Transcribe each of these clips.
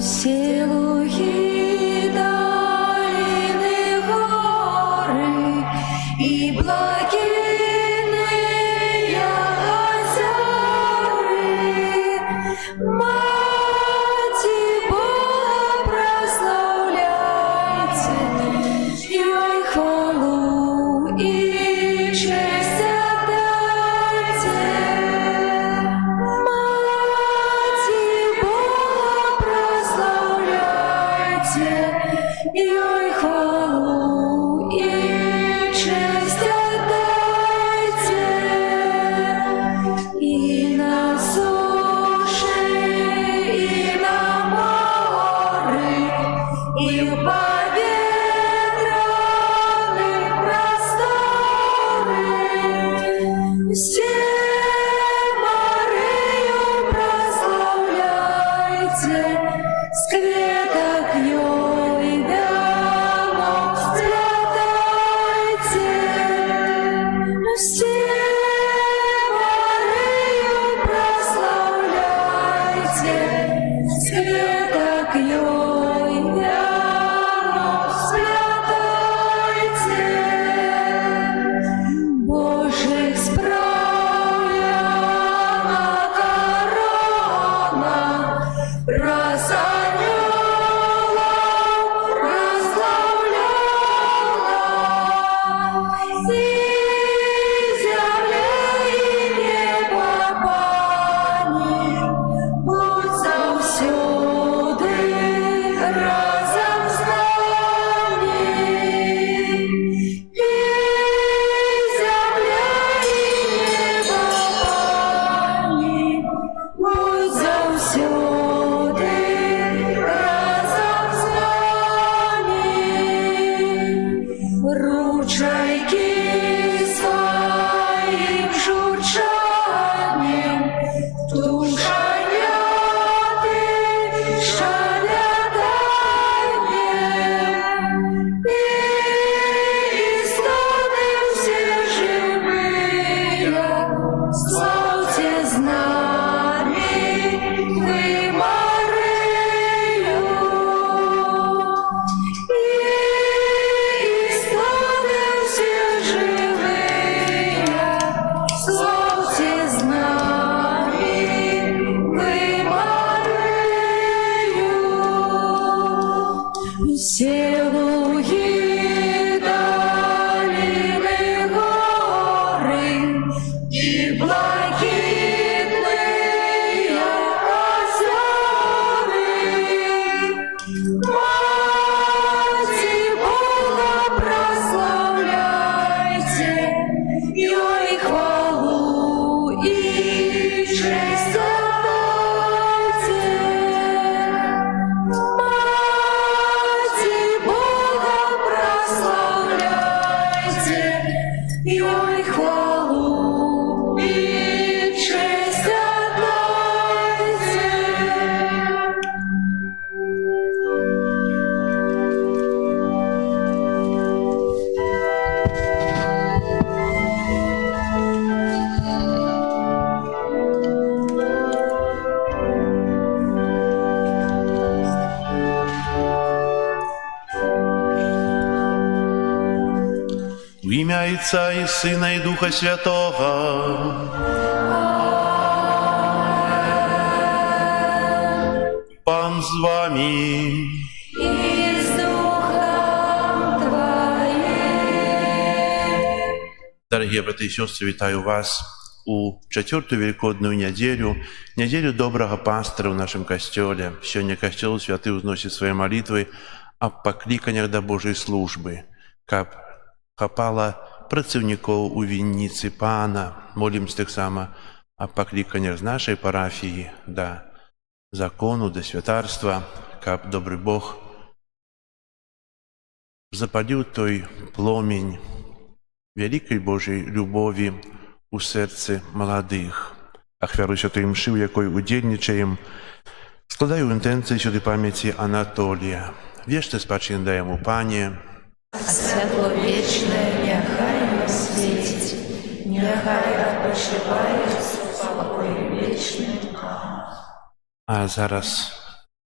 Сілої долини гори і блакитний ім'я Отця і Сина і Духа Святого. Пан з вами. И с Духом Твоим. Дорогие братья и сестры, витаю вас у четвертую Великодную неделю, неделю доброго пастора в нашем костеле. Сегодня костел святый узносит свои молитвы о покликаннях до Божьей службы, как хапала працівников у винницы Пана. Молимся так само о покликаннях з нашей парафии до закону, до святарства, как добрый Бог запалил той пломень великой Божьей любові у серце молодих. Ахвяру святої мши, у якої удільничаємо, складаю інтенції щодо пам'яті Анатолія. Вічне спадщину даємо, Пані. А світло вічне нехай освітить, нехай відпочиває в спокої вічний. А зараз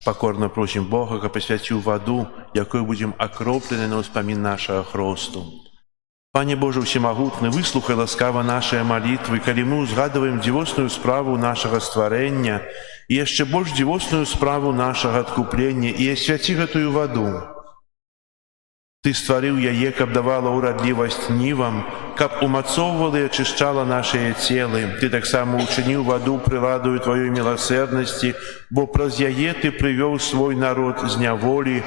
покорно просим Бога, ка посвятив воду, якою будем окроплені на успомин нашого хросту. Пане Боже всемогутный, выслухай ласкаво наши молитвы, коли мы узгадываем дивосную справу нашего створения и еще больше дивосную справу нашего откупления, и освяти эту воду. Ты створил яе, каб давала уродливость нивам, каб умацовывала и очищала наши телы. Ты так само учинил воду приладою Твоей милосердности, бо праз яе Ты привел свой народ з няволі,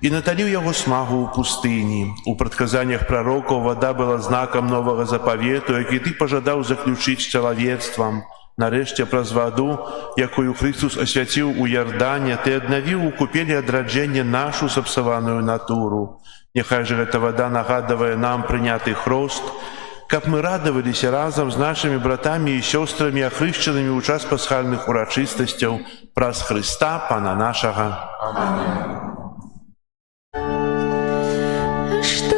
и наталил его смагу у пустыни. У предсказаниях пророков вода была знаком нового заповету, який ты пожадал заключить с человечеством. Нарешті праз воду, якою Христос освятил у Йордане, ты обновил у купели одраджения нашу сапсованную натуру. Нехай же эта вода, нагадывая нам принятый хрост, как мы радовались разом с нашими братами и сестрами, охрещенными у час пасхальных урочистостей, праз Христа, Пана нашего. Аминь. Что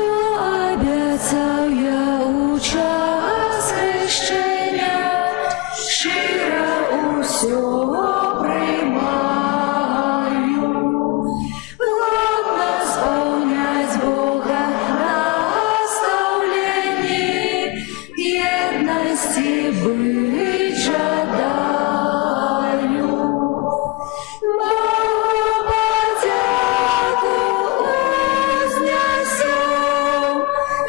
обещал я у час хрещения, щиро усё приймаю. Плотно сповнять Бога наставлені, єдності быть жадаю. Богу подяку узнесем,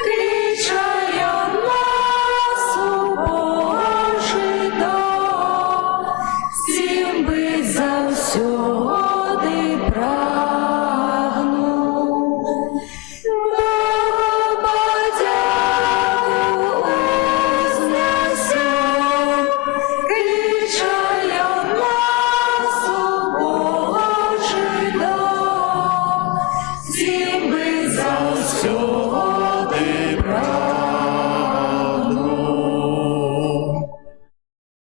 кличая нас у Божий дом, всім быть завсёды прагну. Богу подяку узнесем, кличая нас у Божий дом, всім быть завсёды прагну.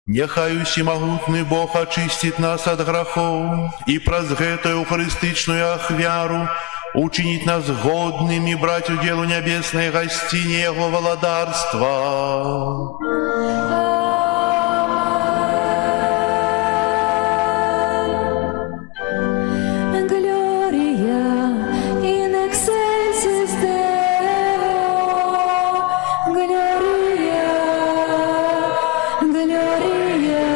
Нехай усемогутный Бог очистит нас от грехов и праз гэтую христичную ахвяру учинить нас годными брать уделу небесной гостине Его владарства. Gloria in excelsis Deo, Gloria, Gloria, Gloria,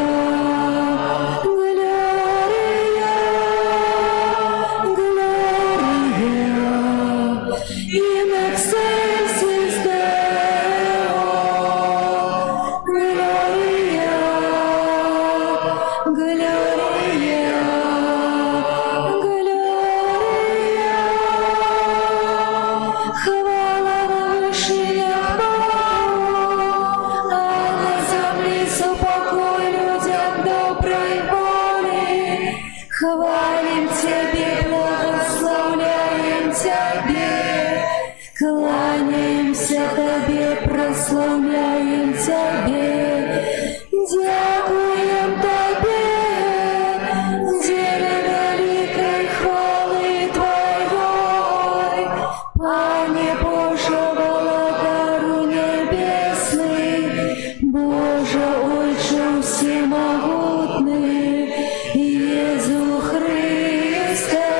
in excelsis Deo, Gloria, хвала на вышинях Богу, а на земле супокой людям доброй воли. Хвалим Тебе, благословляем Тебе, кланяемся Тебе, прославляем Тебе, дякуем Тебе, деле великой хвалы Твоей. Пане Боже, владару небесный, Боже, Отче всемогутный, Иису Христе,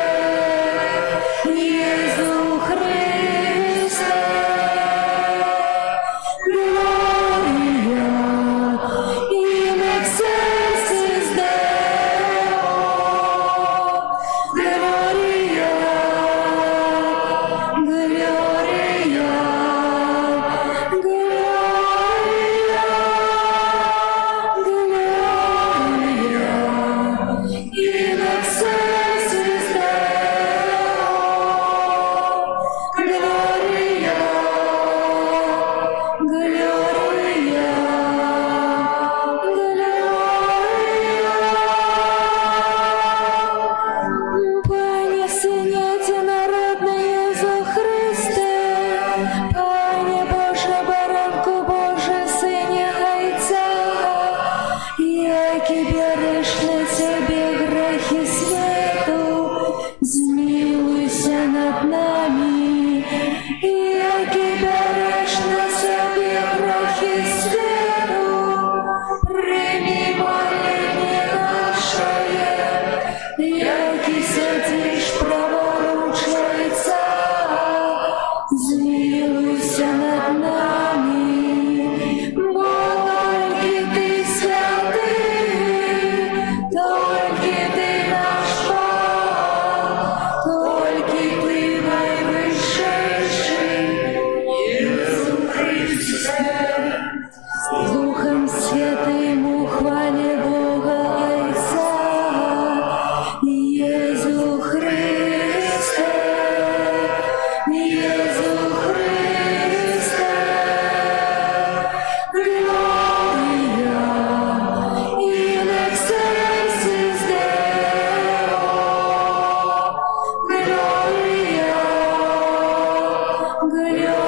Иису Христе. змилуйся над нами, бо тільки ти святий, тільки ти наш Бог, тільки ти найвищий, Єсу Христе, з Духом Святим у хвалі Бога Отця, Єсу Христе, Єсу Христе, Gloria in excelsis Deo, Gloria, Gloria,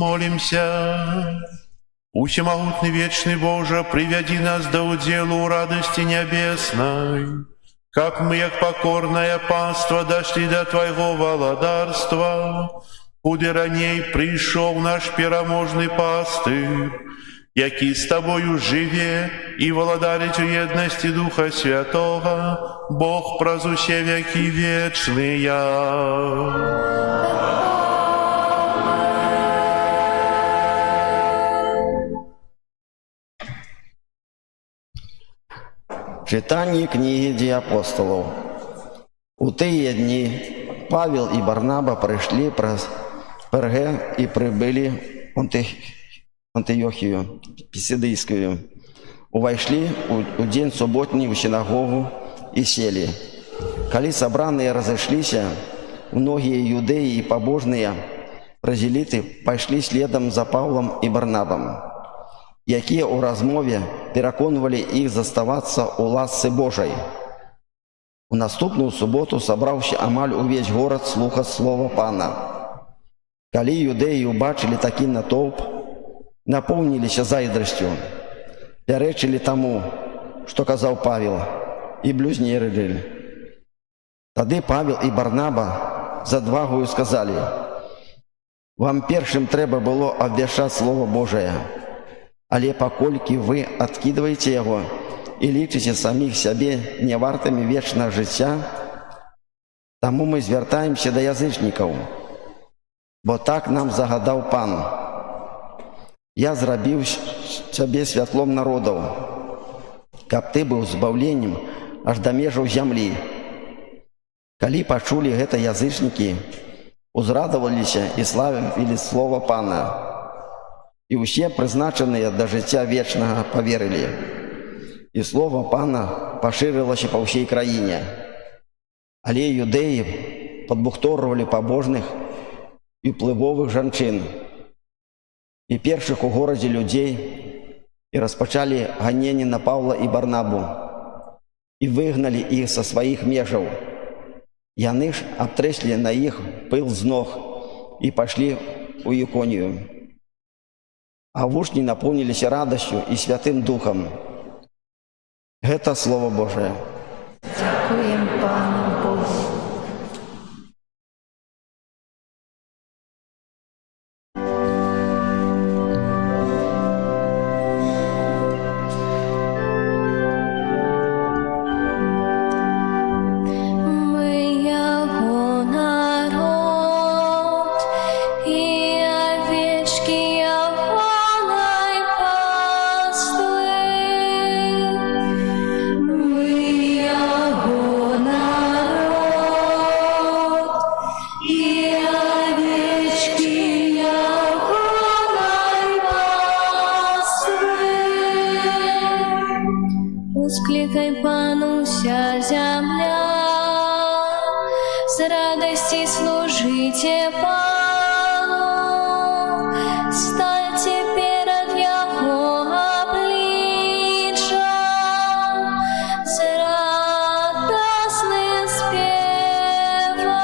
Молимся. Всемогутный вечный Боже, приведи нас до уделу радости небесной, как мы, як покорное паство, дошли до Твоего володарства, куди раней пришел наш пераможный пастырь, який с Тобою живе и володарить у едности Духа Святого, Бог праз усе веки вечные. Читання книги «Дій апостолів». У тие дні Павел і Барнаба прийшли праз Перге і прибили Антиохію Пісидийською. Увайшли у день суботний у синагогу і сели. Коли собранные разошлися, многие юдеи и побожные празелиты пошли следом за Павлом и Барнабом, якія ў размове пераконвалі іх заставацца ў ласцы Божай. У наступную суботу сабраўся амаль увесь горад слухаць слова Пана. Калі юдэі убачылі такі натоўп, напоўніліся зайздрасцю, пярэчылі таму, што казаў Павел, і блюзнерылі. Тады Павел і Барнаба з адвагою сказалі: «Вам першым трэба было абвяшчаць Слово Божае, але паколькі вы адкідваеце яго і лічыце саміх сябе нявартымі вечнага жыцця, таму мы звяртаемся да язычнікаў, бо так нам загадаў Пан. Я зрабіў цябе святлом народаў, каб ты быў збаўленнем аж да межаў зямлі». Калі пачулі гэта язычнікі, узрадаваліся і славілі слова Пана. І ўсе прызначаныя да жыцця вечнага паверылі. І слова Пана пашырылася па ўсей краіне. Але юдэі падбухторвалі пабожных і ўплывовых жанчын і першых у горадзе людзей і распачалі ганенні на Паўла і Барнабу і выгналі іх са сваіх межаў. Яны ж абтрэслі на іх пыл з ног і пашлі ў Іконію. А вушні напоўніліся радасцю і Святым Духам. Гэта Слово Божие. Дякуємо Пану Богу. Скликай Пану вся земля, с радости служите Пану, станьте перед Его обличьем с радостным спевом.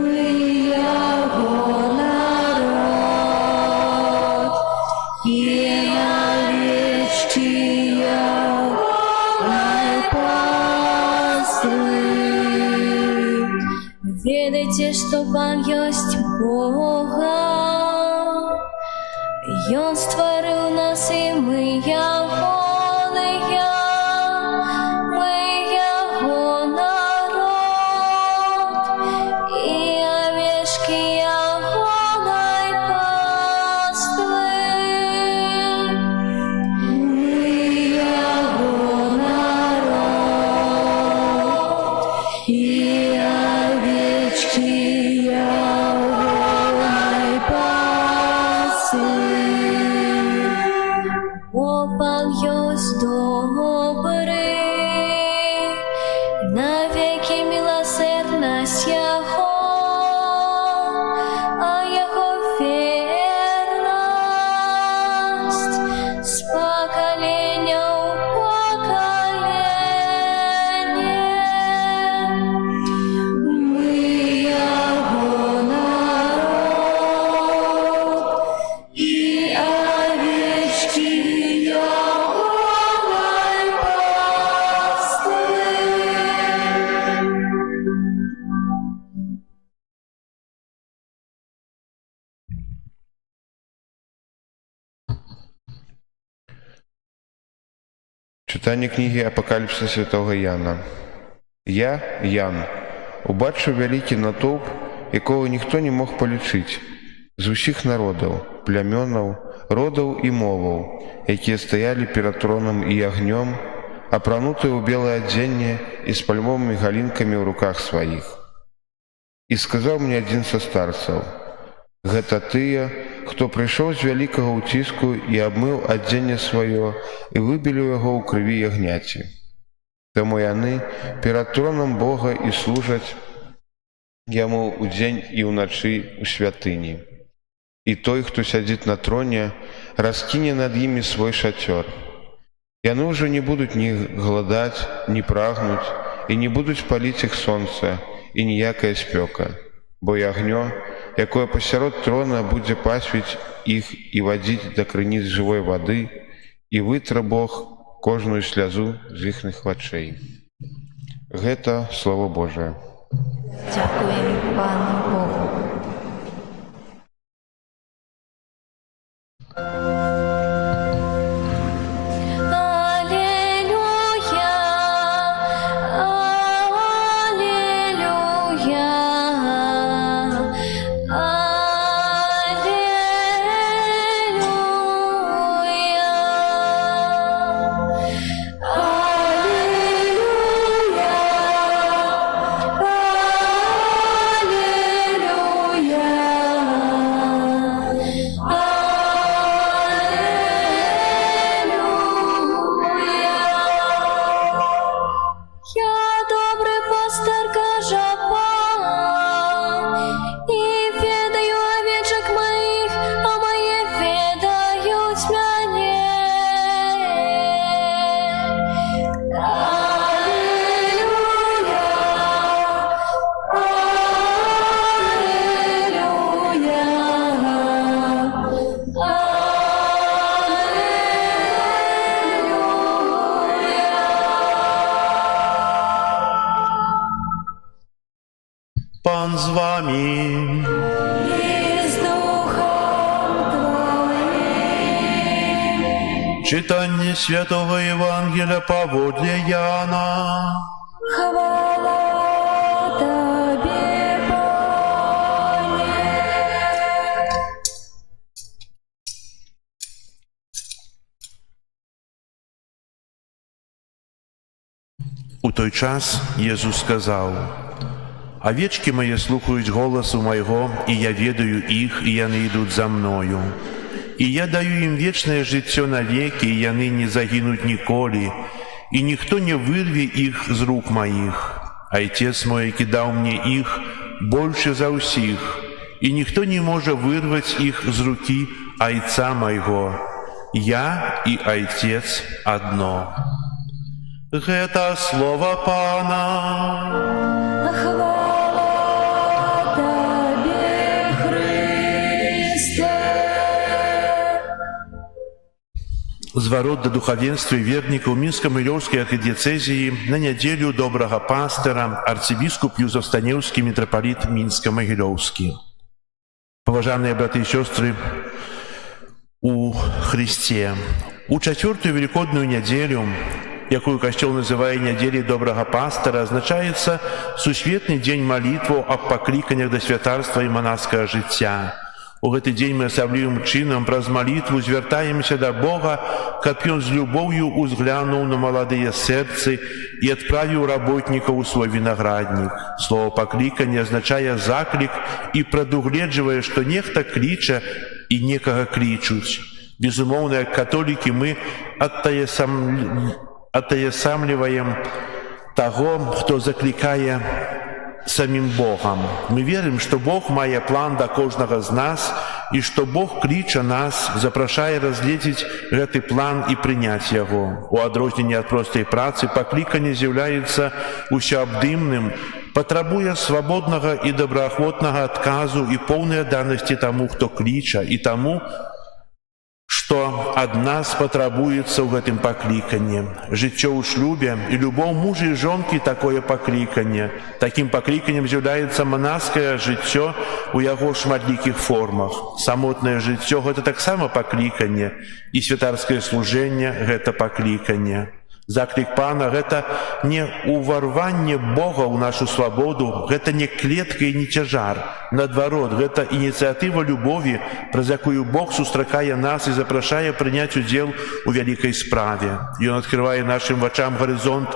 Мы Его народ. Пан ёсць Бога. Ён стварыў нас, і мы ягоныя, мы яго народ, і авечкі ягонай паствы. Мы яго народ, і овечки ягонай пасы. О, Пан ёсць добры, навеки милосердность Яго, а Яго верность с поколения в поколение. Мы яго народ, і овечки ягонай паствы. Читання книги Апокаліпсиса святого Яна. Я, Ян, убачив великий натовп, якого ніхто не мог полічити, з усіх народів, племёнаў, родаў і моваў, якія стаялі перад троном і агнём, апранутыя ў белае адзенне і з пальмовымі галінкамі ў руках сваіх. І сказаў мне адзін са старцаў: гэта тыя, хто прыйшоў з вялікага ўціску і абмыў адзенне сваё і выбеліў яго ў крыві ягняці. Таму яны перад троном Бога і служаць яму ўдзень і ўначы ў святыні. І той, хто сядзіць на троне, раскіне над імі свой шацёр. Яны ўжо не будуць ні гладаць, ні прагнуць, і не будуць паліць іх сонца і ніякая спёка, бо ягнё, якое пасярод трона будзе пасвіць іх і вадзіць да крыніц жывой вады, і вытра Бог кожную слязу з іхных вачэй. Гэта Слово Божие. Дякуємо Пану Богу. Аллилуйя, аллилуйя, Я добрый пастор, кажа Пан, і ведаю овечек моих, а мои ведают мяне. Пан з вами. І з Духом Твоїм. Читання Святого Євангелія поводле Яна. Хвала Тобі, Пане. У той час Єсус сказав: «Овечки мои слухают голосу моего, и я ведаю их, и яны идут за мною. И я даю им вечное життя навеки, и яны не загинут николи, и никто не вырве их з рук моих. Отец мой, який дал мне их, больше за усіх, и никто не может вырвать их з руки Отца моего. Я и Отец одно». Это слово Пана. Хвала Тобі, Христе. зварот да духавенства і вернікаў Мінска-Магілёўскай архідыяцэзіі на нядзелю добрага пастыра арцыбіскуп Юзеф Станеўскі, мітрапаліт Мінска-Магілёўскі. Паважаныя браты і сёстры у Христе, у чацвёртую велікодную нядзелю, якую Касцёл называе нядзеляй добрага пастыра, азначаецца сусветны дзень малітваў аб пакліканнях да святарства і манаскага жыцця. У гэты дзень мы асаблівым чынам праз малітву звяртаемся да Бога, каб Ён з любоўю ўзглянуў на маладыя сэрцы і адправіў работнікаў у свой вінаграднік. Слова «пакліканне» азначае заклік і прадугледжвае, што нехта кліча і некага клічуць. Безумоўна, як католікі мы атаясамліваем таго, хто заклікае самим Богом. Мы верим, что Бог мае план да кожнага з нас і што Бог кліча нас, запрашае разгледзець гэты план і прыняць яго. У адрозненне ад простай працы пакліканне з'яўляецца усеабдымным, патрабуе свабоднага і добраахвотнага адказу і поўнай адданасці таму, хто кліча, і таму, што ад нас патрабуецца ў гэтым пакліканні. Жыццё ў шлюбе і любоў мужа і жонкі такое пакліканне. Такім пакліканнем з'яўляецца манаскае жыццё ў яго шматлікіх формах. Самотнае жыццё – гэта таксама пакліканне, і святарскае служэнне – гэта пакліканне. Заклік Пана – гэта не ўварванне Бога ў нашу свабоду, гэта не клетка і не цяжар. Наадварот, гэта ініцыятыва любові, праз якую Бог сустракае нас і запрашае прыняць удзел у вялікай справе. Ён адкрывае нашым вачам гарызонт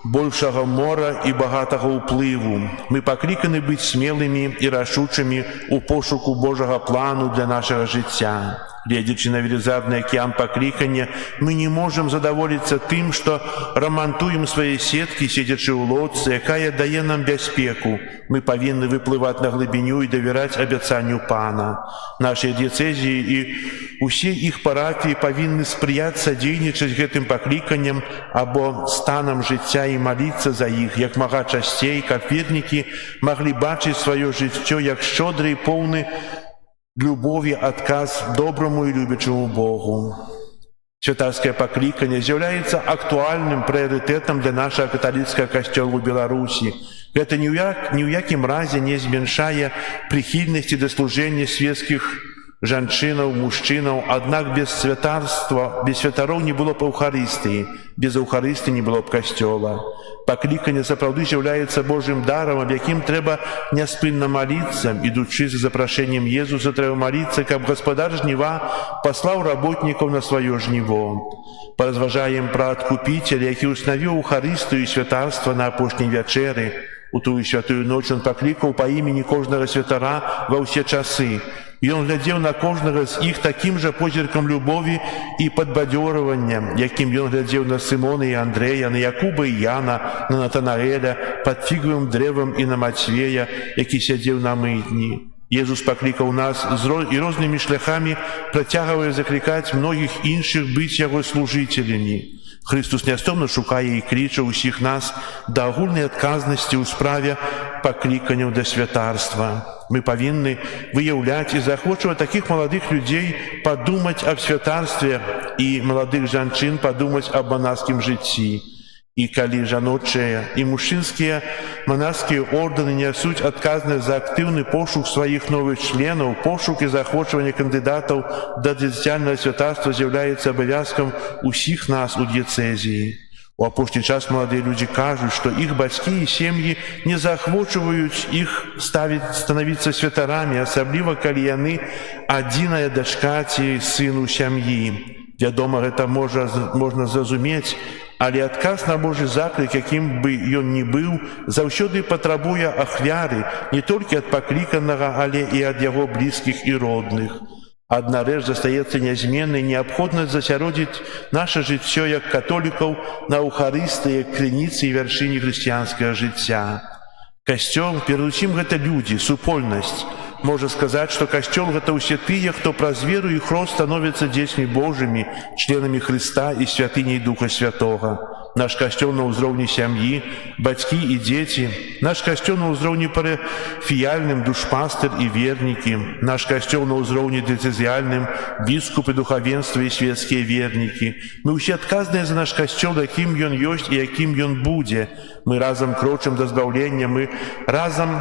большага мора і багатага ўплыву. Мы пакліканы быць смелымі і рашучымі ў пошуку Божага плану для нашага жыцця. Гледзячы на велізарны акіян паклікання, мы не можам задаволіцца тым, што рамантуем свае сеткі, седзячы ў лодцы, якая дае нам бяспеку. Мы павінны выплываць на глыбіню і давяраць абяцанню Пана. Нашыя дыяцэзіі і ўсе іх парафіі павінны спрыяць садзейнічаць гэтым пакліканням або станам жыцця і маліцца за іх як мага часцей, каб вернікі маглі бачыць сваё жыццё як шчодры і поўны любові адказ добраму і любячаму Богу. Святарскае пакліканне з'яўляецца актуальным прыярытэтам для нашага каталіцкага касцёла ў Беларусі. Гэта ні ў якім разе не змяншае прыхільнасці да служэння свецкіх жанчынаў, мужчынаў, аднак без святарства, без святароў не было б Эўхарыстыі, без Эўхарыстыі не было б касцёла. Пакліканне сапраўды з'яўляецца Божым дарам, аб якім трэба няспынна маліцца. Ідучы за запрашэннем Езуса, трэба маліцца, каб гаспадар жніва паслаў работнікаў на сваё жніво. Паразважаем пра адкупіцеля, які ўстанавіў Эўхарыстыю і святарства на апошняй вячэры. У тую святую ноч ён паклікаў па імені кожнага святара ва ўсе часы. Ён глядзеў на кожнага з іх такім жа позіркам любові і падбадзёрвання, якім ён глядзеў на Сымона і Андрэя, на Якуба і Яна, на Натанаэля, пад фігавым дрэвам і на Мацвея, які сядзеў на мытні. Езус паклікаў нас і рознымі шляхамі працягвае заклікаць многіх іншых быць яго служыцелямі. Христус нястомна шукае і кліча ўсіх нас да агульнай адказнасці ў справе пакліканняў да святарства. Мы павінны выяўляць і заахвочваць такіх маладых людзей падумаць аб святарстве і маладых жанчын падумаць аб манаскім жыцці. І калі жаночыя і мужчынскія манаскія ордэны нясуць адказнасць за актыўны пошук сваіх новых членаў, пошук і заахвочванне кандыдатаў да дыяцэзіяльнага святарства з'яўляецца абавязкам усіх нас у дыяцэзіі. У апошні час маладыя людзі кажуць, што іх бацькі і сем'і не заахвочваюць іх станавіцца святарамі, асабліва калі яны адзіная дачка ці сын у сям'і. Вядома, гэта можна зразумець, але адказ на Божы заклік, якім бы ён ні быў, заўсёды патрабуе ахвяры не толькі ад пакліканага, але і ад яго блізкіх і родных. Адна рэч застаецца нязменнай, неабходнасць засяродзіць наша жыццё як католікаў на Эўхарыстыі, як крыніцы і вяршыні хрысціянскага жыцця. Касцёл, перадусім, гэта людзі, супольнасць. Можа сказаць, што касцёл – гэта ўсе тыя, хто праз веру і хрост становяцца дзецьмі Божымі, членамі Хрыста і святыняй Духа Святога. Наш касцёл на ўзроўні сям'і, бацькі і дзеці, наш касцёл на ўзроўні парафіяльным, душпастыр і вернікі, наш касцёл на ўзроўні дыцэзіяльным, біскупы, духавенства і свецкія вернікі. Мы ўсе адказныя за наш касцёл, якім ён ёсць і якім ён будзе. Мы разам крочым да збаўлення, мы разам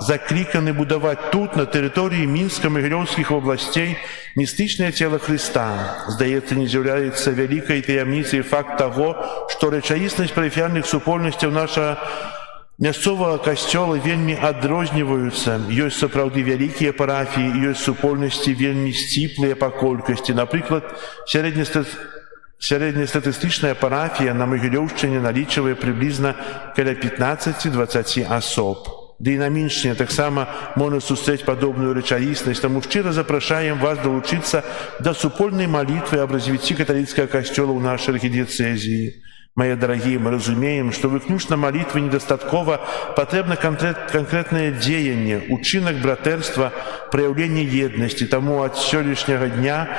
закликаны будовать тут, на территории Минска-Могилевских областей, мистичное тело Христа. Здаецца, не з'яўляецца вялікай таямніцай факт таго, што рэчаіснасць парафіяльных супольнасцяў нашага мясцовага касцёла вельмі адрозніваюцца. Ёсць сапраўды вялікія парафіі, ёсць супольнасці вельмі сціплыя па колькасці. Напрыклад, сярэднестатыстычная парафія на Магілёўшчыне налічвае прыблізна каля 15-20 асоб. Да і на Міншчыне таксама можна сустрэць падобную рэчаіснасць, таму шчыра запрашаем вас далучыцца да супольнай малітвы аб развіцці каталіцкага касцёла ў нашай архідыяцэзіі. Мае дарагія, мы разумеем, што выключна малітвы недастаткова, патрэбна канкрэтнае дзеянне, учынак братэрства, праяўленне еднасці. Таму ад сённяшняга дня,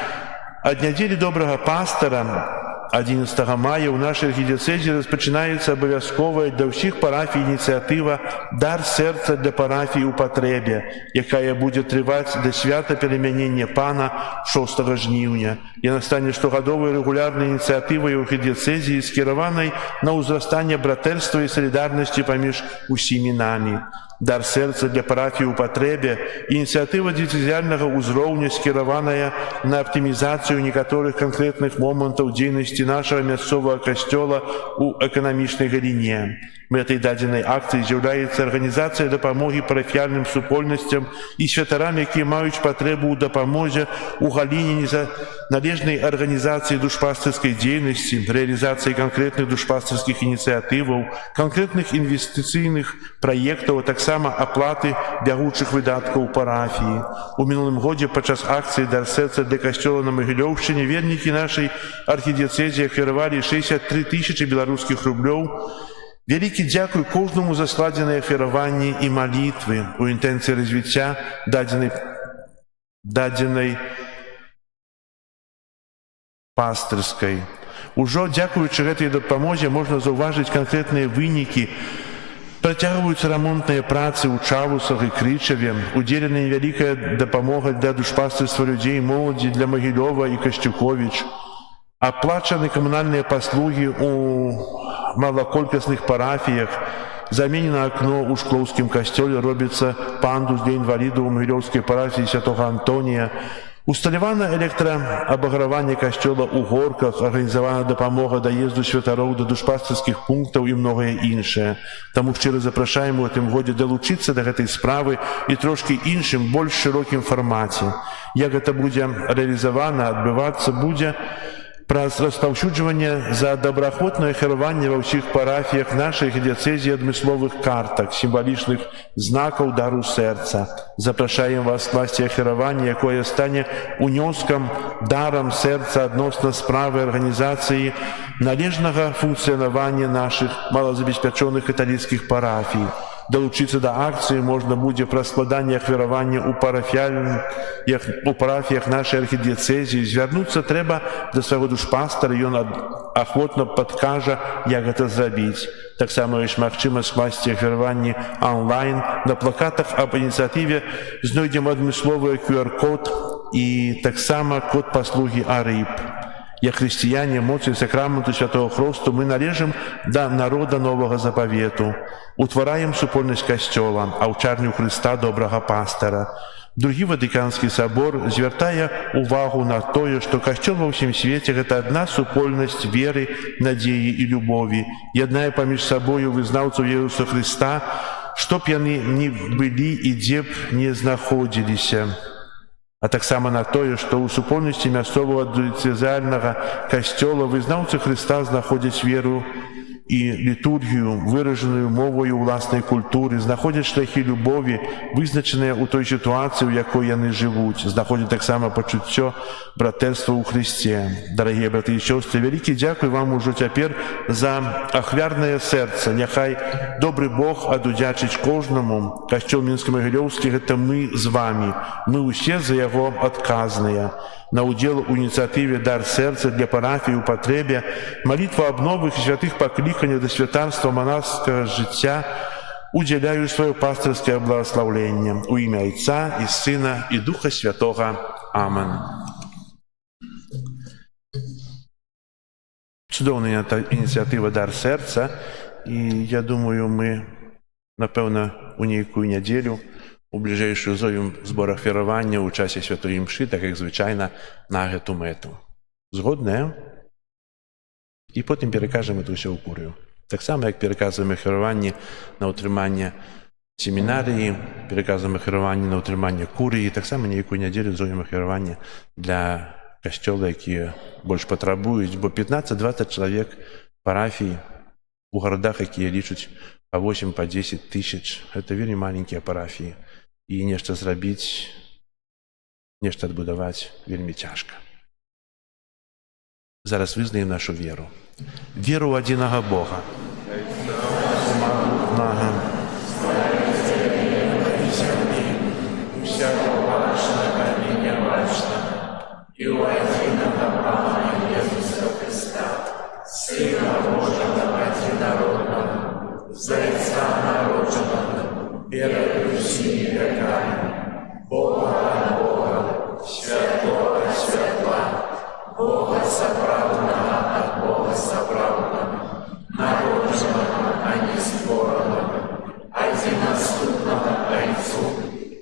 ад нядзелі добрага пастара, 11 мая ў нашай архідыяцэзе распачынаецца абавязковая для ўсіх парафій ініцыятыва «Дар сэрца для парафій у патрэбе», якая будзе трываць да свята перамянення Пана 6 жніўня. Яна стане штогадовай рэгулярнай ініцыятывай у архідыяцэзе, скіраванай на ўзрастанне братэрства і салідарнасці паміж усімі намі. «Дар сэрца для парафій у патрэбе» – ініцыятыва дыцэзіяльнага ўзроўня, скіраваная на аптымізацыю некаторых канкрэтных момантаў дзейнасці нашага мясцовага касцёла ў эканамічнай галіне. Мэтай дадзенай акцыі з'яўляецца арганізацыя дапамогі парафіяльным супольнасцям і святарам, якія маюць патрэбу ў дапамозе ў галіне належнай арганізацыі душпастырскай дзейнасці, рэалізацыі канкрэтных душпастырскіх ініцыятываў, канкрэтных інвестыцыйных праектаў, а таксама аплаты бягучых выдаткаў парафіі. У мінулым годзе падчас акцыі «Дар сэрца для касцёла» на Магілёўшчыне вернікі нашай архідыяцэзе ахвяравалі 63 000 беларускіх рублёў. Вялікі дзякуй кожнаму за складзеныя ахвяраванні і малітвы у інтэнцыі развіцця дадзенай пастырскай. Ужо дзякуючы гэтай дапамозе можна заўважыць канкрэтныя вынікі. Працягваюцца рамонтныя працы ў Чавусах і Крычаве, удзелена невялікая дапамога для душпастырства людзей і моладзі для Магілёва і Касцюковіч. Аплачаны камунальныя паслугі ў малаколькасных парафіях, заменена акно ў шклоўскім касцёле, робіцца пандус для інвалідаў у Магілёўскай парафіі святога Антонія. Усталявана электраабаграванне касцёла ў Горках, арганізавана дапамога даезду святароў да душпастырскіх пунктаў і многае іншае. Таму шчыра запрашаем у гэтым годзе далучыцца да гэтай справы і трошкі іншым, больш шырокім фармаце. Як гэта будзе рэалізавана, адбывацца будзе праз распаўсюджванне за добраахвотнае ахвяраванне ва ўсіх парафіях нашай архідыяцэзі адмысловых картак, сімвалічных знакаў дару сэрца. Запрашаем вас скласці ахвяраванне, якое стане унёскам, дарам сэрца адносна справы арганізацыі належнага функцыянавання нашых малазабеспячоных каталіцкіх парафій. Далучыцца да акцыі можна будзе праз складанне ахвяравання ў парафіях нашай архідыяцэзіі. Звярнуцца трэба да свайго душпастара, ён ахвотна падкажа, як гэта зрабіць. Таксама ёсць магчымасць скласці ахвяраванні онлайн. На плакатах аб ініцыятыве знойдзем адмысловы QR-код і таксама код паслугі АРЫП. Як хрысціяне, моцы сакраменту святого Хросту, мы належым да народа новага запавету. Утвараем супольнасць касцёла, аўчарню Хрыста добрага пастара. Другі Ватыканскі сабор звяртае увагу на тое, што касцёл ва ўсім свеце – гэта адна супольнасць веры, надзеі і любові. Яднае паміж сабою вызнаўцаў Ісуса Хрыста, што б яны ні былі і дзе б не знаходзіліся. А таксама на тое, што ў супольнасці мясцовага дыцэзіяльнага касцёла вызнаўцы Хрыста знаходзяць веру і літургію, выражаную мовою ўласнай культуры, знаходзяць шляхі любові, вызначаныя ў той сітуацыі, у якой яны жывуць, знаходзяць таксама пачуццё братэрства ў Хрысце. Дарагія браты і сёстры, вялікі дзякуй вам ужо цяпер за ахвярнае сэрца. Няхай добры Бог адудзячыць кожнаму. Касцёл Мінска-Магілёўскі – гэта мы з вамі. Мы ўсе за яго адказныя. на удел у ініціативі «Дар серця» для парафії у потребі, молитву об нових і святих покликаннях до святарства монашеского життя, уділяю своє пастирське благословення у ім'я Отця і Сина і Духа Святого. Амен. Чудовна ініціатива «Дар серця», і я думаю, ми, напевно, у ніяку неділю у ближайшую зовем зборах вірування у часі Святої Мши, так як звичайно, на гэту мету. Згодне? І потім перекажемо це все у курію. Так само, як переказуємо херування на утримання семінарії, переказуємо херування на утримання курії, так само ніяку неділю зовемо херування для костьола, які більш потребують, бо 15-20 чоловік парафій у городах, які лічать по 8-10 тисяч, це вельми маленькі парафії. І нешта зрабіць, нешта адбудаваць вельмі цяжка. Зараз вызнаем нашу веру. Веру ў адзінага Бога. Магутнага. Усяго бачнага і нябачнага. І ў адзінага Пана Jesуса Христа, Сына Божага адзінароднага, Зайца народжанага, перед усіми веками, Бога от Бога, святого от святла, Бога соправдного от Бога соправдного, народженного, а не створенного, одиноступного Отцу,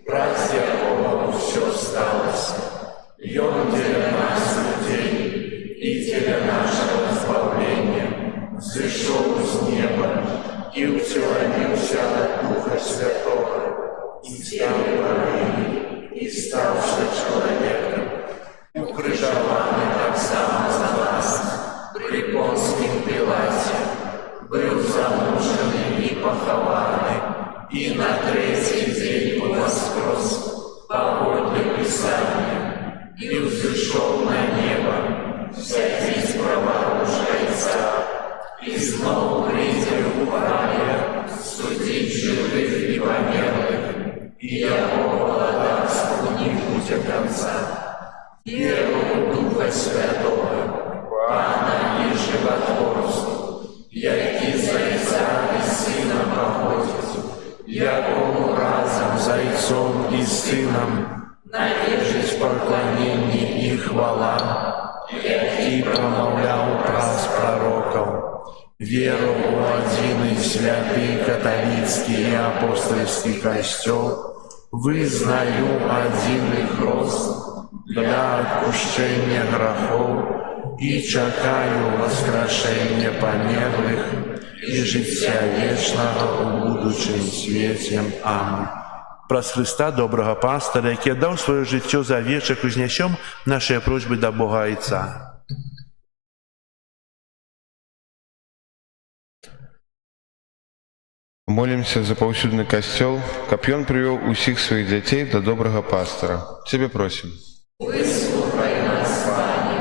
праз якого все сталося. И Он для нас, людей, и для нашего избавления, взошел с неба и утеломился от Духа Святого, и стал правым, и ставший человеком, укрыжованный так само за нас, при Понском Пилате, был замученный и похованный, и на третий день воскрес, погоде Писания, и взошел на небо, садись праворуч Отца, и снова придет в рае, судить живых и померлых, и его владарству не будет конца. Веру в Духа Святого, Пана и Животворцу, яки за Отца и Сына походит, якому разом за Отцом и Сыном належить поклонение и хвала, який промовлял праз пророков. Веру у один и святый католицкий и апостольский костел, вызнаю один и хрост для отпущения грехов и чекаю воскрешения померлых и життя вечного у будучим свете. Аминь. Праз Христа, доброго пастора, який дав своє життя за овечек, узнесем наши просьбы до Бога Отца. Молимся за паўсюдны касцёл, каб ён прывёў усіх сваіх дзяцей да добрага пастара. Цябе просім. Выслухай нас, Пане.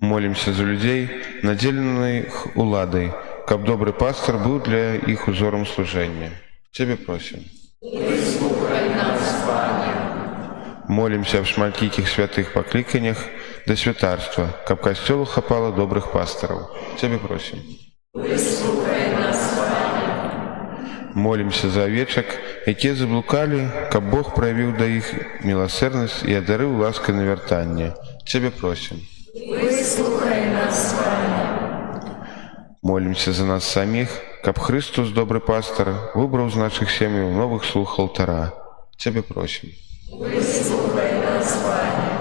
Молимся за людзей, надзеленых уладай, каб добры пастар быў для іх узорам служэння. Цябе просім. Выслухай нас, Пане. Молимся аб шматлікіх святых пакліканнях да святарства, каб касцёлу хапала добрых пастараў. Цябе просім. Выслухай нас, Пане. Молимся за овечак, якія заблукалі, каб Бог праявіў да іх міласэрнасць і адарыў ласкай навяртання. Цябе просім. Выслухай нас, Пане. Молимся за нас саміх, каб Христос, добры пастар, выбраў з нашых сем'яў новых слуг алтара. Цябе просім. Выслухай нас, Пане.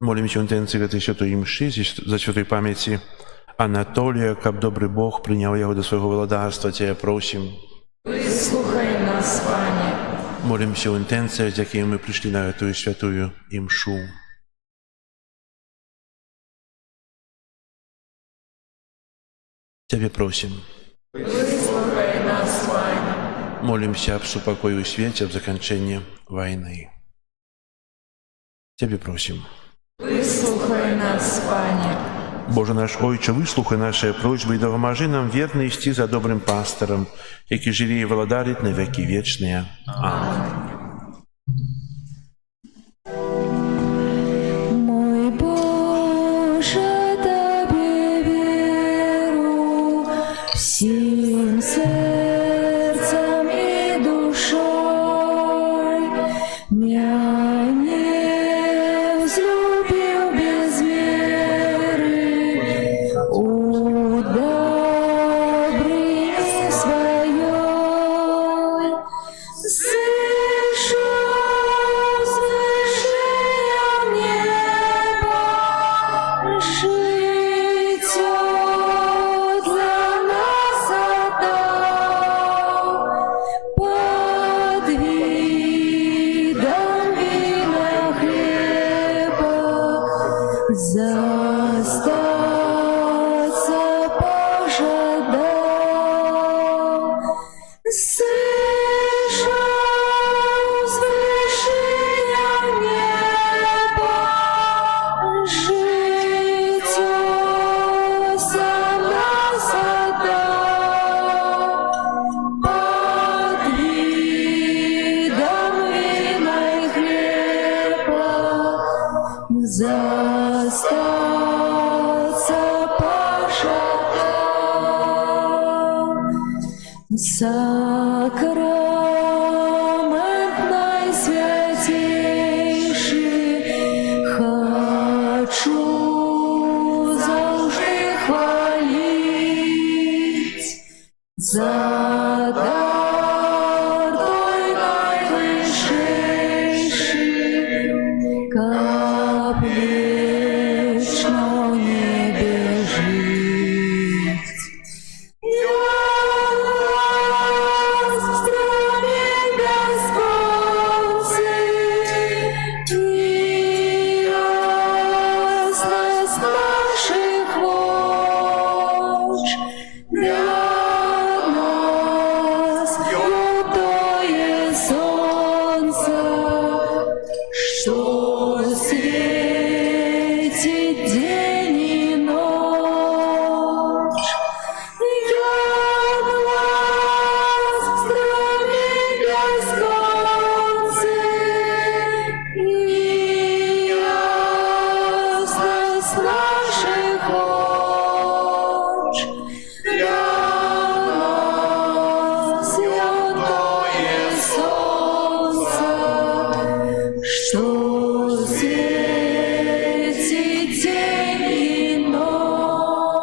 Молимся в інтенції гэтай святой мши за святой памяці Анатолія, каб добры Бог прыняў яго да свайго валадарства, цябе просім. Выслухай нас, Пане. Молимся в інтенціях, з якими ми прийшли на гэтую святую імшу. Цябе просім. Выслухай нас, Пане. Молимся об супокою у свете, об заканчении войны. Цябе просім. Выслухай нас, Пане. Боже наш Ойче, выслухай наши просьбы и допоможи нам верно идти за добрым пастором, який живе и владарит на веки вечные. Аминь. застаться пожадал, слышал с вершины неба, житё сам нас отдал, под видом вина и хлеба, застаться пожадал. Сакрамент найсвятейший хочу завжди хвалить за дар той найвышейший, как вечно в небе жить. Что светит день и ночь, я глаз страны бесконцей, и ясность наших луч для нас святое солнце, что светит день и ночь.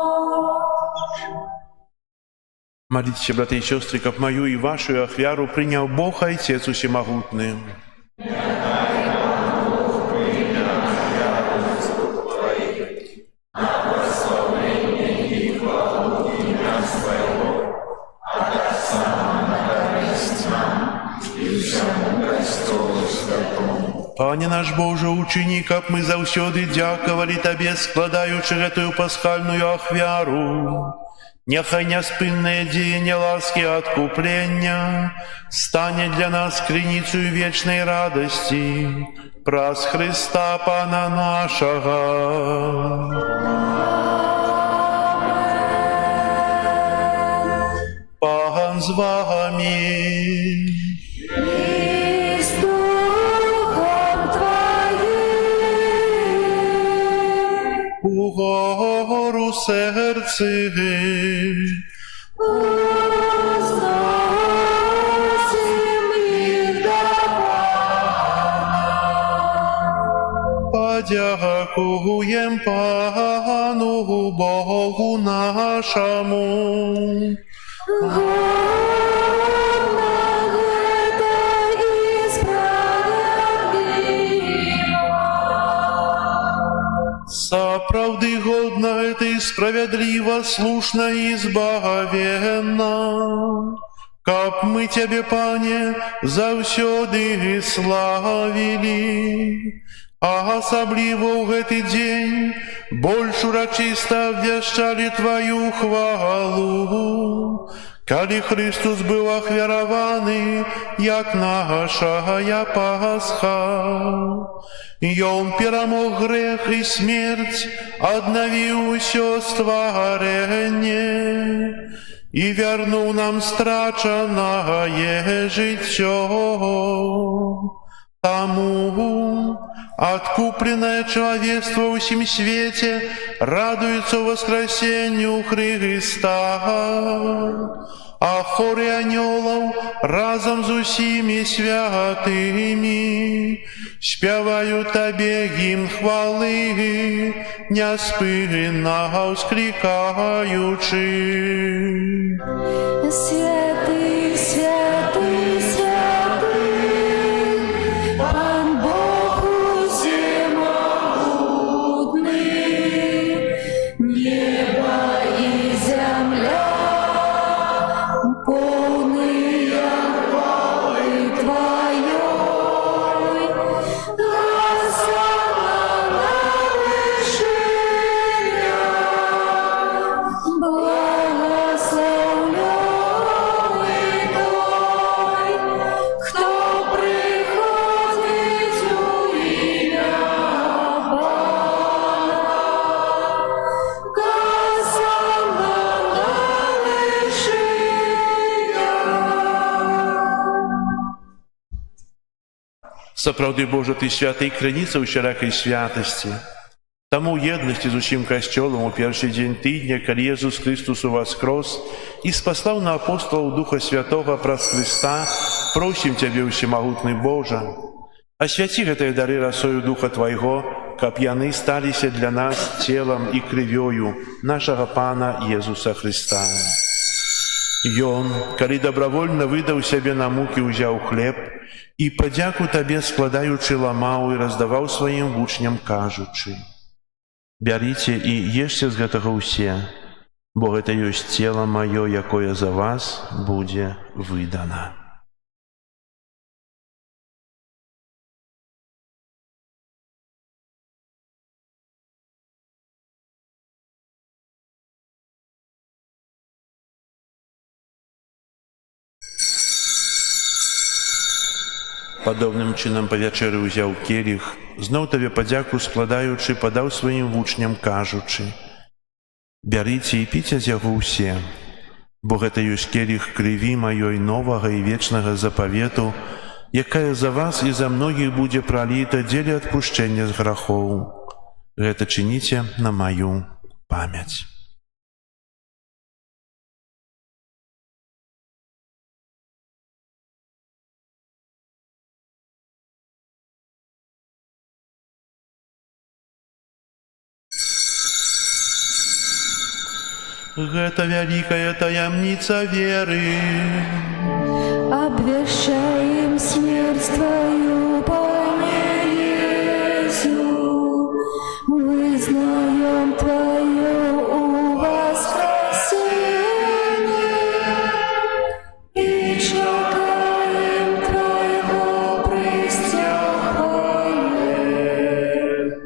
Молитесь, братья и сестры, как мою и вашу ахвяру принял Бог Отец Всемогутный. Пане наш Боже, учини, как мы заўсёды дякавалі Табе, складаючы гэтую пасхальную ахвяру. Няхай няспыннае дзеянне ласкі адкуплення стане для нас крыніцаю вечнай радасці праз Христа Пана нашага. Пан з вами. И с духом Твоим Угору серци, возносим их до подякуєм Пану Богу нашому. Сапраўды годна гэта і справядліва, слушна і збагавенна, каб мы Цябе, Пане, заўсёды славілі, а асабліва ў гэты дзень больш урачыста абвяшчалі Тваю хвалу, калі Христус быў ахвяраваны, як нашая Пасха. Ён перамог грэх і смерць, аднавіў усё стварэнне і вярнуў нам страчанае жыццё. Таму адкупленае чалавецтва ўсім свеце радуецца воскресенню Хрыста, а хоры анёлаў разам з усімі святымі спяваюць Табе гімн хвалы, няспынна ўсклікаючы. Святый, святый, святый, Пан Бог всемогутный, небо и земля полные хвалы Твоей. Осанна на вышине, Сапраўды, Божа, Ты святы і крыніца ўсялякай святасці. Таму ў еднасці з усім касцёлам у першы дзень тыдня, калі Езус Христус уваскрос і спаслаў на апостолаў Духа Святога праз Христа, просім Цябе, усемагутны Божа, асвяці гэтыя дары расою Духа Твайго, каб яны сталіся для нас целам і крывёю нашага Пана Езуса Христа. Ён, калі добравольна выдаў сябе на мукі, узяў хлеб і падзяку Табе складаючы ламаў і раздаваў сваім вучням, кажучы: «Бярыце і ешце з гэтага ўсе, бо гэта ёсць цела маё, якое за вас будзе выдана». Падобным чынам па вячэры ўзяў келіх, зноў Табе падзяку складаючы, падаў сваім вучням, кажучы: «Бярыце і піце з яго ўсе, бо гэта ёсць келіх крыві маёй новага і вечнага запавету, якая за вас і за многіх будзе праліта дзеля адпушчэння з грахоў. Гэта чыніце на маю памяць». Гэта вялікая таямніца веры. Обвещаем смерть Твою, Пане Иисус, вызнаем Твое воскресение и чекаем Твоего престяхания.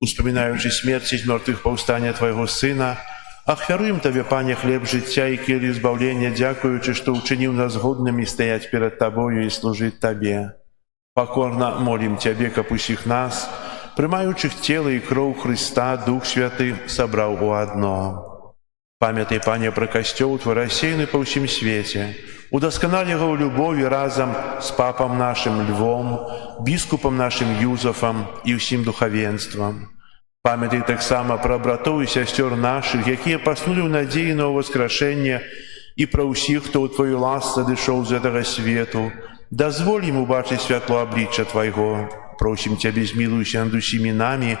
Успоминаючи смерть из мертвых повстання Твоего Сына, ахвяруем Табе, Пане, хлеб жыцця і келіх збаўлення, дзякуючы, што ўчыніў нас годнымі стаяць перад Табою і служыць Табе. Пакорна молім Цябе, каб усіх нас, прымаючых цела і кроў Христа, Дух Святы сабраў у адно. Памятай, Пане, пра касцёл Твой рассеяны па ўсім свеце. Удасканаль яго ў любові разам з папам нашым Львом, біскупам нашым Юзафам і ўсім духавенствам. Памятай таксама пра братоў і сясцёр нашых, якія паснулі ў надзеі на ўваскрашэнне, і пра ўсіх, хто ў Твою ласку адышоў з гэтага свету. Дазволь ім убачыць святло аблічча Твайго. Просім Цябе, змілуйся над усімі намі,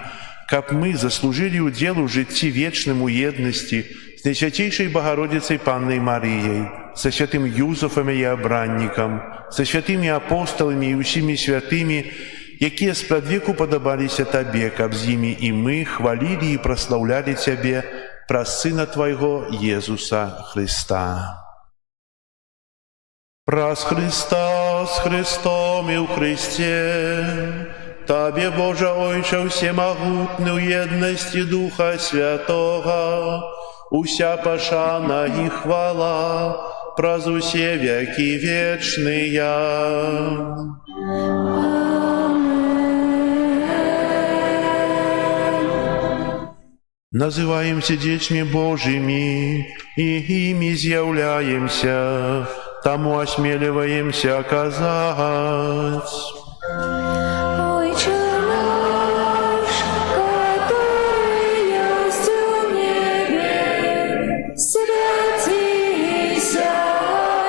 каб мы заслужылі ўдзел у жыцці вечным у еднасці з Найсвяцейшай Багародзіцай Паннай Марыяй, са святым Юзафам і абраннікам, са святымі апосталамі і усімі святымі, якія спрадвеку падабаліся Табе, каб з імі і мы хвалілі і праслаўлялі Цябе праз Сына Твайго Езуса Христа. Праз Христа, з Христом і ў Христе, Табе, Божа Ойча всемагутны, у еднасці Духа Святога, уся пашана і хвала праз усе векі вечныя. Называемся дзецьмі Божымі і імі з'яўляемся, таму асмеліваемся казаць: Отче наш, который есть в небе, святися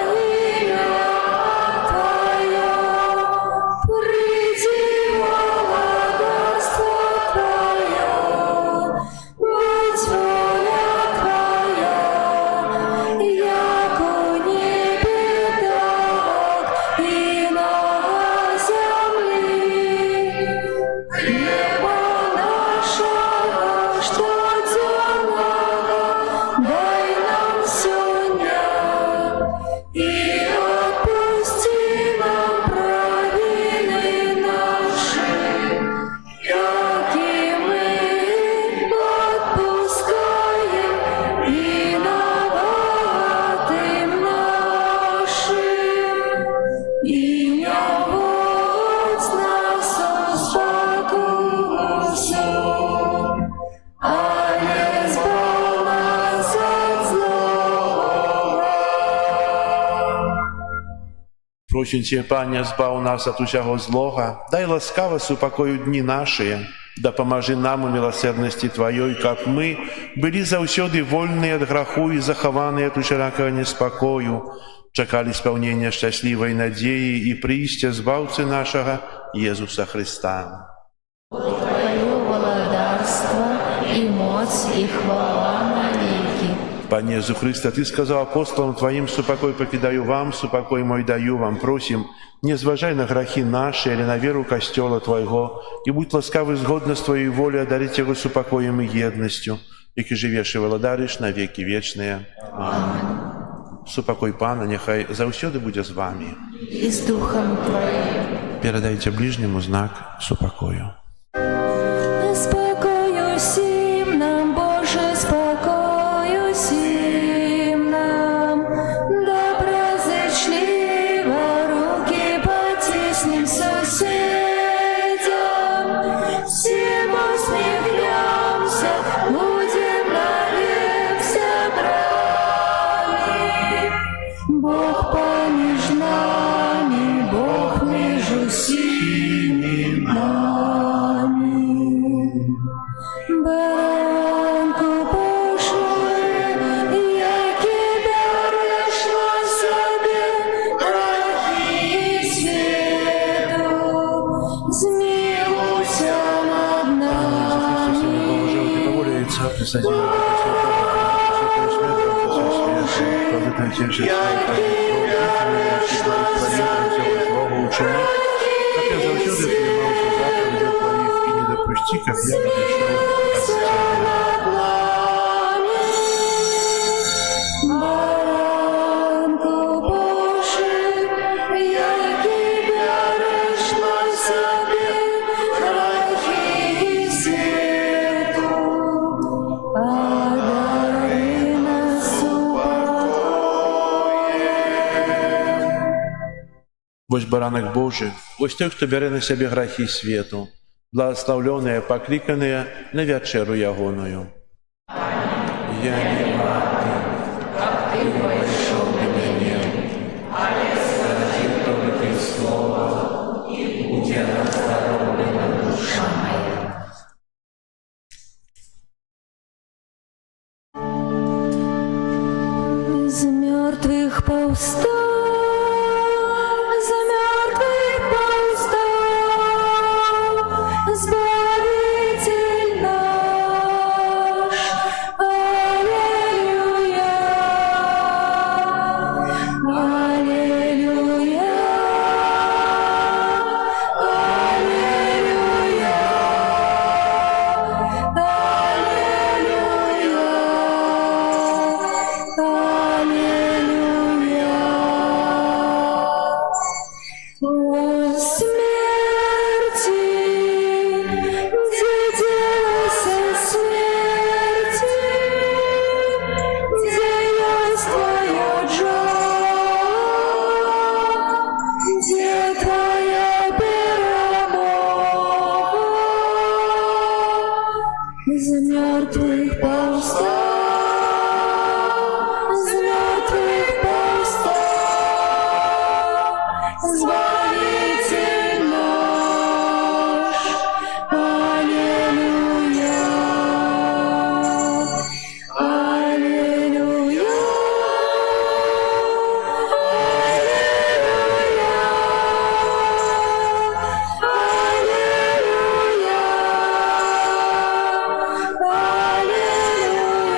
имя Твое, приди владарство Твое, будь воля Твоя, яко в небе, так и на земле. Просим Тебя, Пане, збав нас от усяго злога, дай ласкаво супокою дни наши, да поможи нам у милосердности Твоей, как мы были заўсёды вольные от граху и захованные от усялякого неспокою, чакали исполнения счастливой надеи и приистя збавцы нашего Иисуса Христа. Твое владарство и моц и хвала навеки. Пане Иисус Христе, Ты сказал апостолам Твоим: «Супокой покидаю вам, супокой мой даю вам». Просим, не зважай на грехи наши или на веру Костела Твоего, и будь ласкавый згодно с Твоей волей одарить Его супокоем и едностью, яки живешь и владаришь на веки вечные. Аминь. Супокой Пана нехай заўсёды будзе з вами. И с духом Твоим. Передайте ближнему знак супокою. Спокою сим нам, Боже, спокою сим нам. Доброзычливо руки потиснем соседям. Всем усмехнемся, будем навек собраны. Бог помеж нами, Бог между сими нами. Баранку Божий, яки береш на себе грехи свету, змилуйся над нами. Допусти, как я разрешил от тебя. Баранку Божий, яки береш на себе грехи свету, одари нас упокоєм. Вось баранок Божий, вось той, хто бере на себе грехи свету, благословленные, покликанные на вечеру ягоную. Я не варты, как ты вошел на меня, але скажи только слово, и будет оздоровлена душа моя. Из мертвых повстал, из мертвых повстал, Избавитель наш. Аллилуйя, аллилуйя, аллилуйя, О смерти, где делался смерти, где есть твоя джа, где твоя перемога, из мертвых повстал, из мертвых повстал, Избавитель наш. Аллилуйя, аллилуйя, аллилуйя, аллилуйя,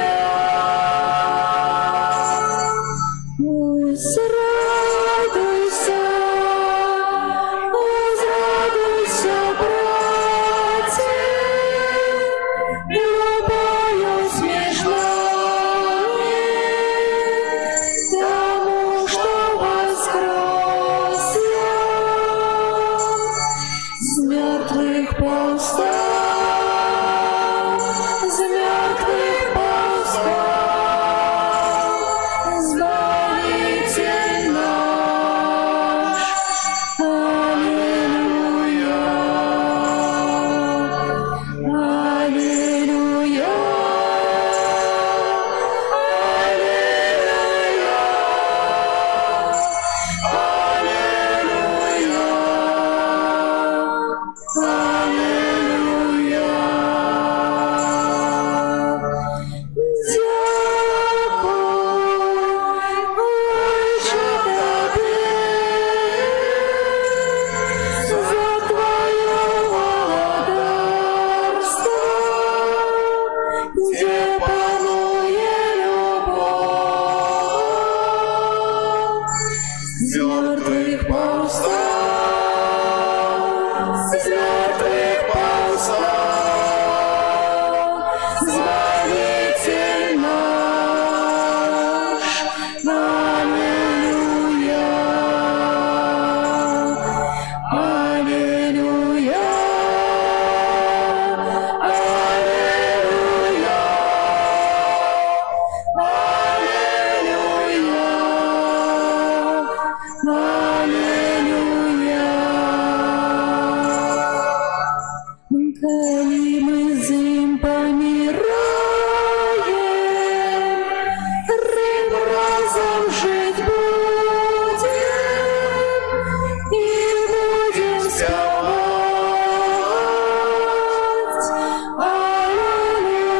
коли мы с ним помираем, рыб разом жить будем и будем спать. Аллилуйя.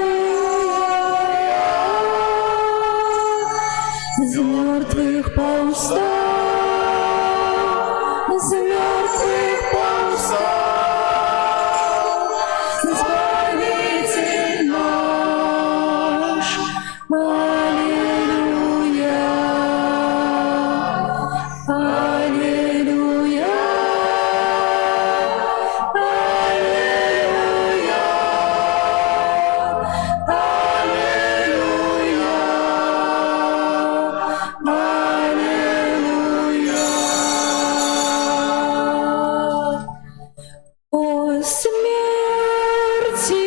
Из мертвых повстал, из мертвых повстал, Избавитель наш. Аллилуйя, аллилуйя, аллилуйя, аллилуйя. О смерти,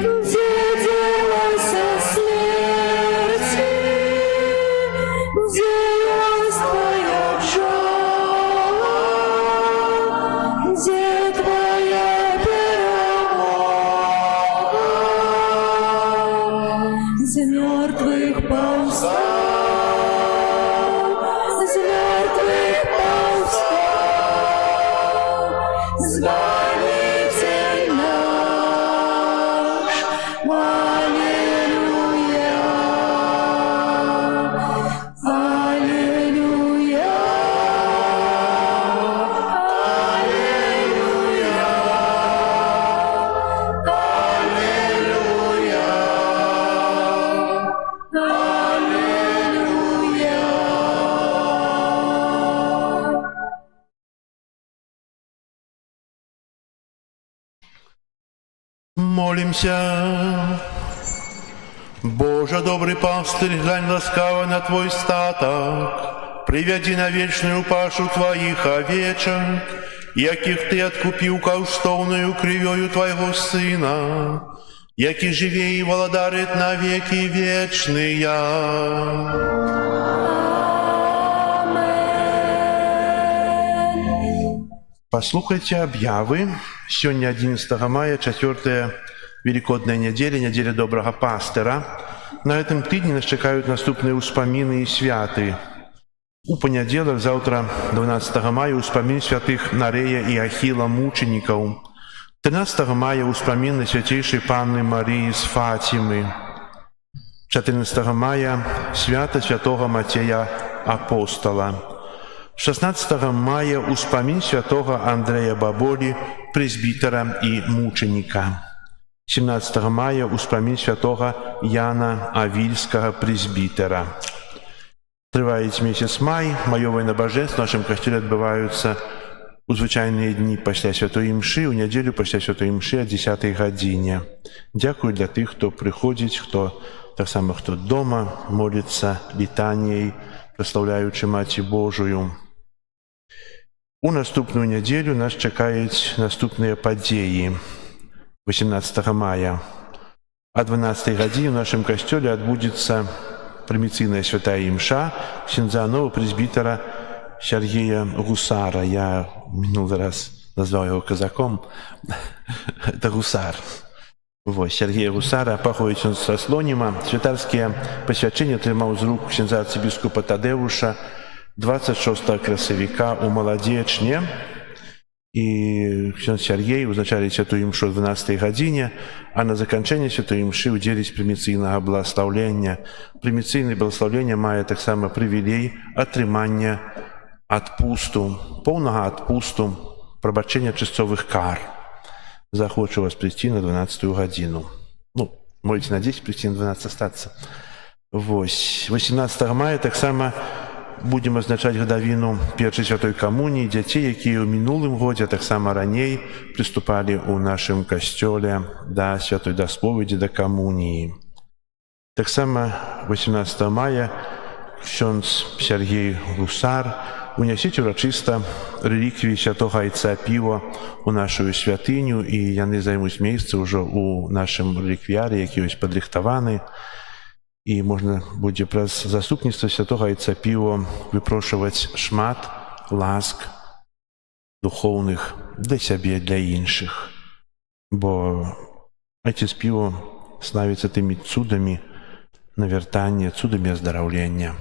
где делался смерти, где есть твоя жало, где твоя перемога, из мертвых повстал, из мертвых повстал, Избавитель наш. Аллилуйя, аллилуйя, аллилуйя, аллилуйя. Молимся. Боже, добрый пастырь, глянь ласкаво на Твой статок, приведи на вечную пашу Твоих овечек, яких Ты откупил коштовною кривёю Твоего Сына, які живе и владарит на веки вечные. Послухайте объявы. Сегодня 11 мая, 4 Великодная неделя, неделя Доброго Пастыра. На этом тыдні нас чекают наступные успомины и святы. У понедельник, завтра, 12 мая, успомин святых Нарея и Ахила мучеников. 13 мая успомин Святейшей Панны Марии с Фатимы. 14 мая свято святого Матея Апостола. 16 мая успомин святого Андрея Баболи, пресбитера и мученика. 17 мая успомин святого Яна Авильского, пресбитера. Тривається місяць май, майове набаженство в нашому костелі відбуваються у звичайні дні після Святої Мши, у неділю після Святої Мши о 10 годині. Дякую для тих, хто приходить, хто так само, хто вдома молиться літанією, прославляючи Маті Божою. У наступну неділю нас чекають наступні події. 18 мая о 12 годині в нашому костелі відбудеться приміційна свята Імша ксяндза нового пресбітера Сергея Гусара. Я минулый раз назвал его казаком. Это Гусар. Вот, Сергея Гусара, походить он со Слонима. Святарские посвячения отримал з рук ксяндза арцибіскупа Тадеуша 26 красовика у Молодечне. И ксяндз Сергей узначали святую Мшу о 12 године, а на заканчэнне святой Мши удзеліць прыміцыйнага благословлення. Прыміцыйнае благословлення мае таксама прывілей атрымання адпусту, поўнага адпусту, прабачэння часовых кар. Захочу вас прийти на 12 годину. Ну, можете на 10 прийти, на 12 остаться. 18 мая таксама будем адзначаць гадавіну першай святой камуніі дзяцей, якія ў мінулым годзе, а таксама раней прыступалі ў нашым касцёле да святой дасповедзі, да камуніі. Таксама 18 мая ксёндз Сергей Гусар унясіць урачыста рэліквіі святога айца Піва у нашу святыню, і яны займуць месца ўжо ў нашым рэліквіяры, які ёсць падрыхтаваны. І можна будзе праз заступніцтва святога айца Піва выпрошваць шмат ласк духоўных для сябе, для іншых. Бо Отец Піо славіцца тымі цудамі навяртання, цудамі аздараўлення.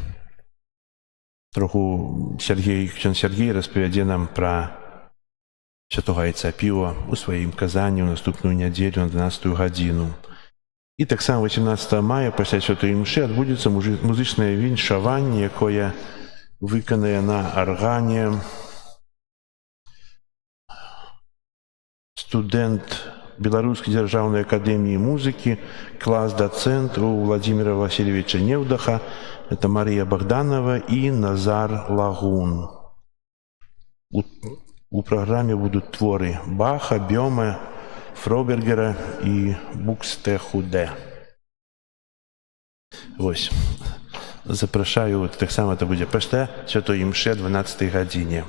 Троху ксёндз Сергей распавядзе нам пра святога Отца Піо у сваім казанні ў наступную нядзелю на 12 гадзіну. І таксама 18 мая пасля святой імшы адбудзецца музычнае віншаванне, якое выканае на аргане студэнт Беларускай дзяржаўнай акадэміі музыкі, клас-дацэнт у Владимира Васильевича Невдаха. Это Мария Богданова и Назар Лагун. У программе будут творы Баха, Бёме, Фробергера и Букстехуде. Вось. Запрашаю, так само это будет пасля святой імшы 12 гадзіне.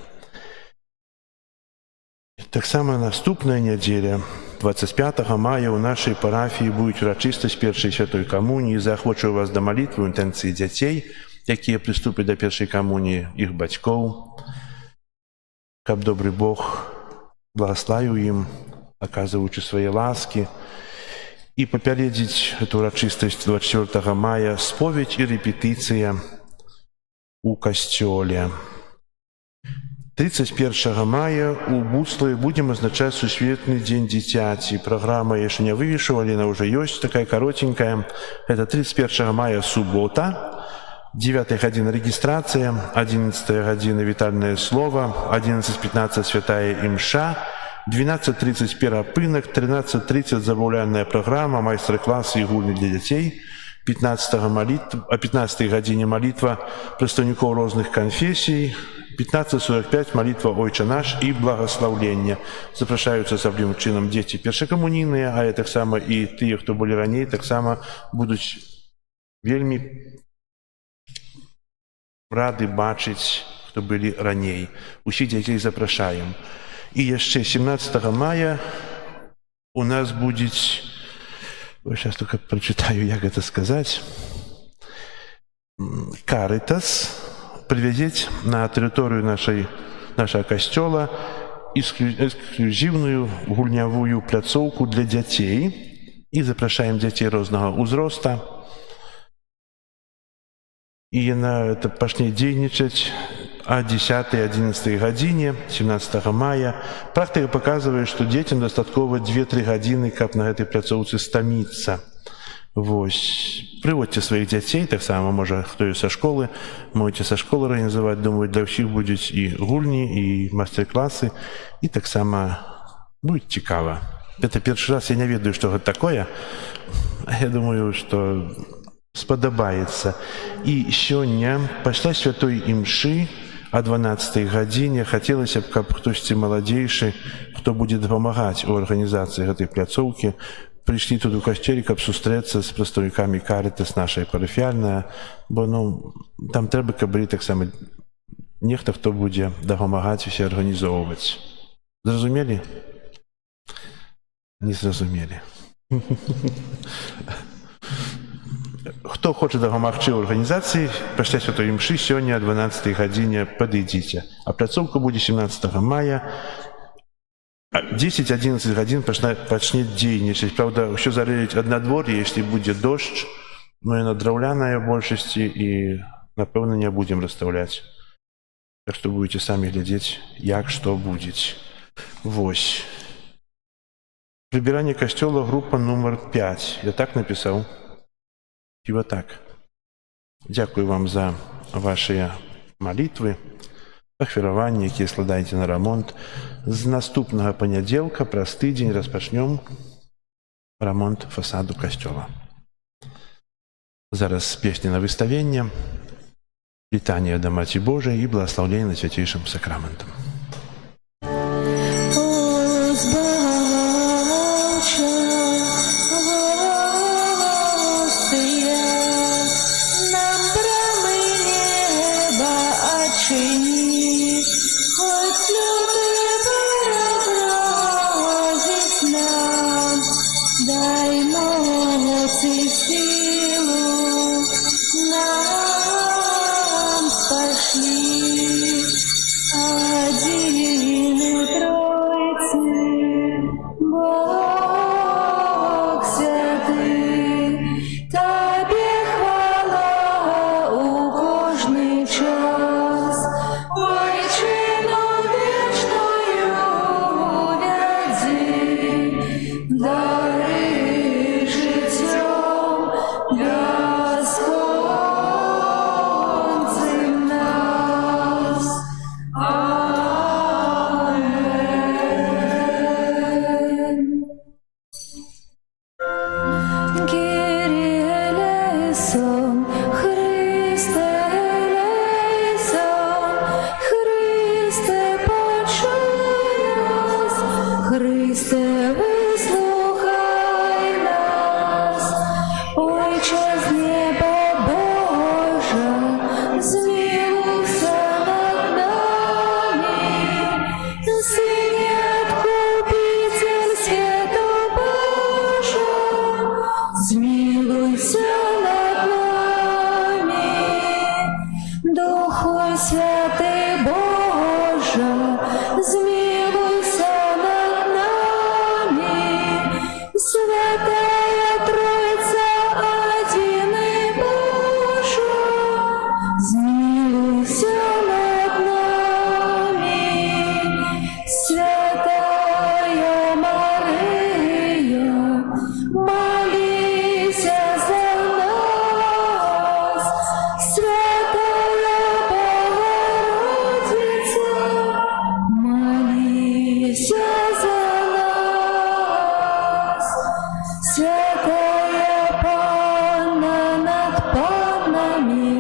Так само наступная неделя, 25 мая, у нашей парафіі будет урачыстасць першай святой камуніі. Заахвочваю вас да малітвы ў інтэнцыі дзяцей, якія прыступяць да першай камуніі, іх бацькоў, каб добры Бог благаславіў ім, аказваючы свае ласкі, і папярэдзіць эту урачыстасць 24 мая споведь і рэпетыцыя у касцёле. 31 мая у Буславе будем азначаць сусветны дзень дзіцяці. Праграма яшчэ не вывешу, але она уже ёсць, такая коротенькая. Это 31 мая суббота, 9 гадзіна регистрация, 11 гадзіна вітальное слово, 11:15 святая імша, 12:30 перапынак, 13:30 забаўляльная праграма, майстар-класы і гульні для дзяцей, 15 гадзіне малітва прадстаўнікоў розных канфесій, 15:45 молитва «Ойче наш» и благословление. Запрашаюцца асаблівым чынам дзеці першакамунійныя, а так само і тыя, хто былі раней, так само будуць вельмі рады бачыць, хто былі раней. Усіх дзяцей запрашаем. І яшчэ 17 мая у нас будзе, сейчас только прочитаю, як гэта сказаць, Каритас привезеть на территорию нашего костела эксклюзивную гульнявую пляцоўку для детей. И запрашаем детей разного узроста. И она это пачне дзейнічаць о 10-11 гадзіне 17 мая. Практика показывает, что детям дастаткова 2-3 гадзіны, каб на этой пляцоўцы стаміцца. Вось. Прыводзьце сваіх дзяцей, так само, можа, хто і са школы, можете са школы арганізаваць, думаю, для ўсіх будуць і гульні, і мастер-класы, і так само будет цікава. Это першы раз, я не ведаю, што гэта такое, а я думаю, што спадабаецца. І сёння, пасля святой імшы, о 12 гадзіне, хацелася б, каб хтосьці маладзейшы, хто будзе дапамагаць у арганізацыі гэтай пляцоўкі, прыйшлі тут у касцёле, каб сустрэцца з прадстаўнікамі Каритас нашай парафіяльная, бо там трэба, каб былі таксама нехта, хто будзе дапамагаць усе арганізоўваць. Зразумелі? Не зразумелі. Хто хоча дапамагчы ў арганізацыі, пасля святой імшы сёння о 12 гадзіне падыдзіце. А пляцоўка будзе 17 мая, 10-11 гадзін пачне дзейнічаць. Правда, ўсё залежыць ад надвор'я, если будзе дождж, яна драўляная ў большасці і, напэўна, не будзем расстаўляць. Так што будете самі глядзець, як што будзе. Вось. Прыбіранне касцёла, група нумар 5. Я так напісаў? Хіба так. Дзякую вам за вашыя малітвы, ахвяраванні, якія складаеце на рамонт. З наступнага панядзелка, праз тыдзень, распачнём рамонт фасаду касцёла. Зараз песня на выставенне, вітанне да Маці Божай і благаслаўленне над свяцейшым сакраментам. Дай моц и силу нам спошли. дари життям ясконцем нас. Amen. Kyrie eleison, Христе eleison, Христе почуй нас, Христе вислухай нас. Отче з неба Божа, змилуйся над нами, Сыне Откупитель света Божа, змилуйся над нами. Духу Святий Божа, змилуйся над нами. Святая Троица, один и Божа, змилуйся над нами. Святая Мария, молись за нас. Святая Богородица, молись за нас. Святая Панна над паннами,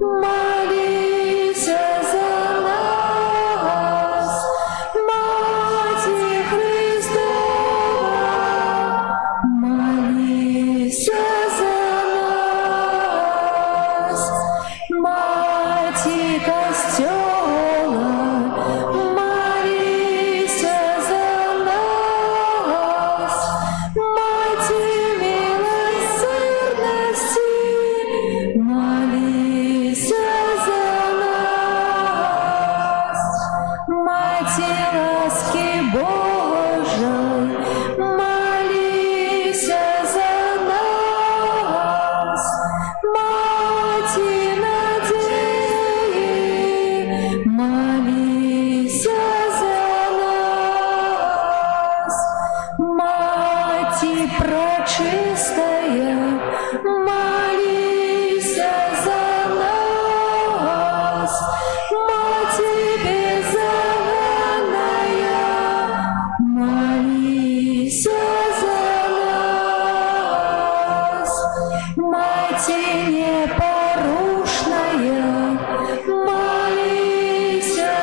молись за нас. Мати Христова, молись за нас. Мати Костела, молись за нас. Мати милосердности, молись за нас. Мати ласки Божией, молись за нас. Мати надежды, молись за нас. Мати пречистая, молись за нас. Мати беззаветная, молись за нас. Мати непорушная, молись за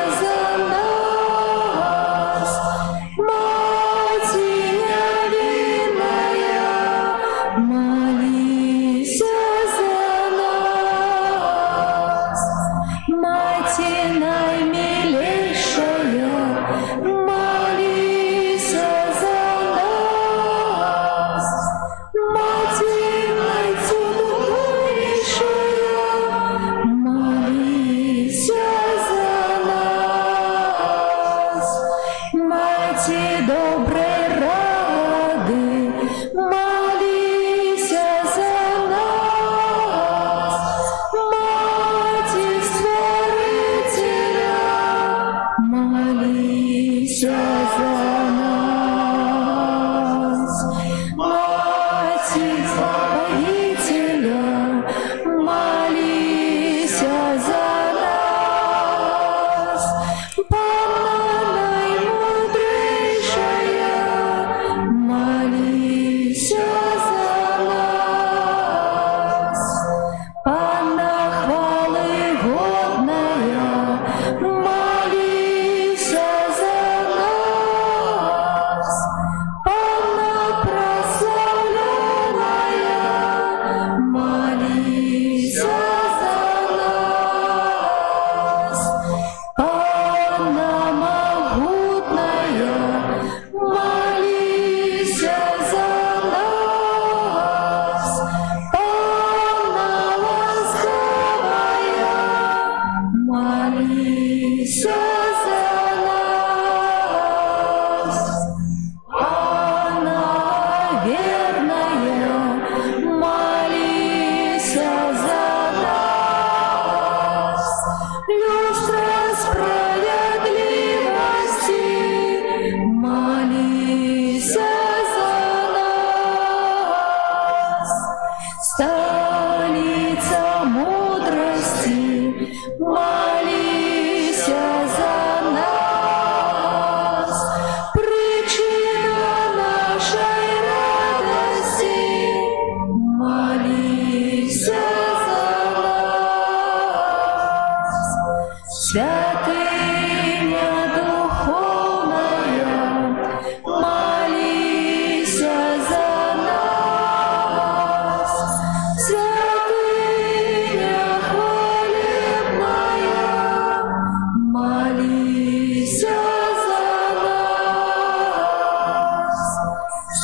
нас. Мати невинная, молись за нас. Мати наимилейшая, молись за нас.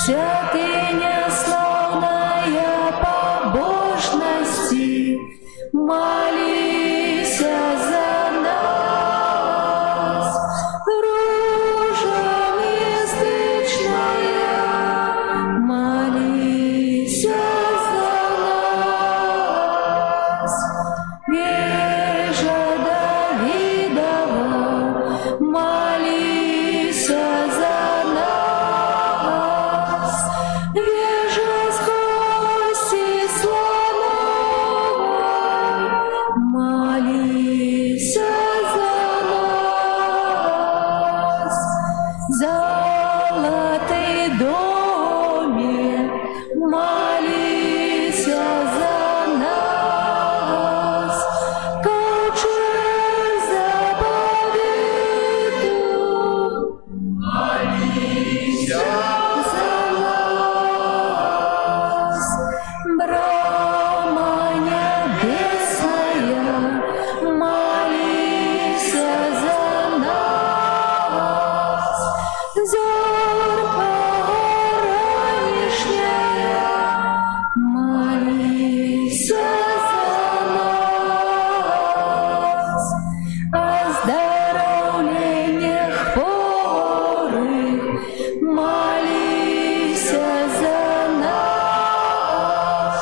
святыня славная побожности, молися за нас. Ружа мистичная, молися за нас. Вежа Давидова, молися за нас. Вежа с кости слоновой, молися за нас. Золотый доме, молися за нас. Ковчег заповету, молися за нас. Брама небесная, молися за нас. Зорка ранешняя, молися за нас. Оздоровление хворых, молися за нас.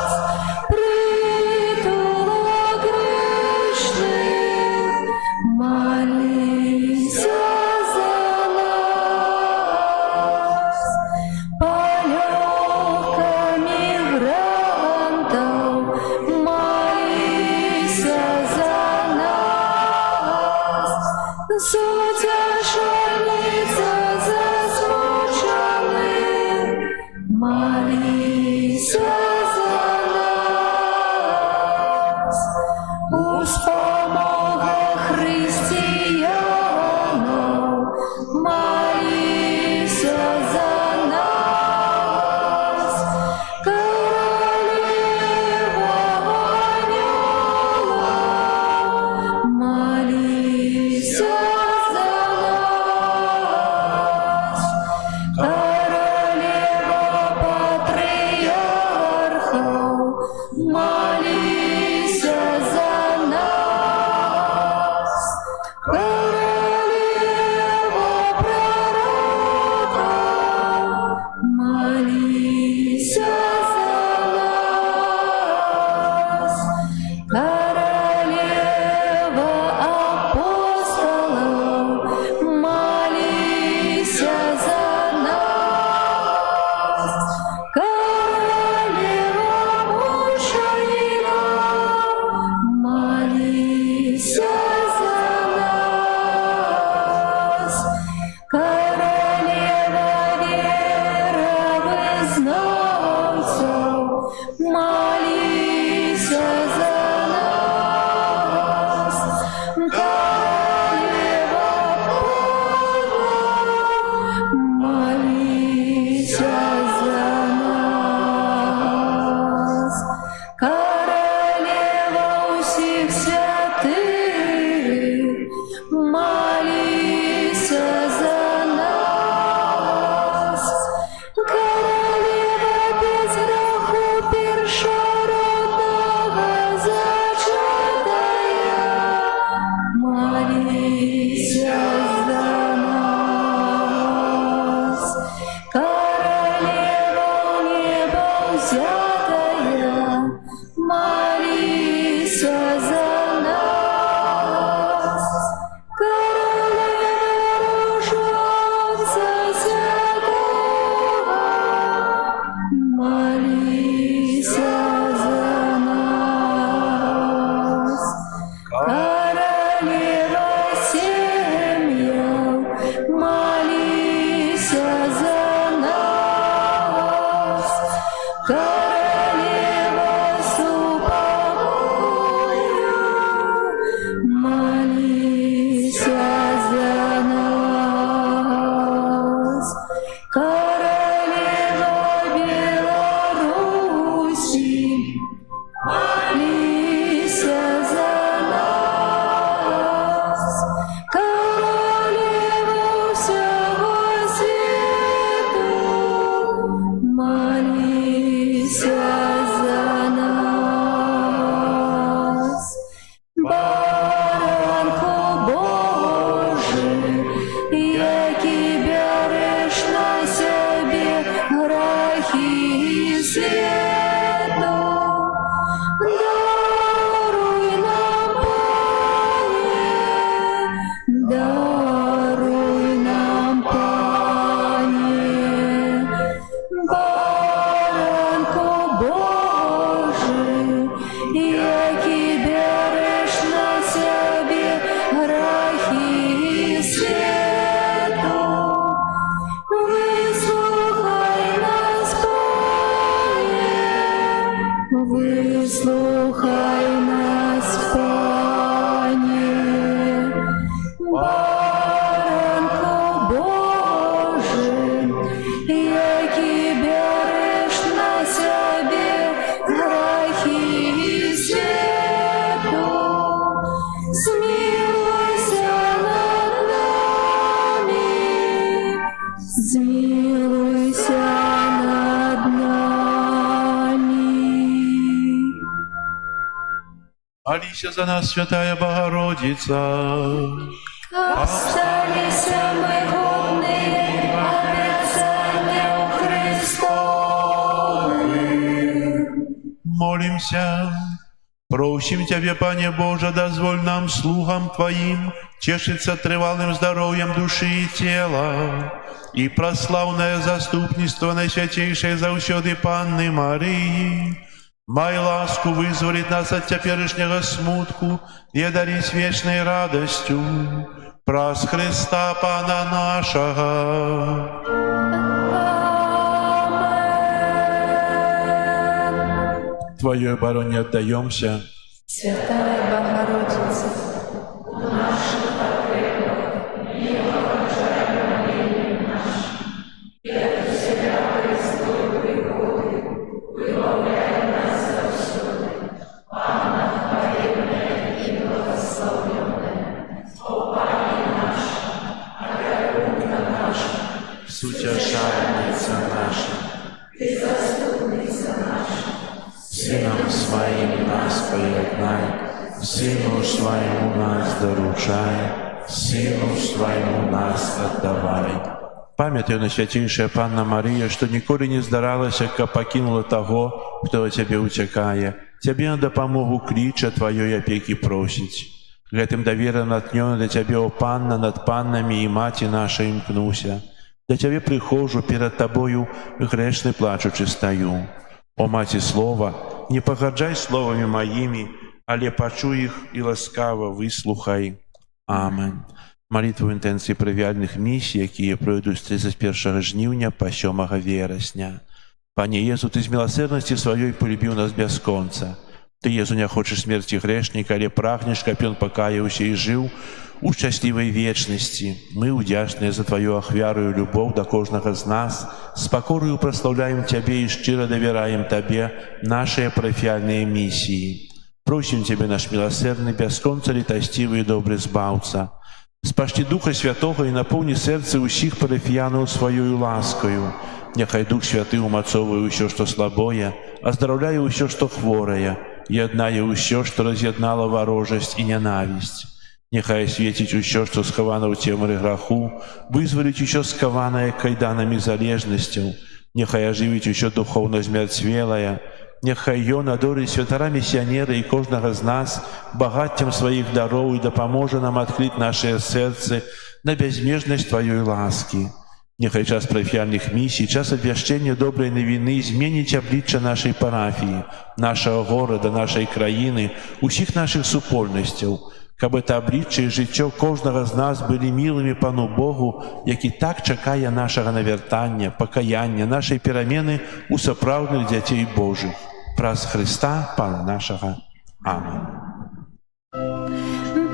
Притулок грешных, молися за нас. Полегка мигрантов, молися за нас. Сутешеница засмученных, молися за нас. Успомога християнов, молися за нас. Королева ангелов, молися за нас. Королева патриархов, світу, даруй нам, Пане, даруй нам, Пане, Баранко Божий, який береш на себе грехи світу. Вислухай нас, Пане, вислухай нас, Пане, Баранко Божий, який береш на себе грехи світу. Змилуйся над нами, змилуйся над нами. Молися за нас, Святая Богородица. Осталися ми годні обіцяння у Христові. Молимся. Просим Тебе, Пане Боже, дозволь нам, слугам Твоим, тешиться тревалым здоровьем души и тела, и прославное заступництво Найсвятейшей заусёды Панны Марии. Май ласку вызволить нас от теперешнего смутку и одарить вечной радостью. Прос Христа Пана нашего. Твоей обороне отдаемся. Святая Богородица, Сутешальница наша, Сыном Своим нас поеднай, Сыну Своему нас доручай, Сыну Своему нас отдавай. Памятай, Найсвятейшая Панна Мария, что николи не здаралася, как покинула того, кто о Тебе утекая. Тебе на допомогу клича Твоей опеки просить. Гэтым довером натнёна до Тебе, о Панна, над паннами и Мати нашей имкнуся. До Тебе прихожу, перед Тобою грешный плачучи стою. О Маті Слова, не погаджай словами моими, але почуй их и ласкаво выслухай. Амен. Молитву інтенції правільних місій, які пройдуть з 31 жнівня по 7 вересня. Пане Єзу, Ти з милосердності Своєї полюбив нас без конца. Ты, Езу, не хочешь смерти грешника, але прагнешь, каб он покаялся и жил у счастливой вечности. Мы, удячные за Твою ахвяру и любовь до кожного из нас, с покорою прославляем Тебе и щиро доверяем Тебе наши парафиальные миссии. Просим Тебе, наш милосердный, без конца летостивый и добрый Збавца, спашти Духа Святого и наполни сердце усіх парафіянов Своєю ласкою. Нехай Дух Святый умацовує усе, що слабое, оздоровляє усе, що хворое, єднає усе, що роз'єднало ворожесть і ненависть. Нехай світить усе, що сховано в темрі граху, визволить усе сковане кайданами залежностью, нехай оживить усе духовно змертвелое, нехай Ён одорить святара миссионера и кожного из нас богатством своих даров и допоможе нам открыть наше сердце на безмежность Твоей ласки. Нехай час парафіальних місій, час обвящення доброї новини змінить обличчя нашої парафії, нашого города, нашої країни, усіх наших супольностей, кабы та обличчя і життя кожного з нас були милими Пану Богу, який так чекає нашого навертання, покаяння, нашої переміни у справжніх дітей Божих. Прос Христа, Пана нашого. Амінь.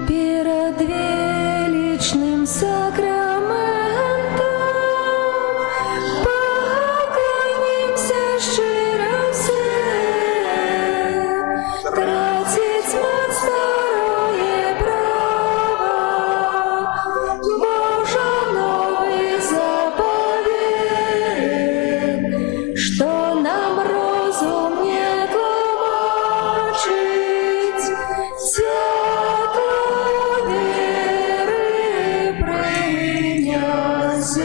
перед величным сакраментом поклонимся щиро все, тратить мать второе право, Божа новый заповедь, что нам розум не тлумачить, святло веры принять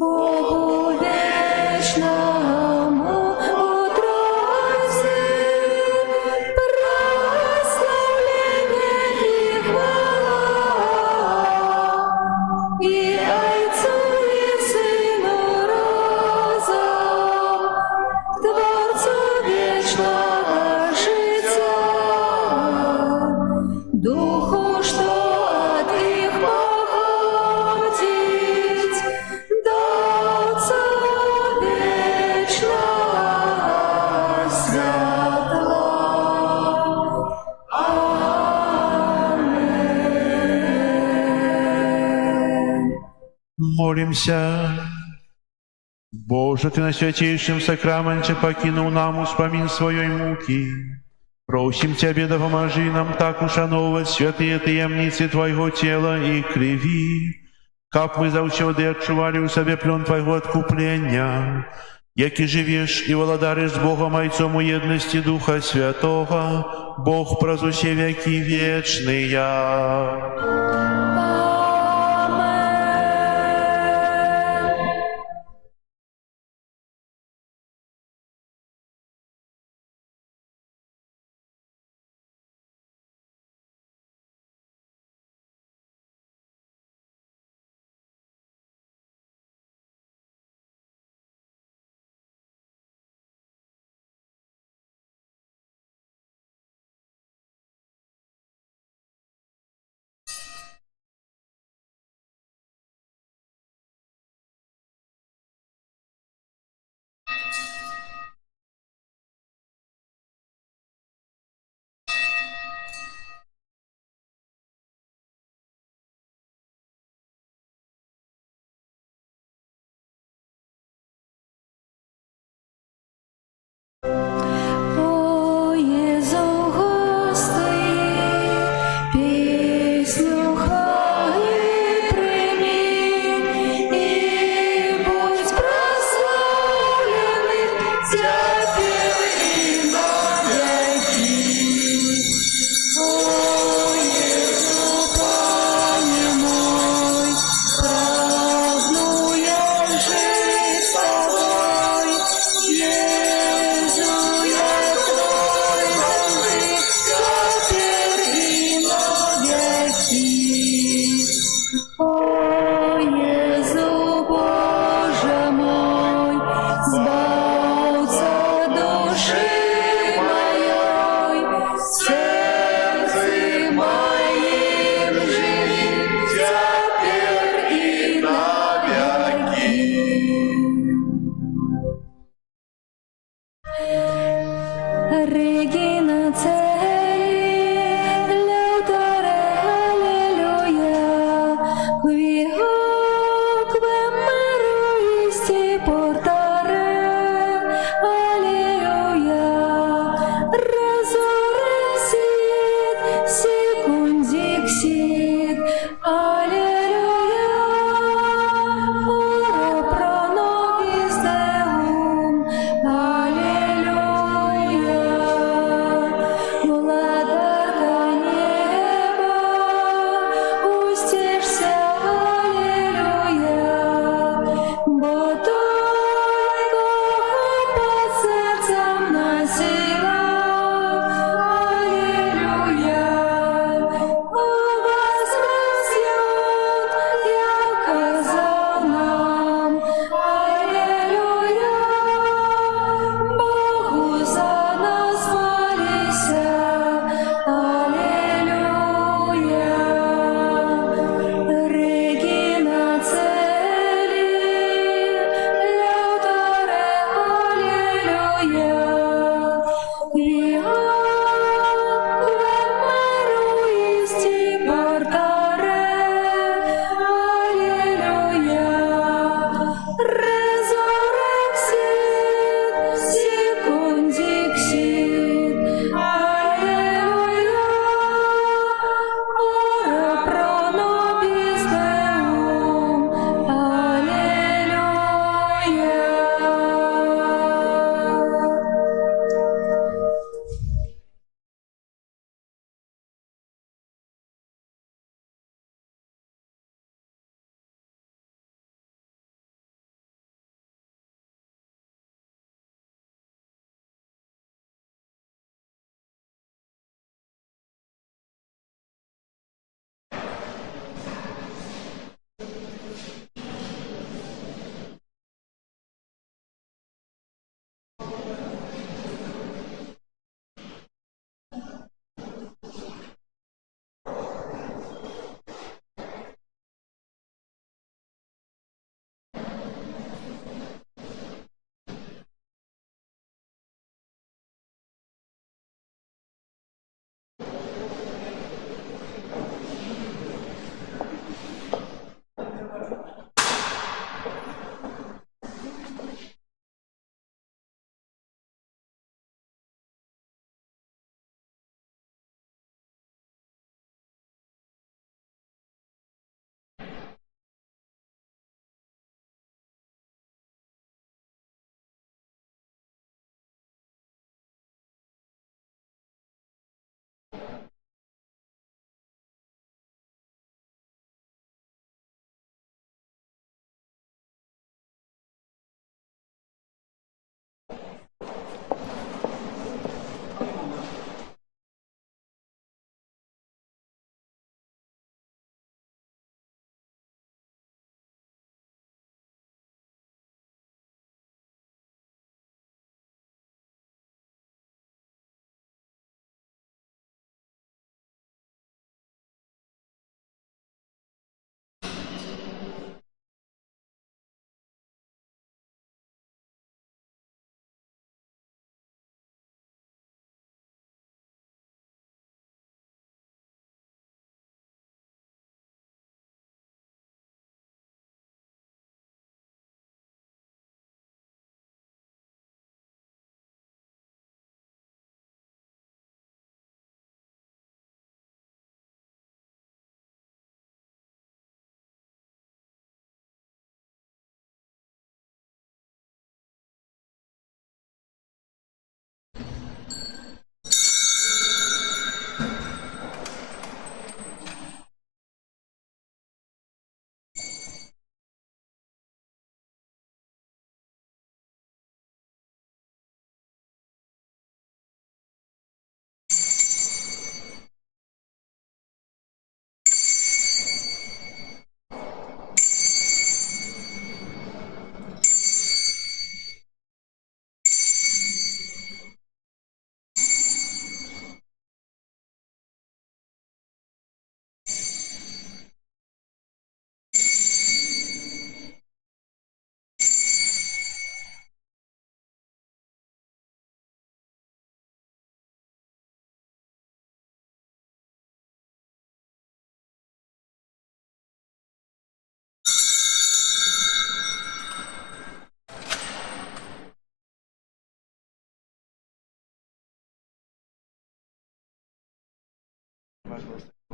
Богу вечному Помолимся. Боже, Ты на святейшем сакраменте покинул нам успомин своей муки. Просим Тебя, да поможи нам так ушановывать святые таемницы Твоего тела и крови, как мы завсёды отчували у себе плен Твоего откупления, яки живешь и владаришь с Богом Отцом у едности Духа Святого, Бог прозусе веки вечные.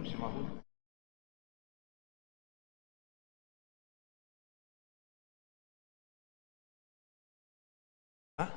всемогутный. А?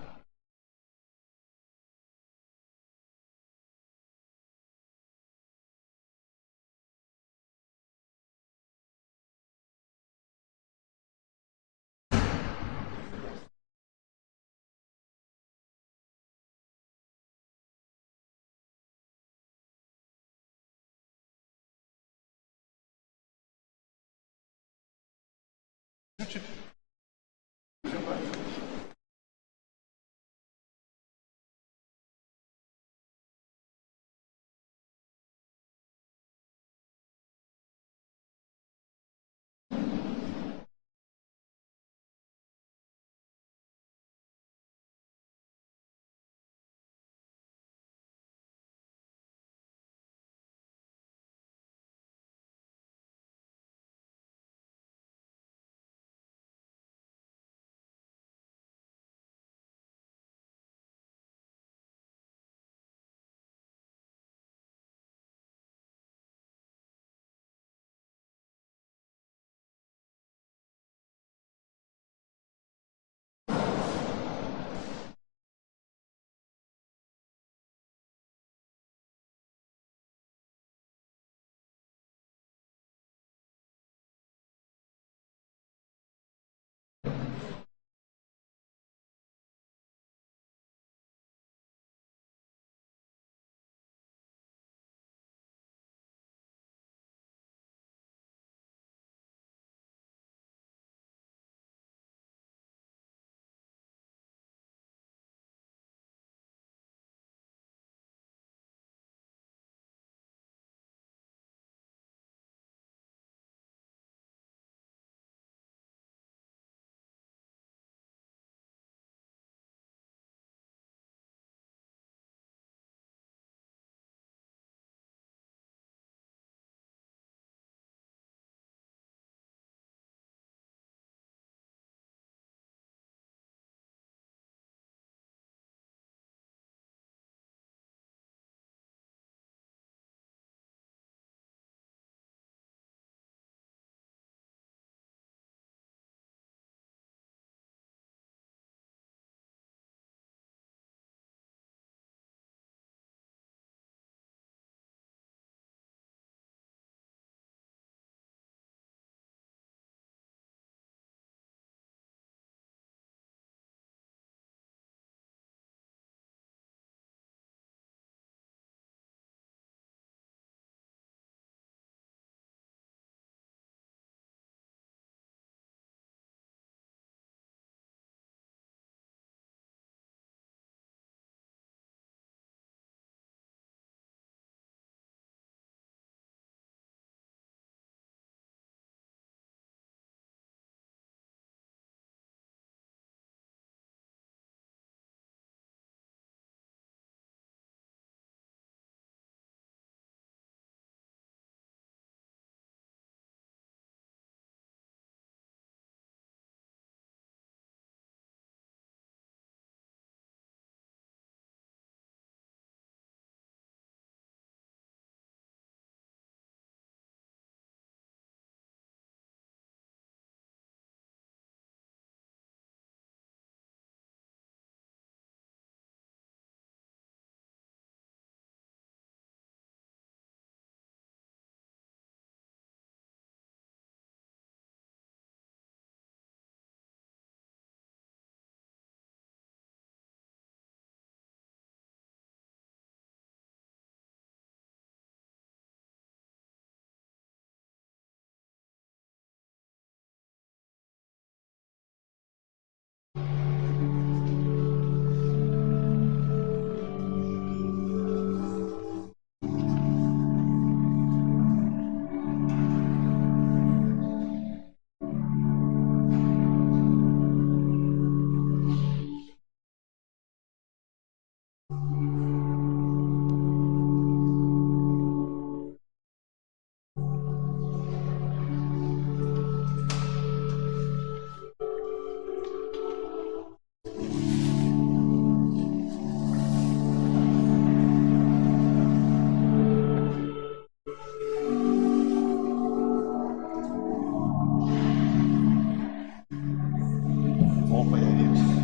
О, появился.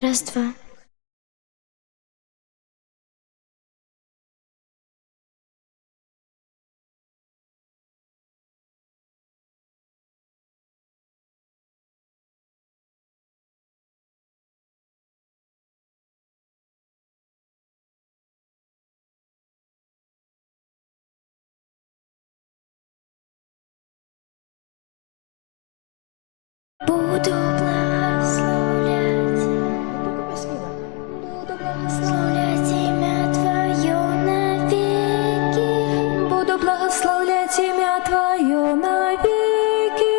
Раз, два. Буду благословлять, буду благословлять имя Твое навеки. Буду благословлять имя Твое навеки.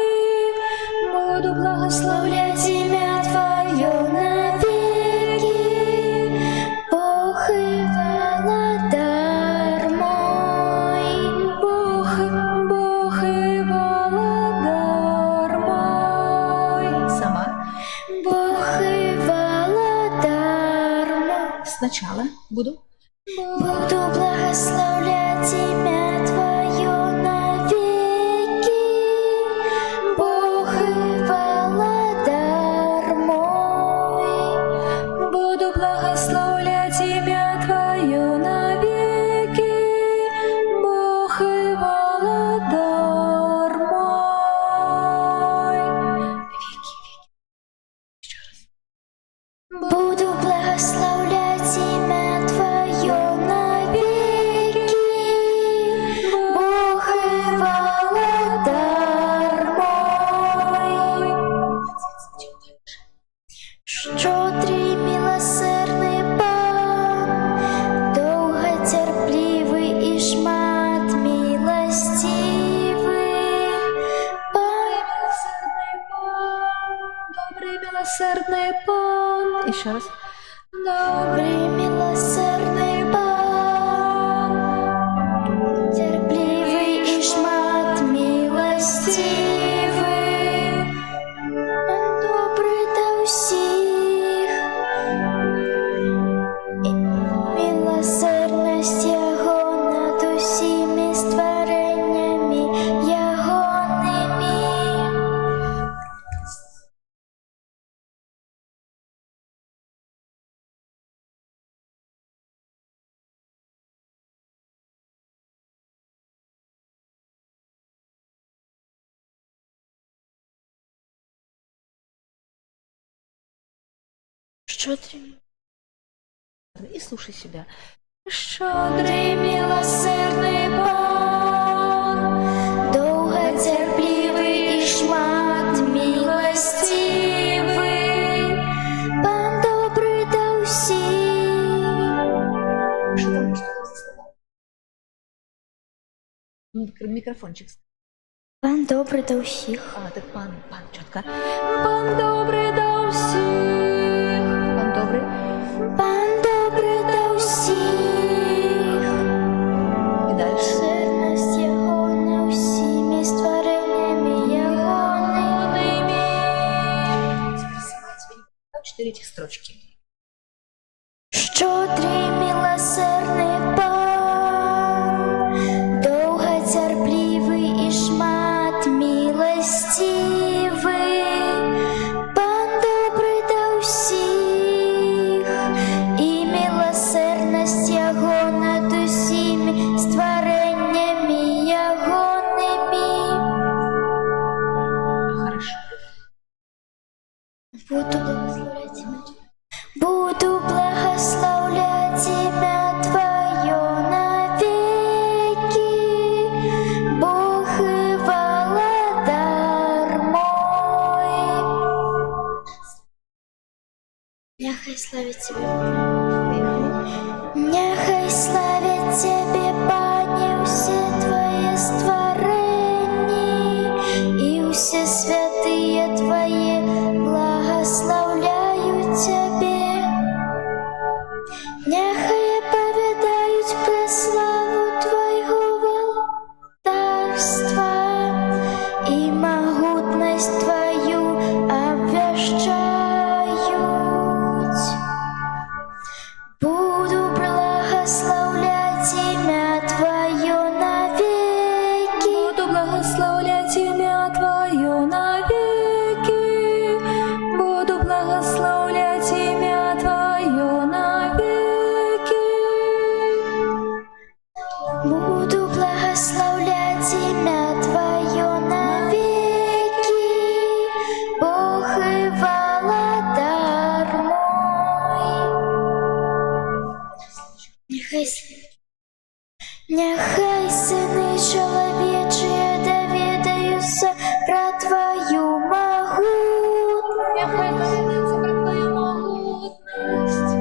Буду Благословлять имя Твое навеки. Бог и Володар мой. Бог и Володар мой. Сама. Бог и Володар мой. Сначала буду. Буду благословлять имя Твое навеки. Бог и Володар мой. Буду благословлять имя Твое навеки. Бог и Володар мой. Буду благословлять имя Твое навеки. Бог и Володар мой. Щодрий милосердний Пан, довготерпливий і шмат милостивий. Пан, Добрый милосердный Пан. Еще раз. добрий милосердний Пан, терпливий і шмат милостивий. Пан добрий до всіх, і милосердність Його над усіми створеннями Йогоними. Щодрий, И слушай себя. Щедрый милосердний Пан, довготерпливий і шмат милостивий. Пан добрий до всіх. Что там за слова? Микрофончик. Пан добрий до всіх. А, так пан, четко. Пан добрый до всіх. Пан добрый. Пан добрий до всіх. И дальше. Милосердність Його над усіми створеннями Йогоними. Теперь 4 этих строчки. Щодрий милосердний славить Тебе. Няхай славить Тебе, Пане, все Твои створения, и все святые Твои благословляют Тебе. Няхай поведают про славу Твоего владарства и могутность Твою обвещают. Буду благословлять имя Твое навеки. Буду благословлять имя Твое навеки. Буду благословлять имя Твое навеки. Буду благословлять имя Твое навеки, Бог и Владар мой. Нехай сыны человечие доведаются про Твою могутность. Нехай доведеться про Твою могутність.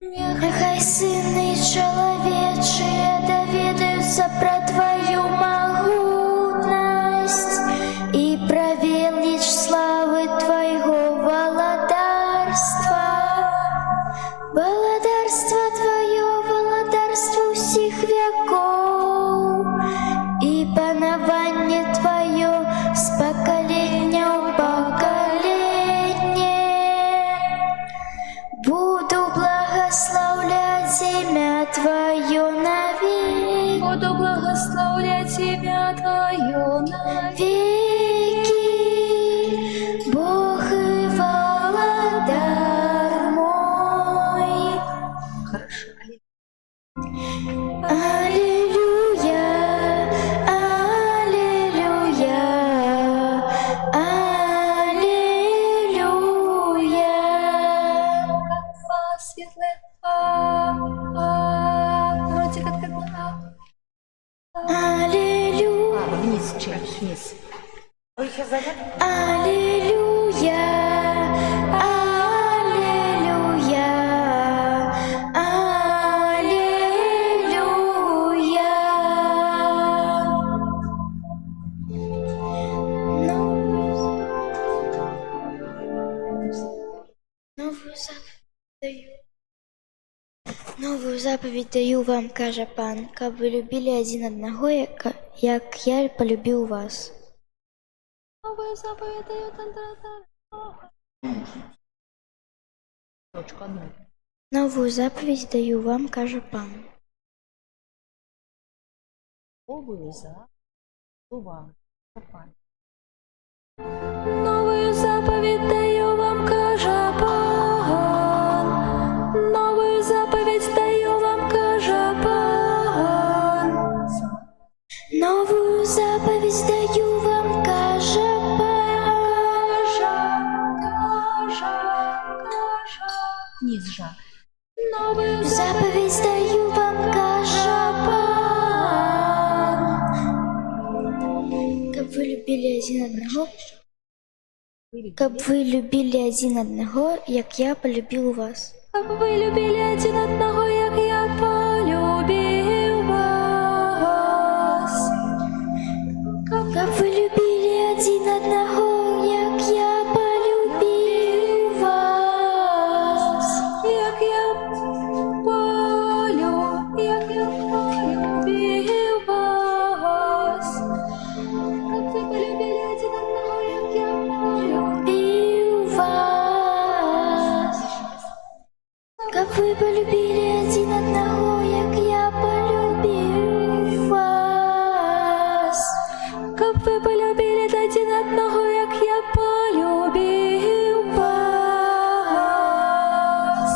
Нехай сыны человечие доведаются про Твою могутность и про величь славы Твоего володарства. Володарство Твое, володарство всех веков, и панование Твое с поколения в поколение. Буду благословлять имя Твое навеки. Буду благословлять имя Твое навеки. Бог и Владар мой. Хорошо. Аллилуйя, аллилуйя, аллилуйя. Светлое ротик открыла. Аллилуйя, Вниз, вниз. аллилуйя, аллилуйя, Новую заповедь даю вам, каже пан, каб ви любили один одного, як я полюбив вас. Новую заповедь даю тан-тан-тан. Точку одну. Новую заповедь даю вам, каже пан. Новую за вам. Папа. Новую заповедь даю вам, каже пан. Новую заповедь даю вам, каже пан. Новую заповедь даю вам, каже пан. Каже. Низ жа. Новую Заповедь даю вам, каже пан. Каб ви любили один одного, каб ви любили один одного, як я полюбив вас. Как вы любили один одного, як я полюбил вас. Каб ви любили один одного, як я полюбив вас. Як я полюбил вас. Как вы полюбили один одного, як я полюбил. Любив вас. Как вы полюбили один одного, як я полюбив вас. Как вы полюбили один одного, як я полюбил вас.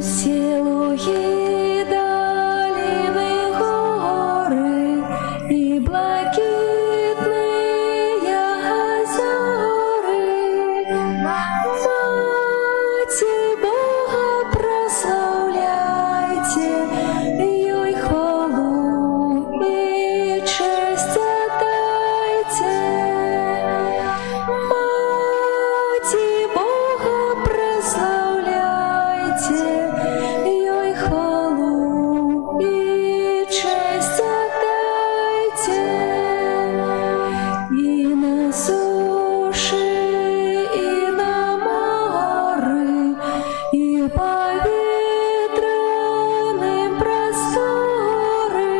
Все луги, долины, горы и блакитные озера. Мати Бога прославляйте, ей хвалу и честь отдайте. Мати Бога прославляйте, ей хвалу и честь отдайте. И на суше, и на море, и по ветреным просторы.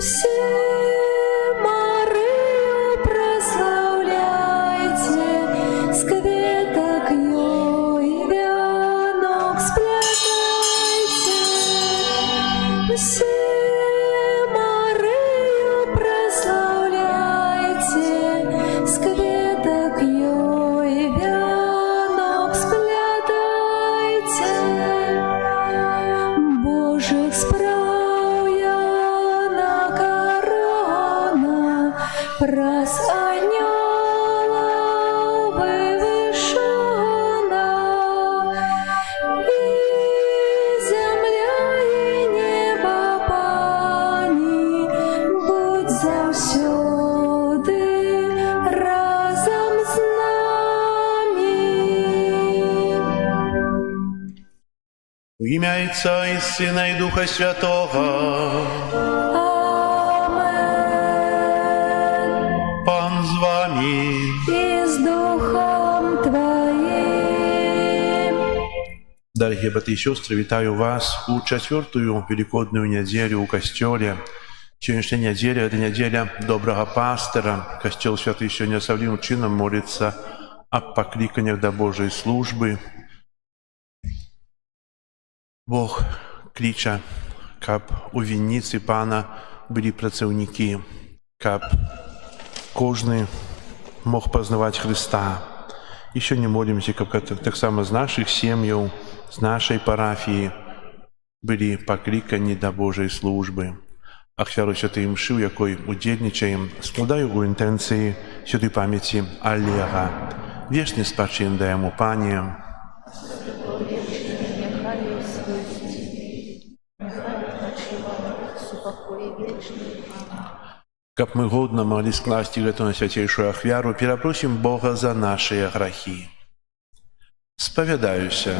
Все Марию прославляйте, с кветок ей венок сплетайте. Все Марию прославляйте, с кветок ей венок сплетайте. Божих справ яна корона, раз анёлов вывышена, и земля, и небо пані, будь завсёды разом з нами. В ім'я Отця і Сина і Духа Святого. Амен. Пан з вами. И с Духом Твоим. Дорогие братья и сестры, витаю вас у четвертую великодную неделю у Костеле. Сегодняшняя неделя – это неделя доброго пастора. Костел Святый сегодня особливым чином молится о покликаниях до Божьей службы. Бог клича, каб у вінниці Пана были працівники, каб кожный мог познавать Христа. И сегодня молимся, каб так само з наших сім'їв, з нашей парафії были покликані до Божьей службы. Ахвяру святої мши, у якої удільничаємо, складаю у інтенції святої пам'яті Олега. Вічний спачин даємо, Пані. Каб мы годно могли скласти эту на святейшую ахвяру, перепросим Бога за наши грехи. Споведаюся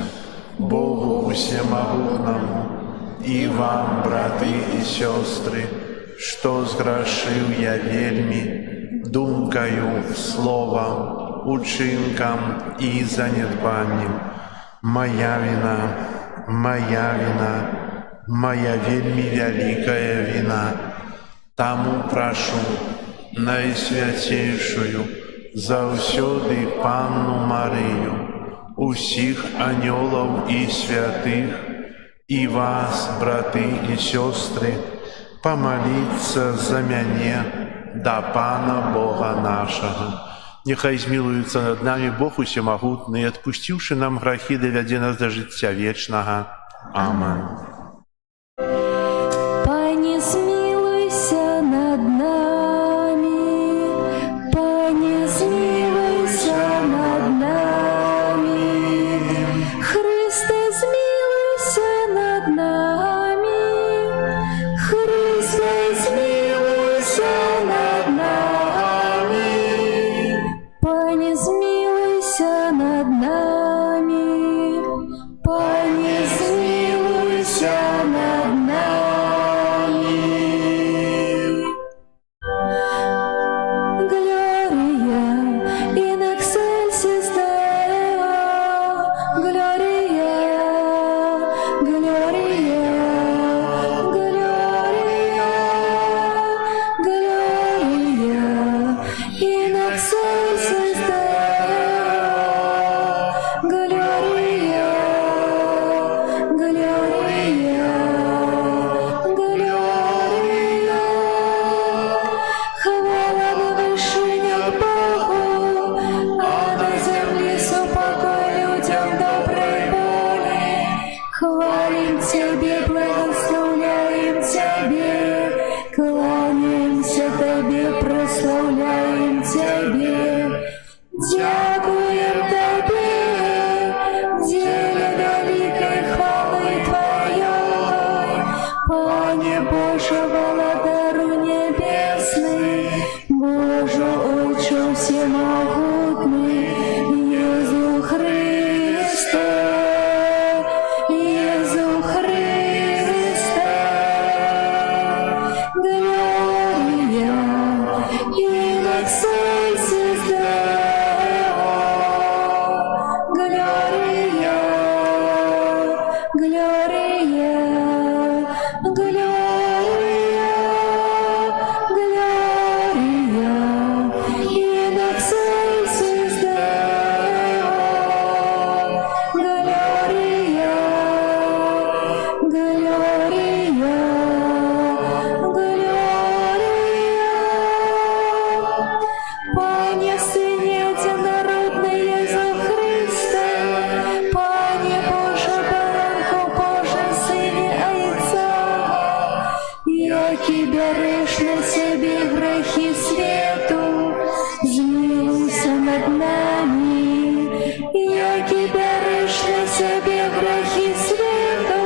Богу Всемогутному и вам, браты и сестры, что сгрешил я вельми, думкою, словом, учинком и занедбанием. Моя вина, моя вельми великая вина. Тому прошу найсвятейшую, заусёды Панну Марию, усіх анёлов и святых, и вас, браты и сестры, помолиться за мяне до Пана Бога нашего. Нехай змилуется над нами Бог Усемогутный, отпустивший нам грехи, доведя нас до життя вечного. Аминь. Пані, змилуйся над нами, Пані, змилуйся над нами, Христе, змилуйся над нами, Христе, змилуйся над нами, Пані, змилуйся над нами, Пані, змилуйся над нами. Gloria in excelsis Deo, Gloria, Gloria, Gloria, Gloria in excelsis Deo. Дякуем Тебе, деле великой хвалы Твоей, Пане Боже, Владару Небесный, Боже, Отче Всемогутный, Иису Христе, Иису Христе, Глория, in excelsis Deo, Gloria, Gloria, Gloria, Gloria, in excelsis Deo, Gloria, Gloria, Gloria. Пане Сыне Единородный Иису Христе, Пане Боже, Баранку Божий, Сыне Отца, яки береш на себе грехи свету, змилуйся над нами, яки береш на себе грехи свету,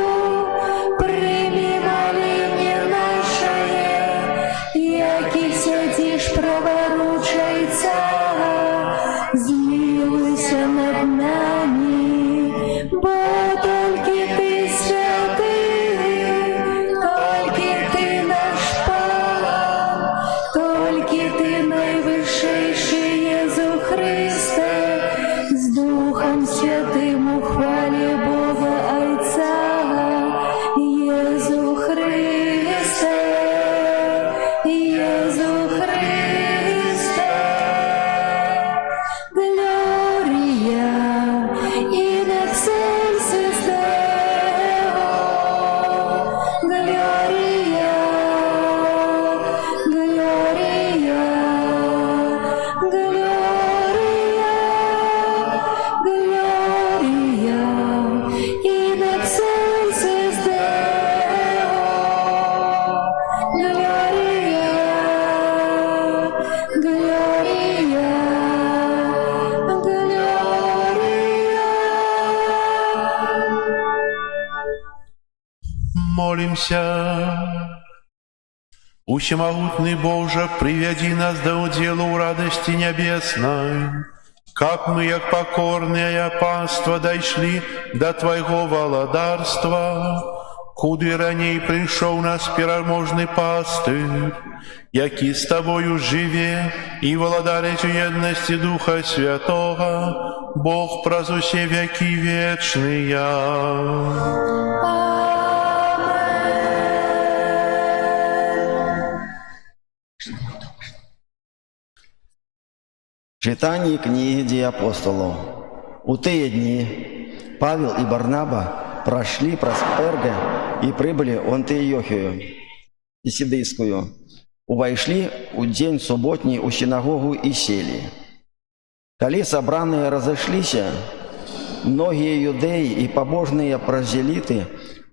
прими моление наше, яки сидишь праворучайца, змилуйся над нами, бо только Ты святый, только Ты наш Пан, только Ты наивысший Иису Христе, с Духом Святым у хвале Бога Отца, Иису Христе, Иису Христе. Gloria in excelsis Deo, Gloria, Gloria, Gloria, Gloria in excelsis Deo, Gloria, Gloria, Молимся. У всемогутный Боже, приведи нас до уделу радости небесной, как мы, як покорная паства, дошли до Твоего володарства, куды раней пришел нас переможный пастырь, який с Тобою живе и владарить в едности Духа Святого, Бог праз усе веки вечные. Читание книги Дій апостолов. У те дни Павел и Барнаба прошли праз Перге и прибыли в Антиохию Писидийскую. Увайшли у день субботний у синагогу и сели. Коли собранные разошлися, многие юдеи и побожные прозелиты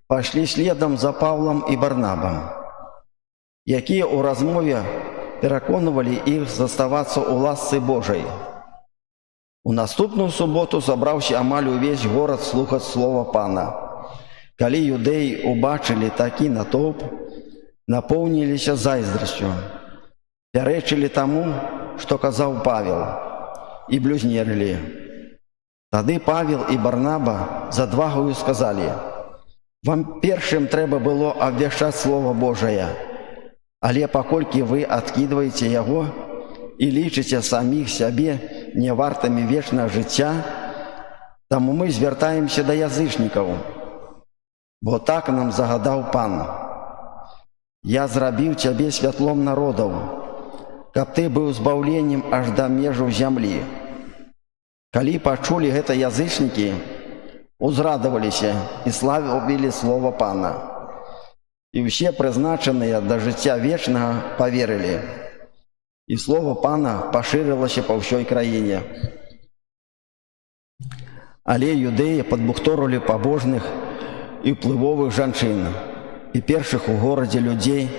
пошли следом за Павлом и Барнабом, які у размове переконували их заставаться у ласцы Божией. У наступную суботу собрався амаль увесь город слухать слова Пана. Коли юдеи убачили таки натовп, наповнилися зайздростью, перечили тому, что казав Павел, и блюзнерили. Тады Павел и Барнаба з адвагою сказали: «Вам першим треба было обвяшать Слово Божие, але паколькі вы адкідваеце яго і лічыце саміх сябе невартымі вечнага жыцця, таму мы звяртаемся да язычнікаў, бо так нам загадаў Пан. Я зрабіў цябе святлом народаў, каб ты быў збаўленнем аж да межаў зямлі». Калі пачулі гэта язычнікі, узрадаваліся і славілі слова Пана. І ўсе прызначаныя да жыцця вечнага поверылі. І слова Пана пашырылася па ўсёй краіне. Але юдэі падбухторылі пабожных і ўплывовых жанчын і першых у горадзе людзей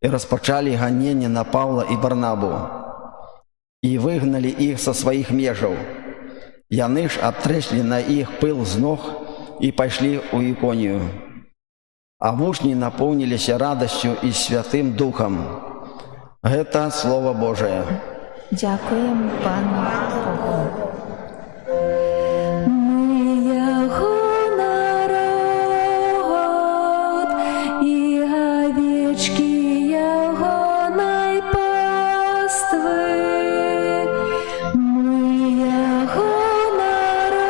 і распачалі ганенне на Паўла і Барнабу. и выгнали их со своих межаў. Яны ж абтрэслі на іх пыл з ног і пайшлі ў Іконію. А вучні напоўніліся радасцю і Святым Духам. Гэта Слово Божие. Дякуємо Пану Богу. Ми Його народ, і овечки Його найпастви. Ми Його народ,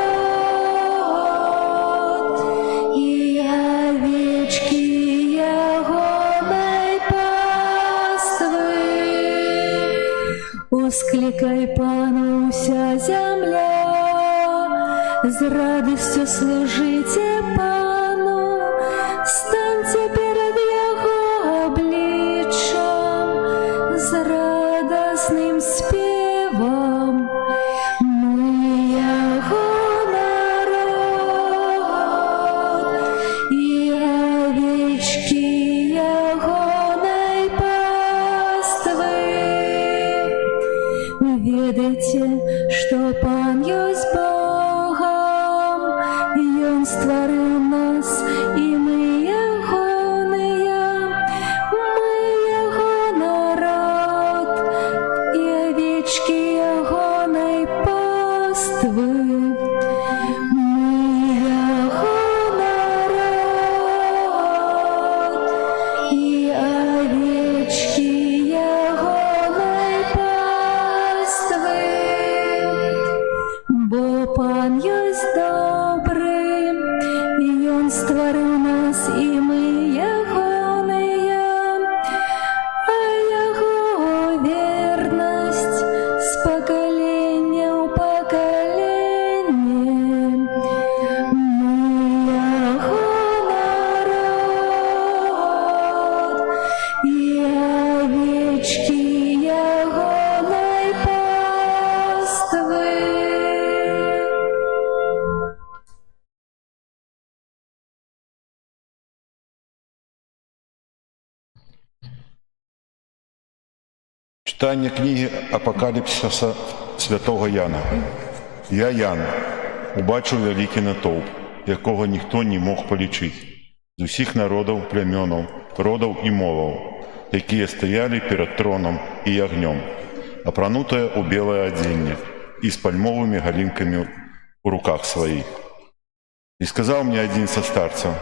і овечки Його найпастви. Ускликай Пану вся земля, з радістю служите Пану, станьте перед Його обличчям, з радосним співом. Ми Його народ, і овечки Його найпастви. Ведайте, что Пан есть Богом, и Он створил нас, и мы Ягоные. Мы Его народ, и овечки Его найпастви. Мы Его народ, и овечки Его найпастви. Бо Пан есть добрый, и Он створил нас, и мы Ягоные, а Его верность с поколения в поколение. Мы Его народ, и овечки Его найпастви. Читання книги Апокаліпсиса святого Яна. Я, Ян, убачив великий натовп, якого ніхто не мог полічити, з усіх народів, племінів, родів і мовів, які стояли перед троном і огнем, опранутые у белое одеяние и с пальмовыми галинками в руках своих. И сказал мне один со старцев: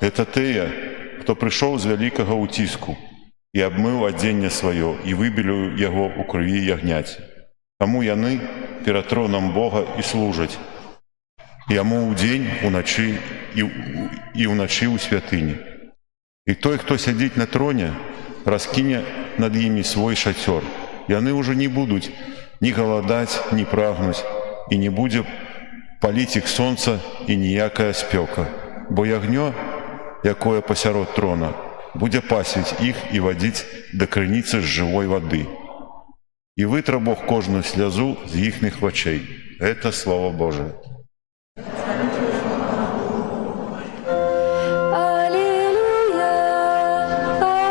это те, кто пришел з великого утиску, и обмыл оденье свое, и выбелил его у крови ягняти. Тому яны перед троном Бога и служать, Яму у день, уночи и уночи у святыни. И той, кто сидит на троне, раскине над ими свой шатер. Яны уже не будут ни голодать, ни прагнуть, и не будет палить их солнце и ніякая спека. Бо ягнё, якое посярод трона, буде пасвіць их и водить до крыніцы з живой воды. И вытра Бог кожную слезу з ихних очей. Это Слово Божие. Аллилуйя, аллилуйя,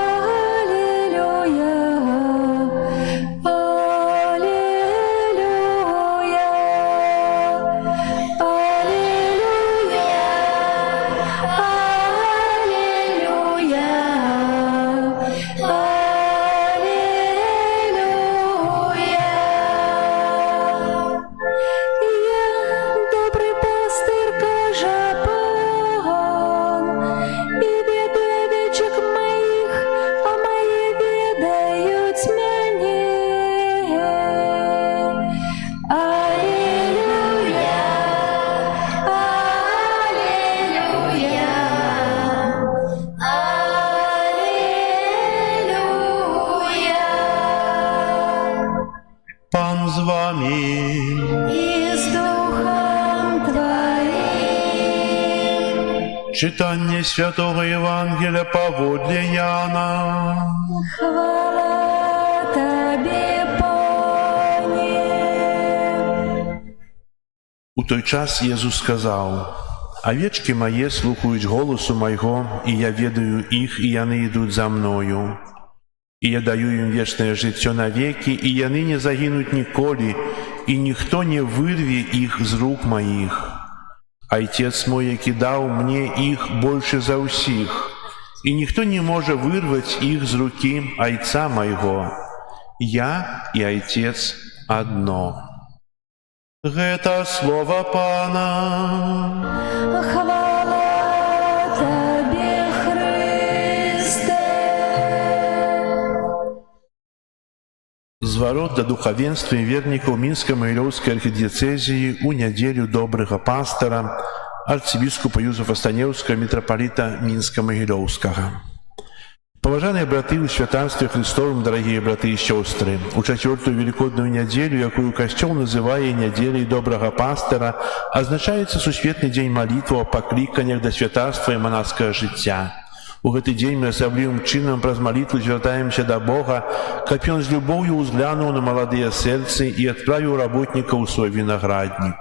аллилуйя, добрий пастир, каже Пан, і веду овечок моїх, а мої ведають мене. Аллилуйя, аллилуйя, аллилуйя. Пан з вами. И с Духом Твоим. Читання Святого Євангелія поводле Яна. Хвала Тебе, Пане. У той час Єсус сказав: «Овечки мої слухають голосу Майго, і я ведаю їх, і вони йдуть за мною. І я даю ім вечнае жыццё навекі, і яны не загінуць ніколі, і ніхто не вырве іх з рук маіх. Айцец мой, які даў мне іх больше за ўсіх, і ніхто не можа вырваць іх з рукі Айца майго. Я і Айцец адно. Гэта слова Пана. Хвала Табе, Христе. Зварот да духавенства і вернікаў Мінска-Магілёўскай архідыяцэзіі ў нядзелю добрага пастара арцыбіскупа Юзефа Станеўскага, мітрапаліта Мінска-Магілёўскага. Паважаныя браты ў святанстве Христовым, дарагія браты і сёстры, у чацвёртую велікодную нядзелю, якую Касцёл называе нядзеляй добрага пастара, азначаецца сусветны дзень малітваў о пакліканнях да святарства і манаскага жыцця. У гэты дзень мы асаблівым чынам праз малітву звяртаемся да Бога, каб Ён з любоўю ўзглянуў на маладыя сэрцы і адправіў работнікаў у свой вінаграднік.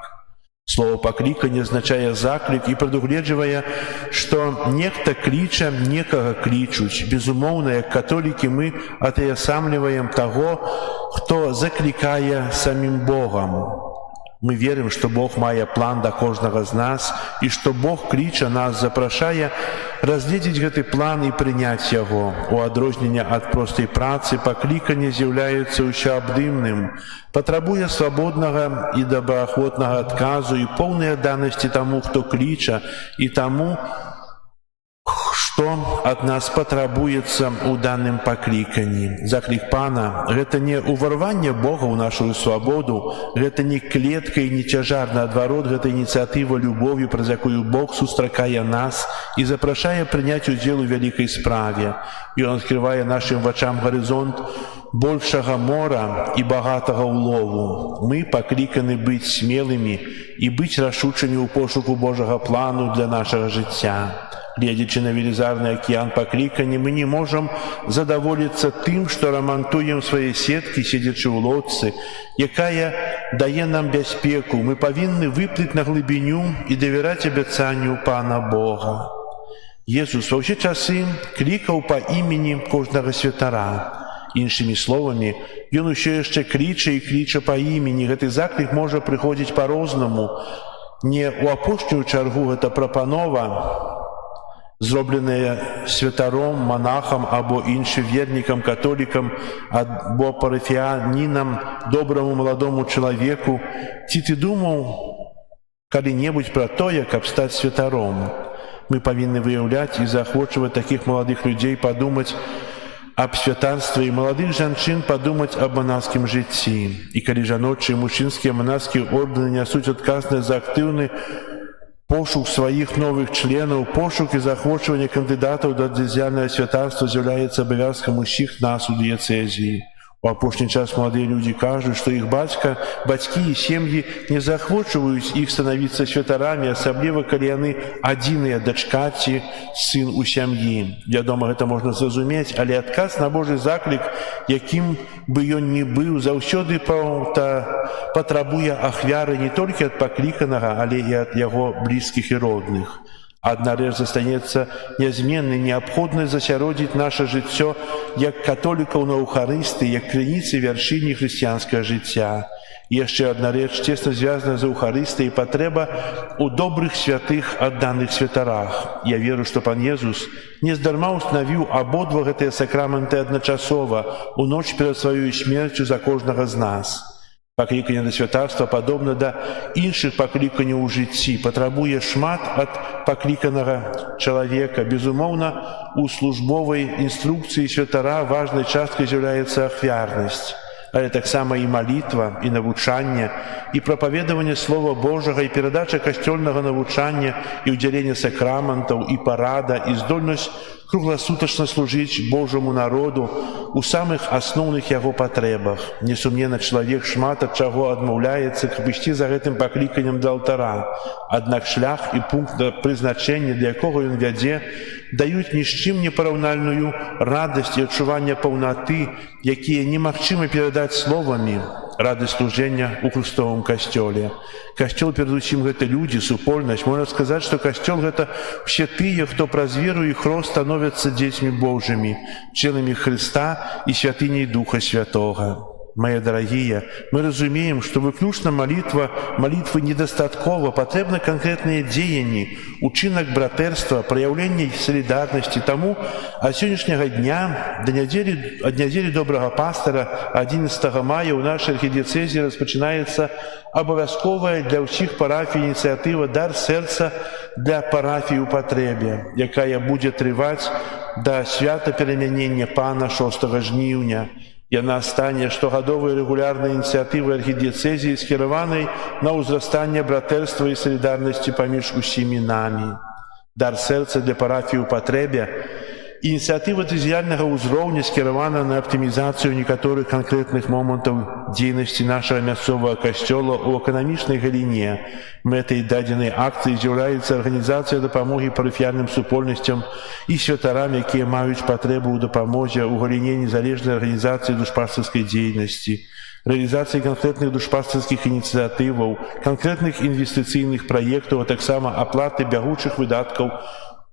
Слово «пакліканне» азначае заклік і прадугледжвае, што нехта кліча, некага клічуць. Безумоўна, як католікі мы атаясамліваем таго, хто заклікае самім Богам. Мы верым, што Бог мае план да кожнага з нас і што Бог кліча нас, запрашае разгледзець гэты план і прыняць яго. У адрозненне ад простай працы пакліканне з'яўляецца ўсеабдымным, патрабуе свабоднага і добраахвотнага адказу і поўнай адданасці таму, хто кліча, і таму, што ад нас патрабуецца ў даным пакліканні. Заклік Пана – гэта не ўварванне Бога ў нашу свабоду, гэта не клетка і не цяжар, наадварот, гэта ініцыятыва любові, праз якую Бог сустракае нас і запрашае прыняць удзел у вялікай справе. Ён адкрывае нашым вачам гарызонт большага мора і багатага ўлову. Мы пакліканы быць смелымі і быць рашучымі ў пошуку Божага плану для нашага жыцця. Гледзячы на велізарны акіян паклікання, мы не можам задаволіцца тым, што рамантуем свае сеткі, седзячы ў лодцы, якая дае нам бяспеку. Мы павінны выплыць на глыбіню і давяраць абяцанню Пана Бога. Jesús ва ўсе часы клікаў па імені кожнага святара. Іншымі словамі, Ён усё яшчэ кліча і кліча па імені. Гэты заклік можа прыходзіць па-рознаму. Не ў апошнюю чаргу гэта прапанова, зробленыя святаром, монахам або іншым вернікам, католікам, або парафіянінам, добраму маладому чалавеку. Ці ты думаў калі-небудзь пра тое, каб стаць святаром? Мы павінны выяўляць і заахвочваць такіх маладых людзей падумаць аб святарстве, і маладых жанчын падумаць аб манаскім жыцці. І калі жаночыя і мужчынскія манаскія ордэны нясуць адказнасць за актыўны пошук сваіх новых членаў, пошук і заахвочванне кандыдатаў да дыяцэзіяльнага святарства з'яўляецца абавязкам усіх нас у дыяцэзіі. У апошні час маладыя людзі кажуць, што іх бацькі і сем'і не заахвочваюць іх станавіцца святарамі, асабліва калі яны адзіныя дачка ці сын у сям'і. Вядома, гэта можна зразумець, але адказ на Божы заклік, якім бы ён ні быў, заўсёды патрабуе ахвяры не толькі ад пакліканага, але і ад яго блізкіх і родных. Адна рэч застанецца нязменнай, неабходна засяродзіць наша жыццё як католікаў на Эўхарыстыі, як крыніцы вяршыні хрысціянскага жыцця. І яшчэ адна рэч цесна звязана з Эўхарыстыяй, патрэба ў добрых святых адданых святарах. Я веру, што Пан Езус нездарма ўстанавіў абодва гэтыя сакрамэнты адначасова у ноч перад сваёй смерцю за кожнага з нас. Пакліканне да святарства падобна да іншых пакліканняў у жыцці, патрабуе шмат ад пакліканага чалавека. Безумоўна, у службовай інструкцыі святара важнай часткай з'яўляецца ахвярнасць, але таксама і малітва, і навучанне, і прапаведаванне Слова Божага, і перадача касцёльнага навучання, і ўдзяленне сакраментаў, і парада, і здольнасць кругласутачна служыць Божаму народу у самых асноўных яго патрэбах. Несумненна, чалавек шмат ад чаго адмаўляецца, каб ісці за гэтым пакліканнем да алтара. Аднак шлях і пункт прызначэння, для якога ён вядзе, даюць ні з чым не параўнальную радасць і адчуванне паўнаты, якія немагчыма перадаць словамі. радасць служэння ў Христовым касцёле. Касцёл, перадусім, гэта людзі, супольнасць. Можна сказаць, што касцёл гэта ўсе тыя, хто праз веру і хрост становяцца дзецьмі Божымі, членамі Христа і святыняй Духа Святога. Мои дорогие, мы разумеем, что выключно молитвы недостатково, потребны конкретные деяния, учинок братерства, проявление солидарности тому, а сегодняшнего дня, до недели доброго пастора, 11 мая у нашей архидиецезии распочинается обов'язковая для всіх парафій ініціатива «Дар серця для парафій у потребі», якая буде тривати до свята перемянення Пана 6 жнівня. Яна стане штогадовай рэгулярнай ініцыятывай архідыецэзіі, скіраванай на ўзрастанне братэрства і салідарнасці паміж усімі намі. Дар сэрца для парафіі ў патрэбе. Ініцыятыва тэзіяльнага ўзроўня скіравана на аптымізацыю некаторых канкрэтных момантаў дзейнасці нашага мясцовага касцёла ў эканамічнай галіне. Мэтай дадзенай акцыі з'яўляецца арганізацыя дапамогі парафіяльным супольнасцям і святарам, якія маюць патрэбу ў дапамозе ў галіне незалежнай арганізацыі душпастырскай дзейнасці, рэалізацыі канкрэтных душпастырскіх ініцыятываў, канкрэтных інвестыцыйных праектаў, а таксама аплаты бягучых выдаткаў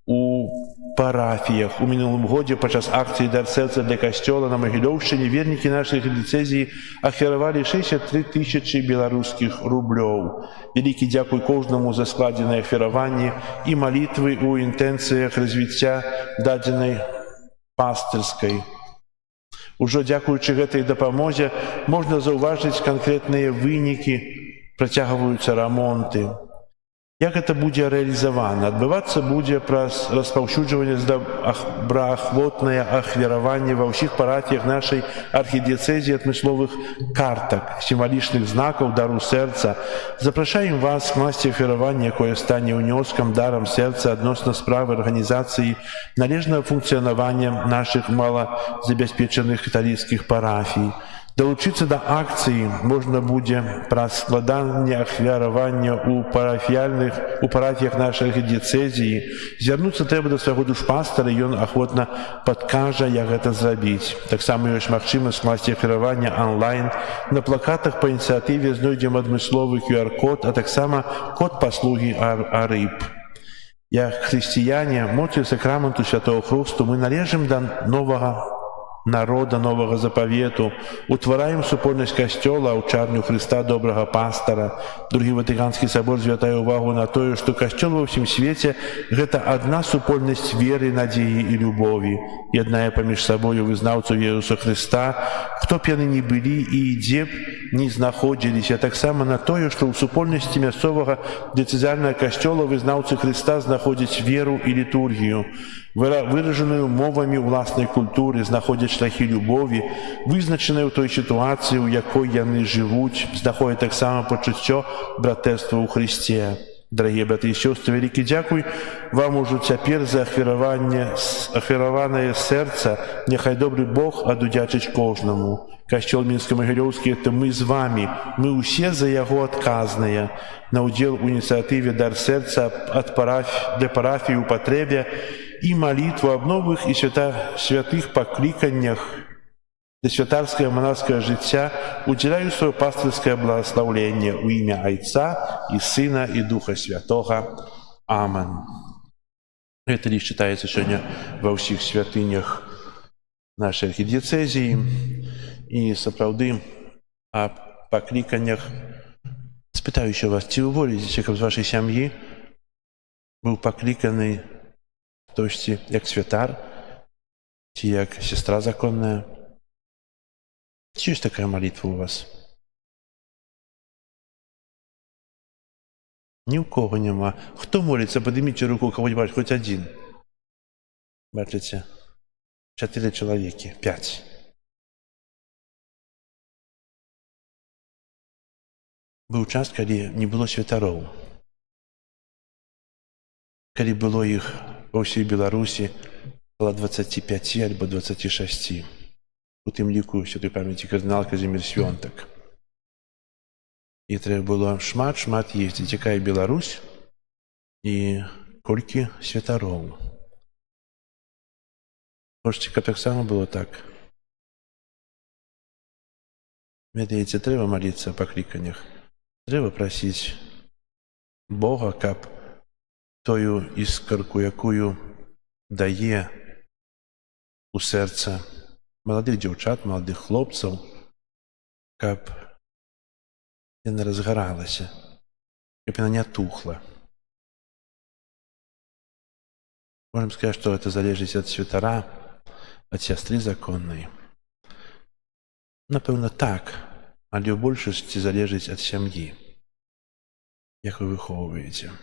у парафіях. У мінулым годзе падчас акцыі «Дар сэрца для касцёла» на Магілёўшчыне вернікі нашай архідыецэзіі ахвяравалі 63 тысячы беларускіх рублёў. Вялікі дзякуй кожнаму за складзенае ахвяраванне і малітвы ў інтэнцыях развіцця дадзенай пастырскай. Ужо дзякуючы гэтай дапамозе можна заўважыць канкрэтныя вынікі, працягваюцца рамонты. Як гэта будзе рэалізавана? Адбывацца будзе праз распаўсюджванне добраахвотнае ахвяраванне ва ўсіх парафіях нашай архідыецэзіі адмысловых картак, сімвалічных знакаў дару сэрца. Запрашаем вас скласці ахвяраванне, якое стане ўнёскам дарам сэрца адносна справы арганізацыі належнага функцыянавання нашых малазабяспечаных каталіцкіх парафій. Далучыцца да акцыі можна будзе праз складанне ахвяравання ў парафіях нашай архідыецэзіі. Звярнуцца трэба да свайго душпастара, ён ахвотна падкажа, як гэта зрабіць. Таксама ёсць магчымасць скласці ахвяраванне онлайн. На плакатах па ініцыятыве знойдзем адмысловы QR-код, а таксама код паслугі АРЫП. Як хрысціяне, моцаю сакраменту Святого Хрусту, мы належым да новага народа, новага запавету, утвараем супольнасць касцёла, аўчарню Хрыста добрага пастара. Другі Ватыканскі сабор звяртае ўвагу на тое, што касцёл ва ўсім свеце гэта адна супольнасць веры, надзеі і любові. Яднае паміж сабою вызнаўцаў Jesуса Хрыста, хто б яны ні былі і дзе б ні знаходзіліся. Таксама на тое, што ў супольнасці мясцовага дыяцэзіяльнага касцёла вызнаўцы Хрыста знаходзяць веру і літургію, выражаную мовамі ўласнай культуры, знаходзяць шляхі любові, вызначаныя ў той сітуацыі, у якой яны жывуць, знаходзяць таксама пачуццё братэрства ў Хрысце. Дарагія браты і сёстры, вялікі дзякуй вам ужо цяпер за ахвяраванае сэрца. Няхай добры Бог адудзячыць кожнаму. Касцёл Мінска-Магілёўскі – это мы з вамі, мы ўсе за яго адказныя. На ўдзел у ініцыятыве «Дар сэрца» для парафіі ў патрэбе і малітву аб новых і святых пакліканнях для святарскага манаскага жыцця удзяляю сваё пастырскае благаслаўленне ў імя Айца і Сына і Духа Святога. Амен. Гэты ліст чытаецца сёння ва ўсіх святынях нашай архідыецэзіі. І сапраўды аб пакліканнях спытаюся вас, ці вы воліце, каб з вашай сям'і быў пакліканы хтосьці як святар ці як сестра законная? Ці ёсць такая малітва ў вас? Ні ў кого няма. Хто моліцца? Падыміце руку, кого-нибудь, хоць адзін. Бачыце? 4 чалавекі, 5. Быў час, калі не было святароў. Калі было іх ва ўсёй Беларусі каля 25 альбо 26. У тым ліку святой памяці кардынал Казімір Свёнтак. І трэба было шмат ездзіць, якая Беларусь і колькі святароў. Хочаце, каб таксама было так? Ведаеце, трэба маліцца па кліканнях. Трэба прасіць Бога, каб тою іскарку, якую дае у сэрца маладых дзяўчат, маладых хлопцаў, каб яна разгаралася, каб яна не тухла. Можем сказать, что это залежыць ад святара, ад сястры законнай. Напэўна, так, але ў большасці залежыць ад сям'і, як вы выхоўваеце.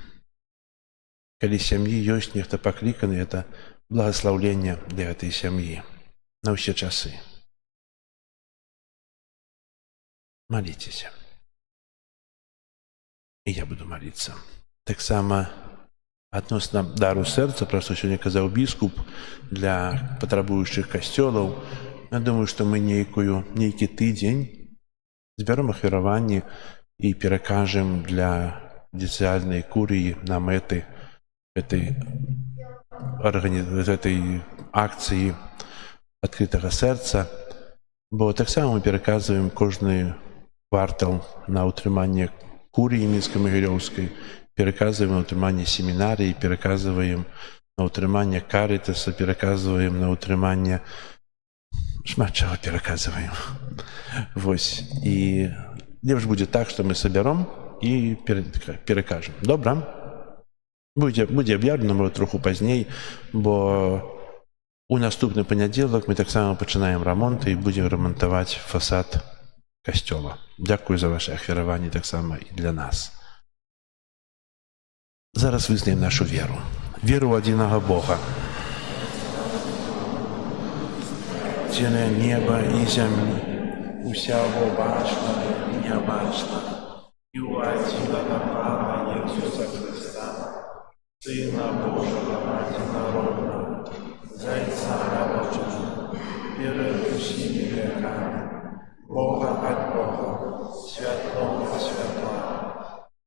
Калі сям'і ёсць нехта пакліканы, это благаслаўленне для гэтай сям'і на ўсе часы. Маліцеся. І я буду маліцца. Таксама адносна дару сэрца, пра што сёння казаў біскуп, для патрабуючых касцёлаў, я думаю, што мы нейкі тыдзень збяром ахвяраванні і перакажам для дыцыяльнай курыі на мэты гэтай акцыі адкрытага сэрца, бо таксама мы пераказваем кожны квартал на ўтрыманне курыі мінска-магілёўскай, пераказваем на ўтрыманне семінарыі, пераказваем на ўтрыманне карытаса, пераказваем на ўтрыманне шмат чаго пераказваем. Вось. І лепш будзе так, што мы сабяром і перакажам. Добра? Будзе аб'яўлена, можа, троху пазней, бо у наступны панядзелак мы таксама пачынаем рамонт і будзем рамантаваць фасад касцёла. Дзякую за ваше ахвяраванне таксама і для нас. Зараз вызнаем нашу веру. Веру ў адзінага Бога. Целя неба і зямлі, усяго бачнага і нябачнага, і ў адзінага Пана Ісуса Христа, Сына Божага адзінароднага, Зайца народжанага, перад усімі векамі, Бога ад Бога, святого святого,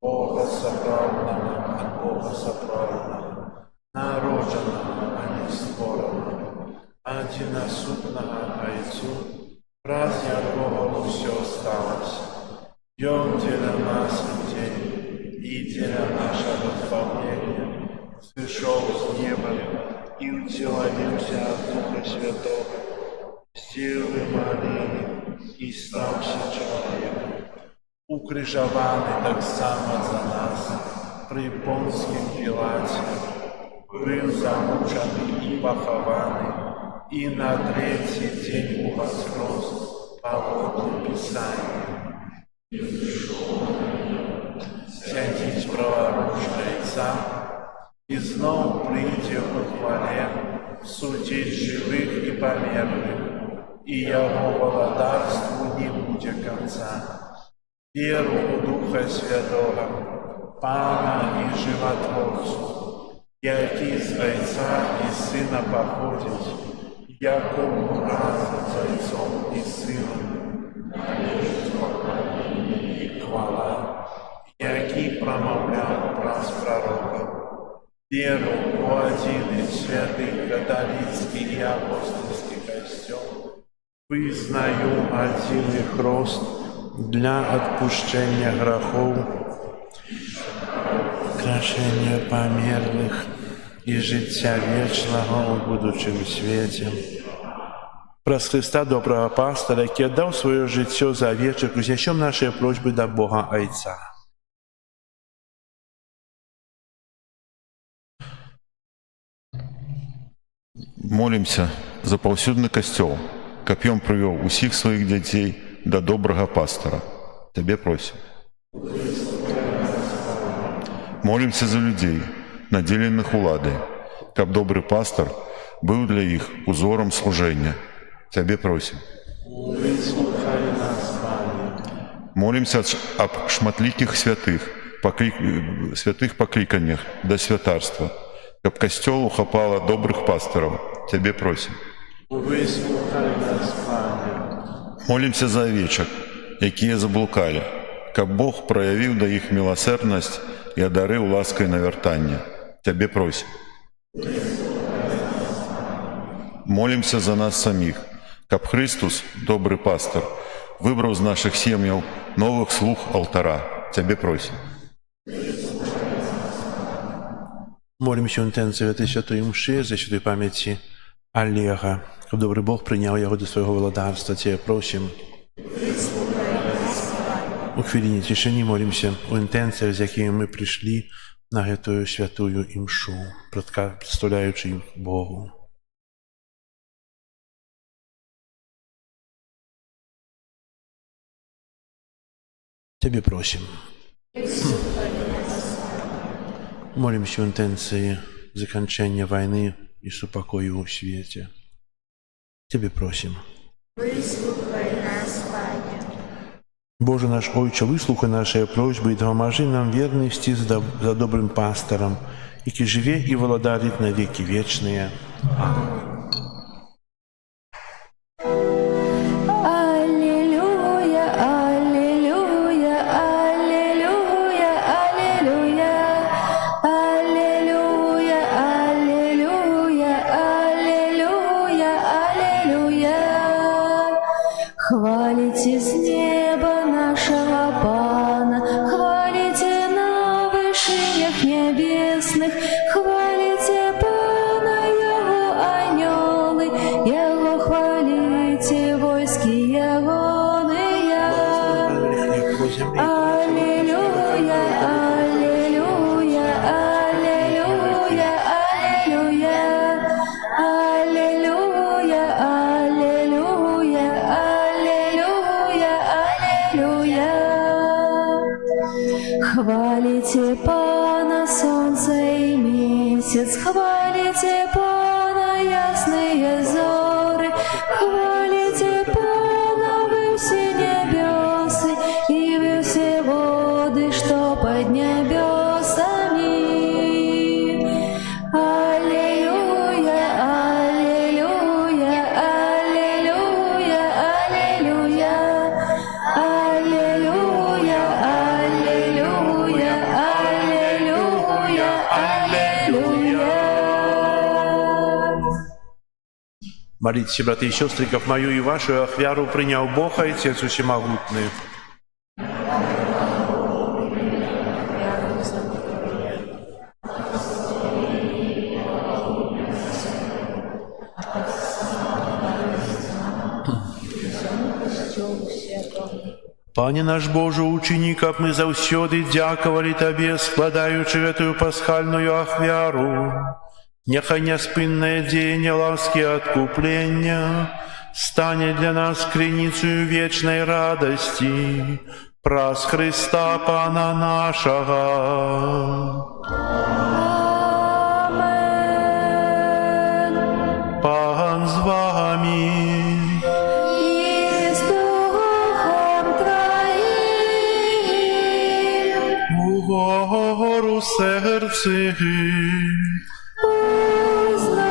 Бога сапраўднага ад Бога сапраўднага, народжанага, а не створанага, адзінасутнага Айцу, праз якого ўсё сталася. Ён дзеля нас людзей і дзеля нашага збаўлення сышоў з неба і ўцелавіўся ад Духа Святога, з Дзевы Марыі і стаўся чалавекам. Укрыжаваны таксама за нас пры Понскім Пілаце, быў замучаны і пахаваны, і на трэці дзень уваскрос паводле Пісання. Сядзіць праворуч Айца і зноў прыйдзе ў хвале судзіць жывых і памерлых, і яго валадарству не будзе канца. Веру ў Духа Святога, Пана і Жыватворцу, які з Айца і Сына паходзіць, якому разом з Айцом і Сином належить поклоніння і хвала, які промовляв праз пророків. Веру у один святий католицький і апостольський костюм, визнаю один хрест для відпущення грехов, крашення померлих і життя вічного у будучому світі. Праз Христа доброго пастора, який віддав своє життя за овечок, узнесем наші просьби до Бога Айца. Молимся за паўсюдны касцёл, каб ён прывёў усіх сваіх дзяцей да добрага пастора. Табе просім. Молимся за людзей, надзеленых уладай, каб добры пастор быў для іх узорам служэння. Табе просім. Молимся аб шматлікіх святых пакліканнях да святарства, каб касцёлу хапала добрых пастараў. Табе просім. Молимся за авечак, якія заблукалі, каб Бог праявіў да іх міласэрнасць і адарыў ласкай навяртання. Табе просім. Молимся за нас саміх, каб Христус, добры пастор, выбраў з нашых сем'яў новых слуг алтара. Цябе просім. Молимся у інтенції этой святої мши за святої пам'яті Олега, щоб добрий Бог прийняв його до свого владарства. Тебе просим. У хвилині тишини молимся у інтенціях, з якими ми прийшли на эту святую мшу, представляючи їх Богу. Тебе просим. Молимся в интенции закончания войны и супокою у свете. Тебе просим. Боже наш Ойче, выслухай наши просьбы и доможи нам верности за добрым пастором, и ки живе и владарит на веки вечные. Аллилуйя, аллилуйя, аллилуйя, аллилуйя. Аллилуйя, аллилуйя, аллилуйя, аллилуйя. Хвалите с неба нашего Пана, хвалите на вышинях небесных, хвалите Пана, Его анёлы, Его хвалите войски Егоные. Аллилуйя, аллилуйя, аллилуйя, аллилуйя. Аллилуйя, аллилуйя, аллилуйя, аллилуйя. Хвалите Пана солнце и месяц, хвалите Пана ясные зоры, хвалите Пана вы все небесы и вы все воды, что под небесами. Аллилуйя, аллилуйя, аллилуйя, аллилуйя. Аллилуйя, аллилуйя, аллилуйя, аллилуйя. Молитесь, братья и сестры, как мою и вашу ахвяру принял Бог, Отец Всемогутный. Пане наш Боже, учини, как мы заўсёды дяковали Тебе, складаючи эту пасхальную ахвяру. Нехай няспынное дзеянне ласки откупления стане для нас крыніцаю вечной радости праз Христа Пана нашего. Амен. Пан з вами. И с Духом Твоим. Угору серци. Возносим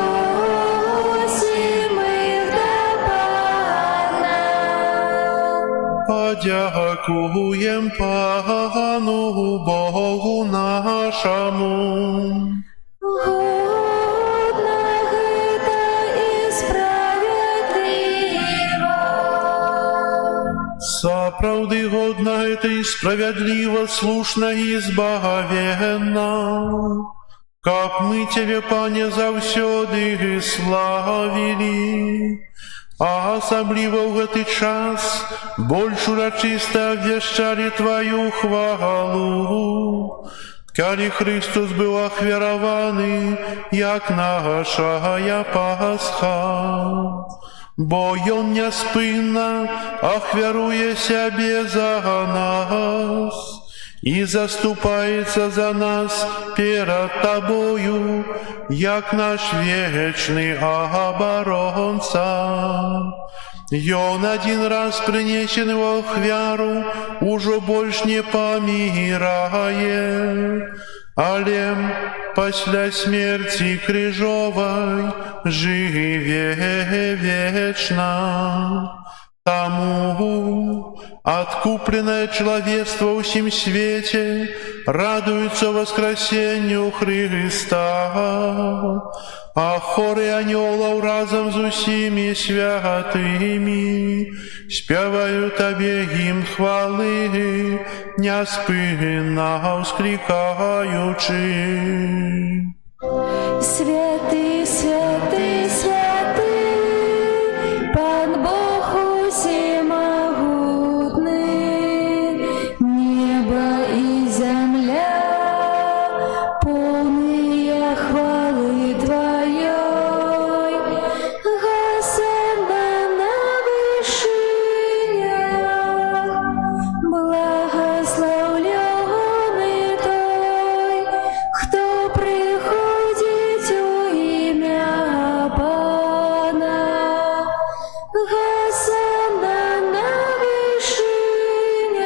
их до Пана. Подякуем Пану Богу нашему. Годно это и справедливо. Сапраўды годна это и справедливо, слушно и избавенно. Как мы Тебе, Пане, заўсёды славили, а асабліва ў гэты час больш урачыста абвяшчалі Твою хвалу. Калі Христос быў ахвяраваны, як нашая Пасха, бо Ён няспынна ахвяруе сябе за нас і заступаецца за нас перад Табою, як наш вечны абаронца. Ён один раз прынесены ў ахвяру ужо больш не памірае, але пасля смерці крыжовай жыве вечна. Таму откупленное человечество у сим свете, радуется воскресению Христа. А хоры анёлов разом с усими святыми спевают Тебе гимн хвалы, неспынно вскликаючи. Святый, святый, святый, Пан Бог усемогутный, небо и земля, полные хвалы Твоей. Госанна на вышинях, благословленный Той, кто приходит у имя Пана. Госанна на вышинях.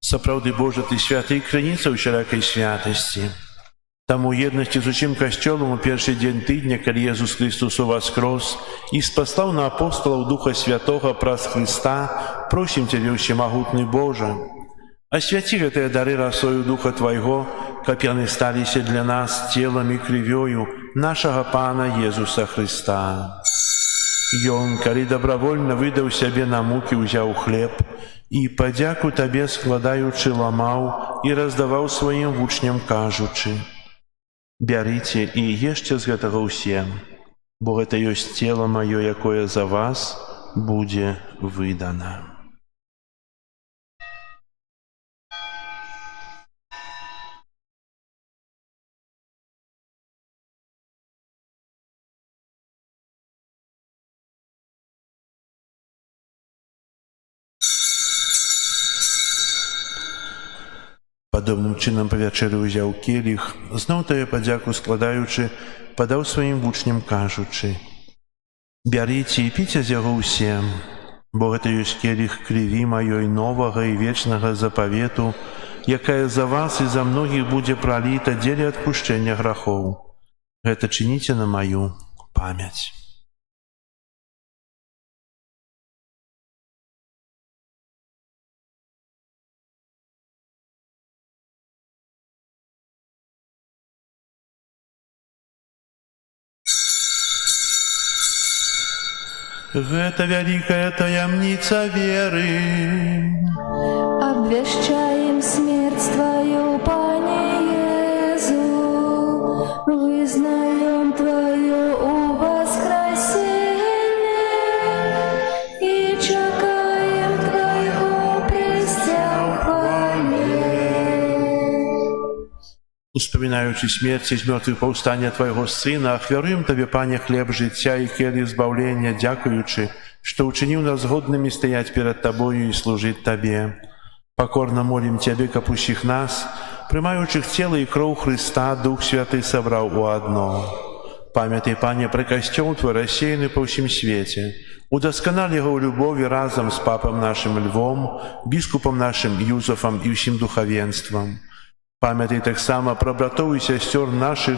Сапраўды Божа, Ты святы і крыніца ўсялякай святасці. Таму єднасці з усім касцёлам у першы дзень тыдня, калі Езус Христос уваскрос і спаслаў на апостолаў Духа Святога праз Христа, просім Цябе, усемагутны Божа, асвяці гэтыя дары расою Духа Твайго, каб яны сталіся для нас целам і крывёю нашага Пана Езуса Христа. Ён, калі добравольна выдаў сябе на мукі, узяў хлеб і, падзяку Табе складаючы, ламаў і раздаваў сваім вучням, кажучы: «Бярыце і ешце з гэтага ўсе, бо гэта ёсць цела маё, якое за вас будзе выдана». Падобным чынам па вячэры ўзяў келіх, зноў Табе падзяку складаючы, падаў сваім вучням, кажучы: «Бярыце і піце з яго ўсе, бо гэта ёсць келіх крыві маёй новага і вечнага запавету, якая за вас і за многіх будзе праліта дзеля адпушчэння грахоў. Гэта чыніце на маю памяць». Гэта вялікая таямніца веры. Обвящаем смерть Твою, Пане Иезу, вызнаем Твое воскресение и чекаем Твоего престя в хвале. Успамінаючы смерць і з мёртвых паўстання Твайго Сына, ахвяруем Табе, Пане, хлеб жыцця і келіх збаўлення, дзякуючы, што ўчыніў нас годнымі стаяць перад Табою і служыць Табе. Пакорна молім Цябе, каб усіх нас, прымаючых цела і кроў Хрыста, Дух Святы сабраў у адно. Памятай, Пане, пра касцёл Твой рассеяны па ўсім свеце. Удасканал яго ў любові разам з папам нашым Львом, біскупам нашым Юзафам і ўсім духавенствам. Памятай таксама пра братоў і сясцёр нашых,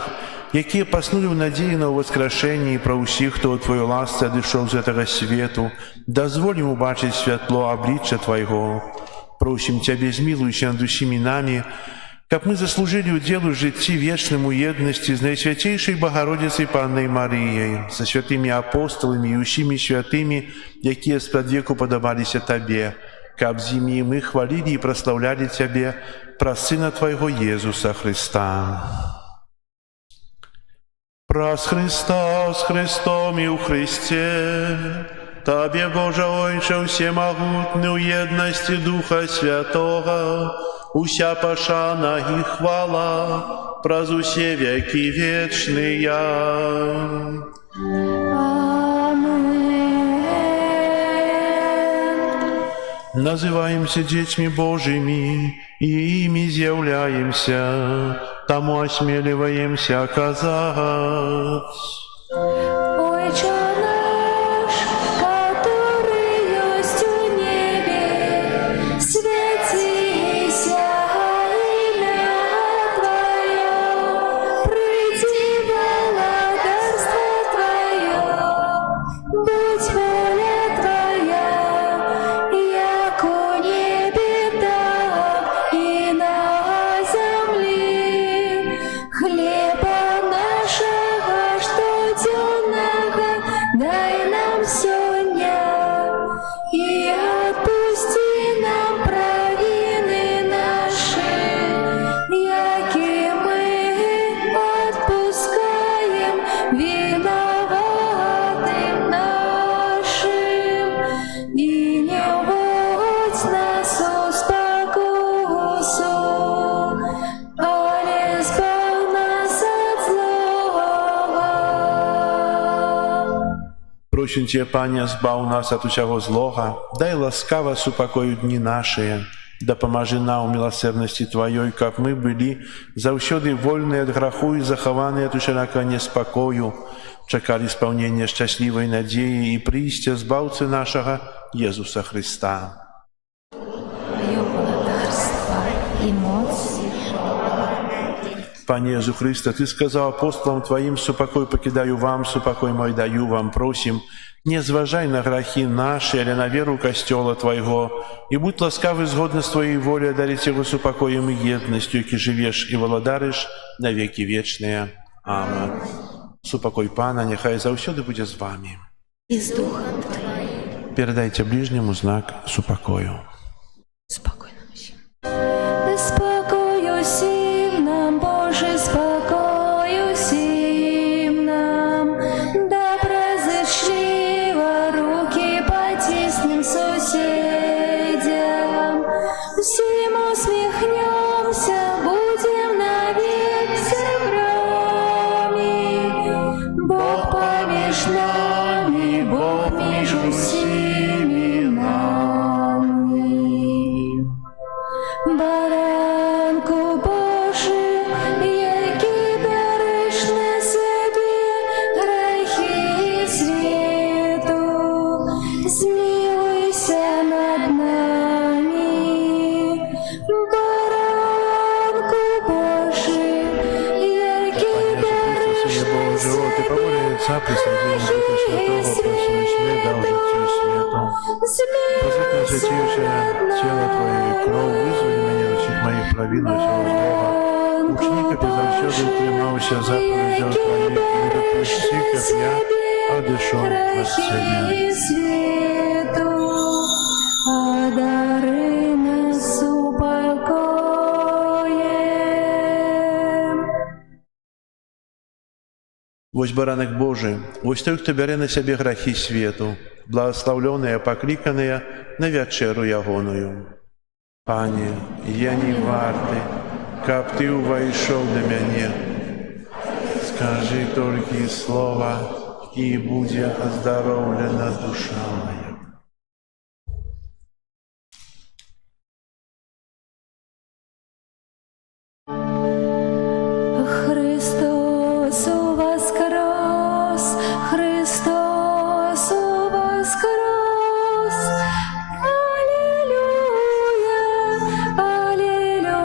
якія паснулі ў надзеі на ўваскрашэнне, і пра ўсіх, хто ў Тваёй ласцы адышоў з гэтага свету. Дазволім убачыць святло аблічча Твайго. Просім Цябе, змілуйся над усімі намі, каб мы заслужылі ўдзел у жыцці вечным у еднасці з Найсвяцейшай Багародзіцай Паннай Марыяй, са святымі апосталамі і ўсімі святымі, якія спрадвеку падабаліся Табе, каб з імі мы хвалілі і праслаўлялі Цябе праз Сына Твайго Езуса Христа. Праз Христа, з Христом і ў Христе, Табе, Божа Ойче, всемогутны, у єдності Духа Святого, уся пашана і хвала, праз усе веки вечные. Называемся детьми Божьими, и ими з'являемся, тому осмеливаемся оказать. Отче наш, который есть в небе, святися имя Твое, приди владарство Твое, будь воля Твоя Просим Тебя, Пане, збав нас от усяго злога, дай ласкаво супокою дни наши, да поможи нам у милосердности Твоей, как мы были завсёды вольны от греху и захованы от усякого неспокою, чекали исполнения счастливой надеи и прийстя Збавцы нашего Иисуса Христа. Його владарства і моць, Пане Иисус Христе, Ты сказал апостолам Твоим: «Супокой покидаю вам, супокой мой даю вам». Просим, не зважай на грехи наши, или на веру Костела Твоего, и будь ласкавый згодно с Твоей волей одарить его супокоем и едностью, яки живешь и володаришь на веки вечные. Аминь. Супокой Пана, нехай завсёды буде з вами. і з Духом Твоїм. Передайте ближнему знак супокою. Спокійно всім. Спокою всім нам, Боже, спокою всім нам, доброзичливо руки потиснем сусідям, всім усміхнемся, будем навек сябрами. Бог поміж нами, Бог між усіми нами. Баранку Божий, який береш на себе грехи світу, змилуйся над нами. Баранку Божий, який береш на Ты по воле Отца присоединен Духа Святого, просим смерть, дал житию свету. Посветное святейшее тело Твое и кровь, вызвали меня от всех моих провин, от всего злого. Ученика безовсюду тримався заповедью Твоей, не допусти, как я одышал от себя. світу, одари нас упокоєм. Вось баранок Божий, вось той, хто бере на себе грехи свету, благословленные, покликанные на вечеру ягоную. Пане, я не варты, каб Ты увайшов до меня. Скажи только слово, и будет оздоровлена душа моя. Христос воскрес, Христос воскрес. Аллилуйя, аллилуйя.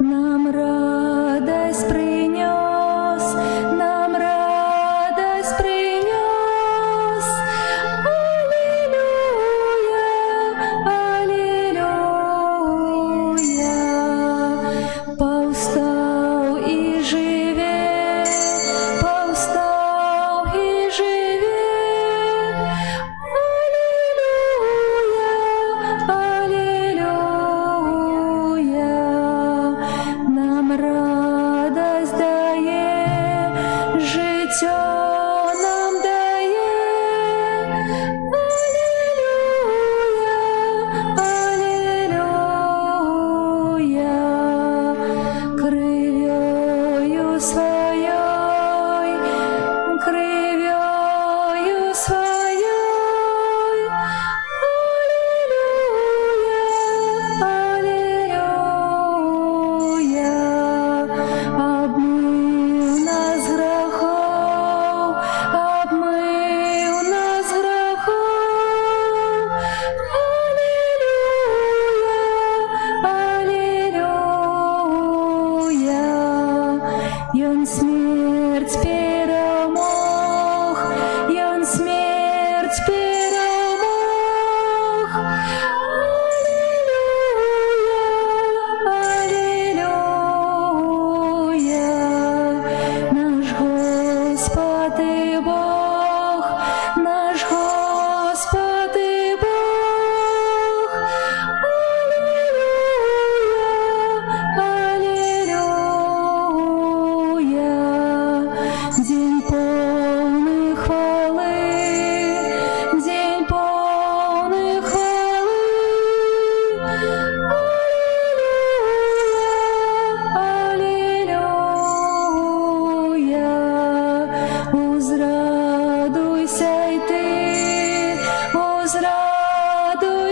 Нам радость принес, нам радость принес. Аллилуйя, аллилуйя.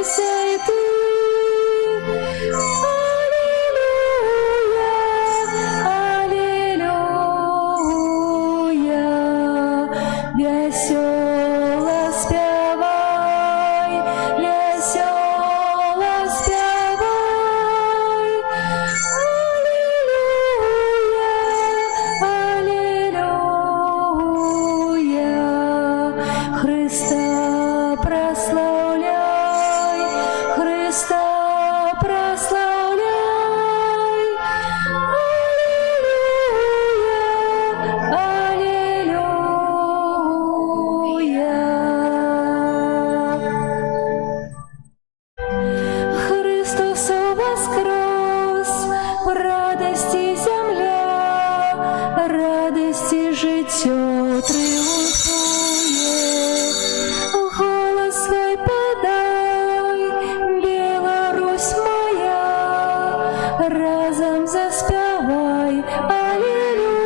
радуйся и ты. Аллилуйя, аллилуйя, весело спевай, весело спевай. Аллилуйя, аллилуйя, Христа прославляй, Христа прославляй. Аллилуйя, аллилуйя. Христос воскрес, в радости земля, радости життя триумфує. Голос свой подай, Білорусь моя, разом заспівай. Аллилуйя.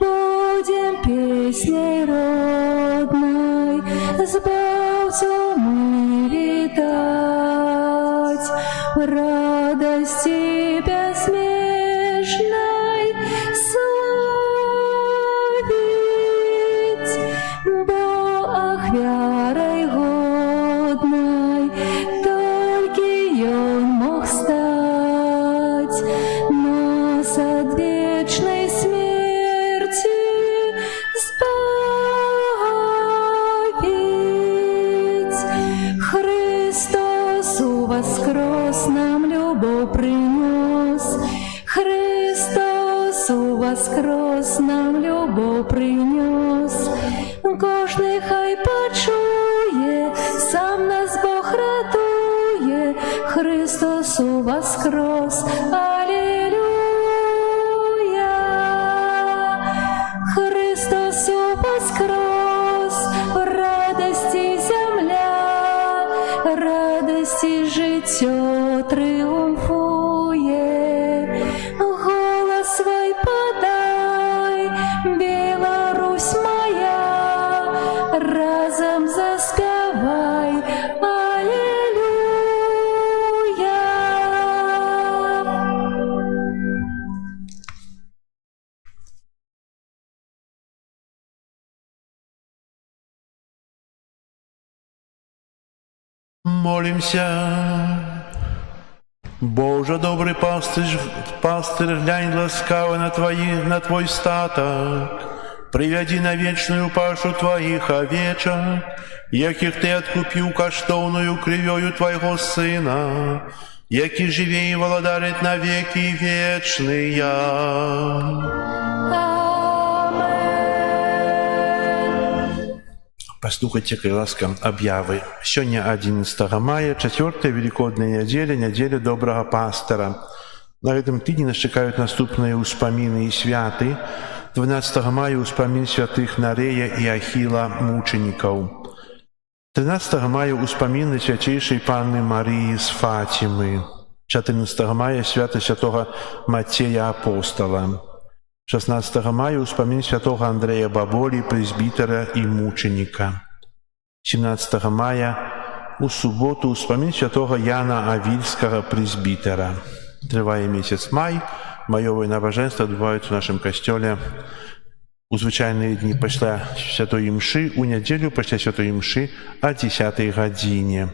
Будем песней родной Збавцу мы вітать, в радости безмежной славить, бо ахвярой годной только Он мог стать, нас от вечной смерти избавить. Христос воскрес, нам любовь принес. Христос воскрес, нам любовь принес. Кожний хай почує, сам нас Бог ратує. Христос воскрес, аллилуйя. Христос воскрес, в радости земля, радости життя триумфує. Голос свой подай, Білорусь моя, разом заспівай. Аллилуйя. Молимся. Боже, добрый пастырь, глянь ласкаво на твой статок. Привяди на вечную пашу твоих овечек, яких ты откупил каштовною кривёю твоего Сына, які живе и владарит на веки вечные. Послухайте, ласка, об'яви. Сёння 11 мая, 4-я великодная неделя, неделя доброго пастора. На этом тыдні нас чекают наступные успомины и святы. 12 мая успомин святых Нарея и Ахила мучеников. 13 мая успомины святейшей Панны Марии с Фатимы. 14 мая свято святого Матея Апостола. 16 мая успомин святого Андрея Баболи, пресбитера и мученика. 17 мая у субботу успомин святого Яна Авильского, пресбитера. Триває месяц май, майовые набожества отбываются в нашем костеле у звычайные дни пасля святой мши, у неделю пасля святой мши о 10-й гадзіне.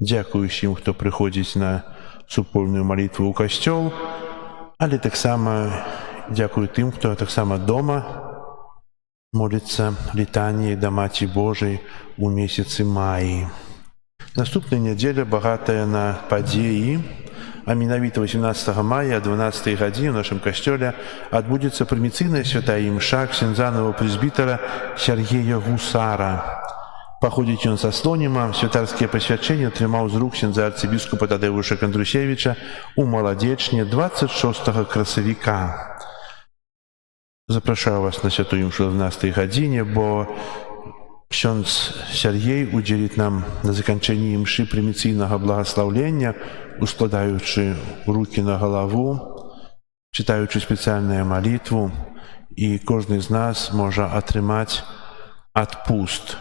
Дзякую всім, хто прыходзіць на супольную молитву ў касцёл, але таксама дзякую тым, хто таксама дома моліцца літаніяй да Маці Божай у месяцы маі. Наступная неделя багатая на падзеі, а менавіта 18 мая о 12 гадзіне ў нашым касцёле адбудзецца прыміцыйная святая імша ксяндзанавага прэзбітара Сергея Гусара. Паходзіць ён са Слоніма, святарскія пасвячэнні атрымаў з рук ксяндза арцыбіскупа Тадеуша Кандрусевіча у Маладзечні 26 красавіка. Запрашаю вас на святую імшу о 12 гадзіне, бо ксёндз Сергей удзеліць нам на заканчэнні імшы прыміцыйнага благаслаўлення, ускладаючы рукі на галаву, чытаючы спецыяльную малітву, і кожны з нас можа атрымаць адпуст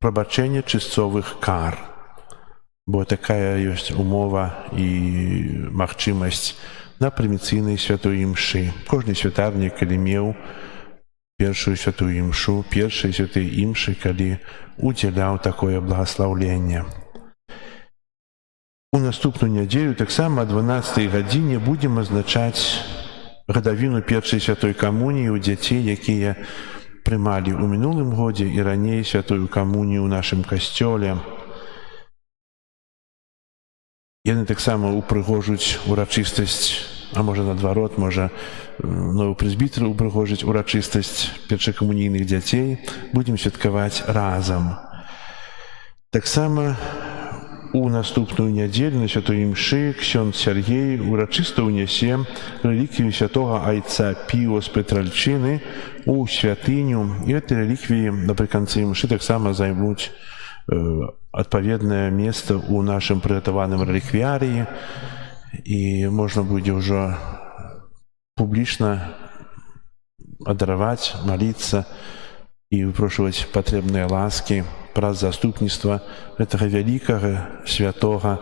прабачэння чысцовых кар. Бо такая ёсць умова і магчымасць на прыміцыйнай святой імшы. Кожны святарнік, калі меў першую святую імшу, першыя святыя імшы, калі удзяляў такое благаслаўленне. У наступную нядзелю таксама о 12 гадзіне будзем адзначаць гадавіну першай святой камуніі ў дзяцей, якія прымалі ў мінулым годзе і раней святую камунію ў нашым касцёле. Яны таксама упрыгожуць урачыстасць, а можа наадварот, можа новы прэзбітэр упрыгожыць урачыстасць першакамунійных дзяцей. Будзем святкаваць разам. Таксама у наступную нядзелю на святой імшы ксёндз Сяргей урачыста ўнясе рэліквію святога айца Піо з Петральчыны у святыню. І гэтай рэліквіі напрыканцы імшы таксама займуць адпаведнае месца ў нашым прыгатаваным рэліквіярыі, і можна будзе ўжо публічна адараваць, маліцца і выпрошваць патрэбныя ласкі праз заступніцтва гэтага вялікага святога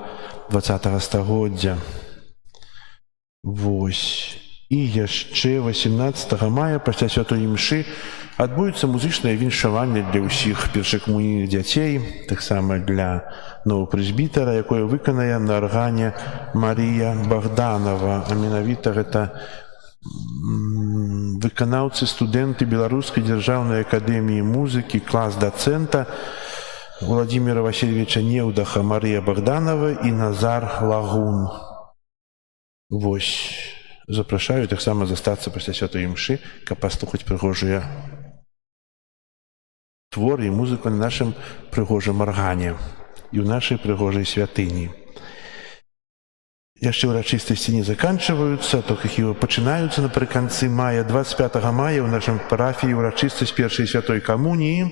20-го стагоддзя. Вось. І яшчэ 18 мая пасля святой імшы адбудзецца музычнае віншаванне для ўсіх першакамунійных дзяцей, таксама для новапрэзбітара, якое выканае на аргане Марія Богданова. А менавіта гэта выканаўцы, студэнты Беларускай дзяржаўнай акадэміі музыкі, клас дацэнта Владимира Васильевича Неўдаха, Марія Богданова і Назар Лагун. Вось. Запрашаю таксама застацца пасля святой імшы, каб паслухаць прыгожыя творы і музыку на нашым прыгожым аргане і ў нашай прыгожай святыні. Яшчэ ўрачыстасці не заканчваюцца, толькі іх пачынаюцца напрыканцы мая. 25 мая ў нашым парафіі ўрачыстасць першай святой камуніі.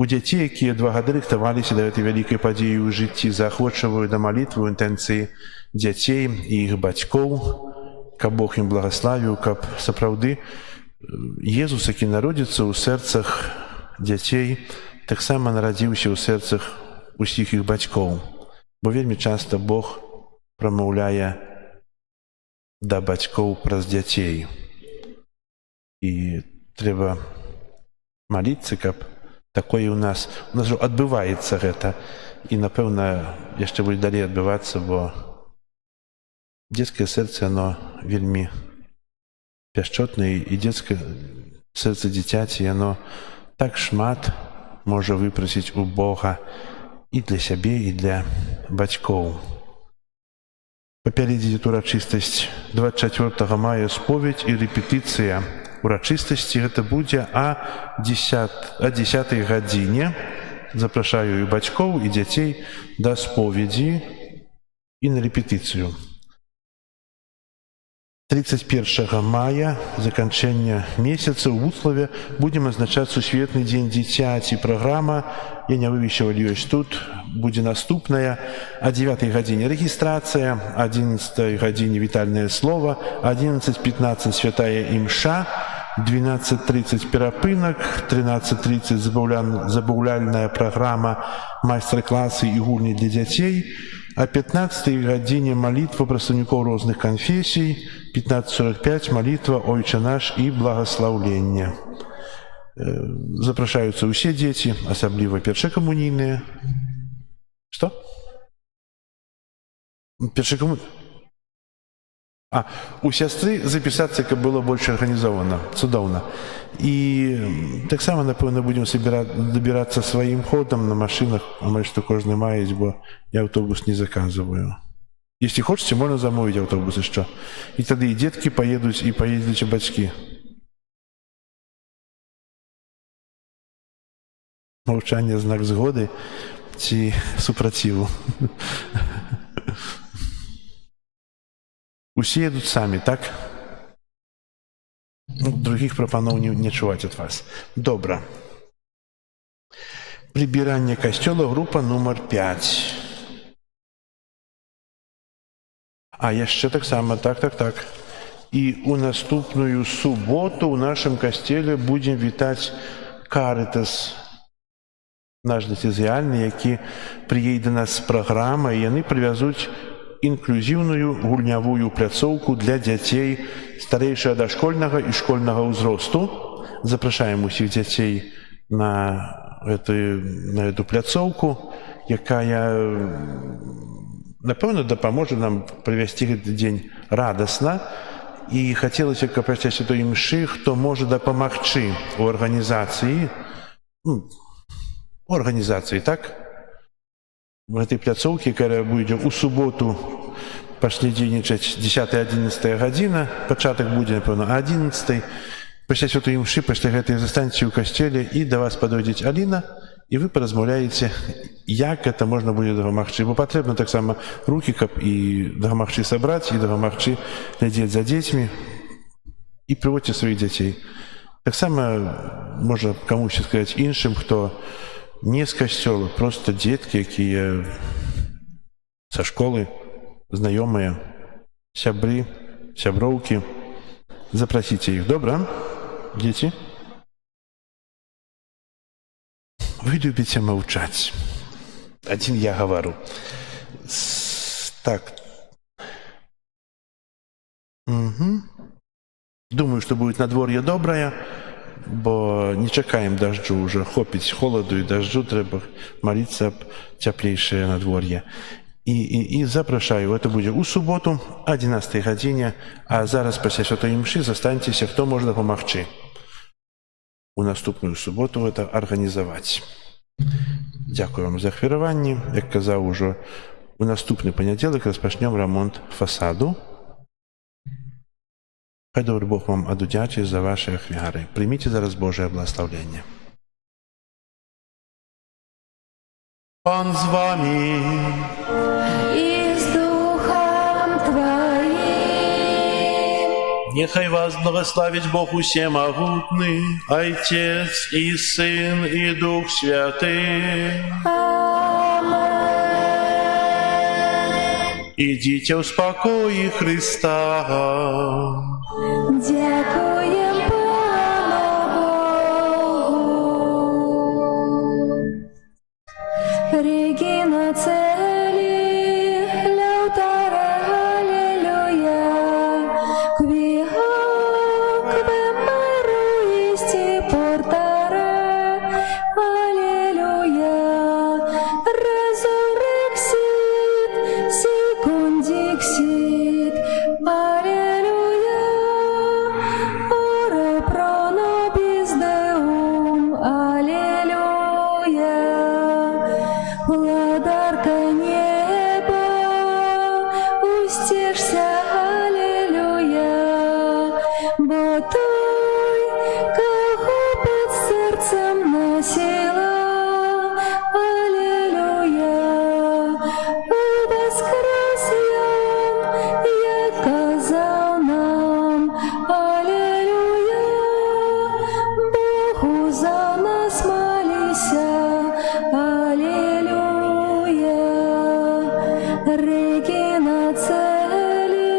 У дзяцей, якія 2 гады рыхтаваліся да гэтай вялікай падзеі ў жыцці, заахвочваю да малітвы ў інтэнцыі дзяцей і іх бацькоў, каб Бог ім благаславіў, каб сапраўды Езус, які народзіцца ў сэрцах дзяцей, таксама нарадзіўся ў сэрцах усіх іх бацькоў. Бо вельмі часта Бог прамаўляе да бацькоў праз дзяцей. І трэба маліцца, каб такое ў нас адбываецца гэта. І, напэўна, яшчэ будзе далей адбывацца, бо дзецкае сэрца, оно вельмі пяшчотнае, і дзецкае сэрца дзіцяці, оно так шмат можа выпрасіць у Бога і для сябе, і для бацькоў. Папярэдзіць урачыстасць 24 мая споведь і рэпетыцыя урачыстасці. Гэта будзе о 10 гадзіне. Запрашаю і бацькоў, і дзяцей да споведзі і на рэпетыцыю. 31 мая, заканчэння месяца, ў Вуцлаве будзем адзначаць сусветны дзень дзіцяці. Праграма, я не вывешчыў, але ёсць тут, будзе наступная. О 9 гадзіне рэгістрацыя, 11 гадзіне вітальнае слова, 11:15 святая імша, 12:30 перапынак, 13:30 забаўляльная праграма, майстар-класы і гульні для дзяцей. О 15 гадзіне малітва прадстаўнікоў розных канфесій, 15:45 малітва «Ойче наш» і благаслаўленне. Запрашаюцца ўсе дзеці, асабліва першакамунійныя. Што? У сястры запісацца, каб было больш арганізована. Цудоўна. І таксама, напэўна, будзем дабірацца сваім ходам на машынах, амаль што кожны маюць, бо я аўтобус не заказываю. Если хочаце, можна замовіць аўтобус яшчэ. І тады і дзеткі паедуць, і паедуць і бацькі. Маўчанне — знак згоды ці супраціву. Усе едуць самі, так? Другіх прапаноў не чуваць ад вас. Добра. Прыбіранне касцёла, група нумар 5. А яшчэ таксама, так. І ў наступную суботу ў нашым касцеле будзем вітаць Карытас наш дыцэзіяльны, які прыедзе да нас з праграмай, яны прывязуць інклюзіўную гульнявую пляцоўку для дзяцей старэйшага дашкольнага і школьнага ўзросту. Запрашаем усіх дзяцей на эту пляцоўку, якая, напэўна, дапаможа нам правесці гэты дзень радасна. І хацелася, каб падчас святой імшы, хто можа дапамагчы ў арганізацыі, так? В этой пляцоўке, якая будзе ў суботу, пачне дзейнічаць 10-11 гадзіна, пачатак будзе, напэўна, 11. Пасля святой імшы, пасля гэтай застаньце ў касцеле, і да вас падойдзе Аліна, і вы паразмаўляеце, як гэта можна будзе дапамагчы. Бо патрэбна таксама рукі, каб і дапамагчы сабраць, і дапамагчы глядзець за дзецьмі, і прыводзьце сваіх дзяцей. Таксама можна камусьці сказаць іншым, хто не з касцёла, проста дзеткі, якія са школы, знаёмыя, сябры, сяброўкі. Запрасіце іх, добра, дзеці? Вы любіце маўчаць. Адзін я гавару. Так. Думаю, што будет надвор'е добрае, бо не чакаем дажджу, уже хопіць холаду і дажджу, трэба маліцца аб цяплейшае надвор'е. І запрашаю, это будзе ў суботу, 11 гадзіне, а зараз пасля святой імшы застаньцеся, хто можа дапамагчы у наступную суботу гэта арганізаваць. Дзякую вам за ахвяраванні. Як казаў ужо, у наступны панядзелак распачнём рамонт фасаду. Хай добры Бог вам адудзячыць за ваши ахвяры. Прыміце зараз Божае благословенне. Пан з вами. И с Духом Твоим. Нехай вас благословить Бог усемогутный, Отец и Сын и Дух Святый. Идите в спокое Христа. Дякуем Пану Богу. Регина цели, ляутаре, аллилуйя. Квига, квемеру исти портаре, аллилуйя. Резуррексит, секундиксит, аллилуйя. Ora pro nobis Deum, аллилуйя. Владарка неба, устешься, аллилуйя. Бо той, кого под сердцем носила, аллилуйя. Воскрес ён, як казав нам, аллилуйя. Богу за нас молися, аллилуйя. Регина цели,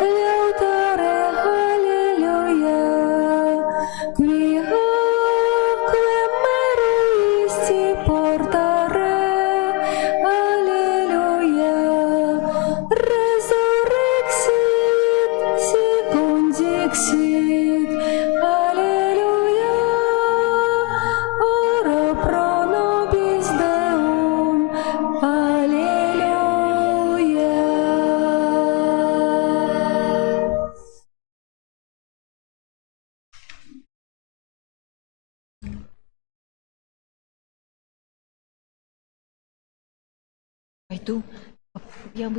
ляутаре, аллилуйя. Квига, квемеру исти портаре, аллилуйя. Резуррексит, секундиксит, аллилуйя. Ora pro nobis Deum, аллилуйя. Пойду, я бы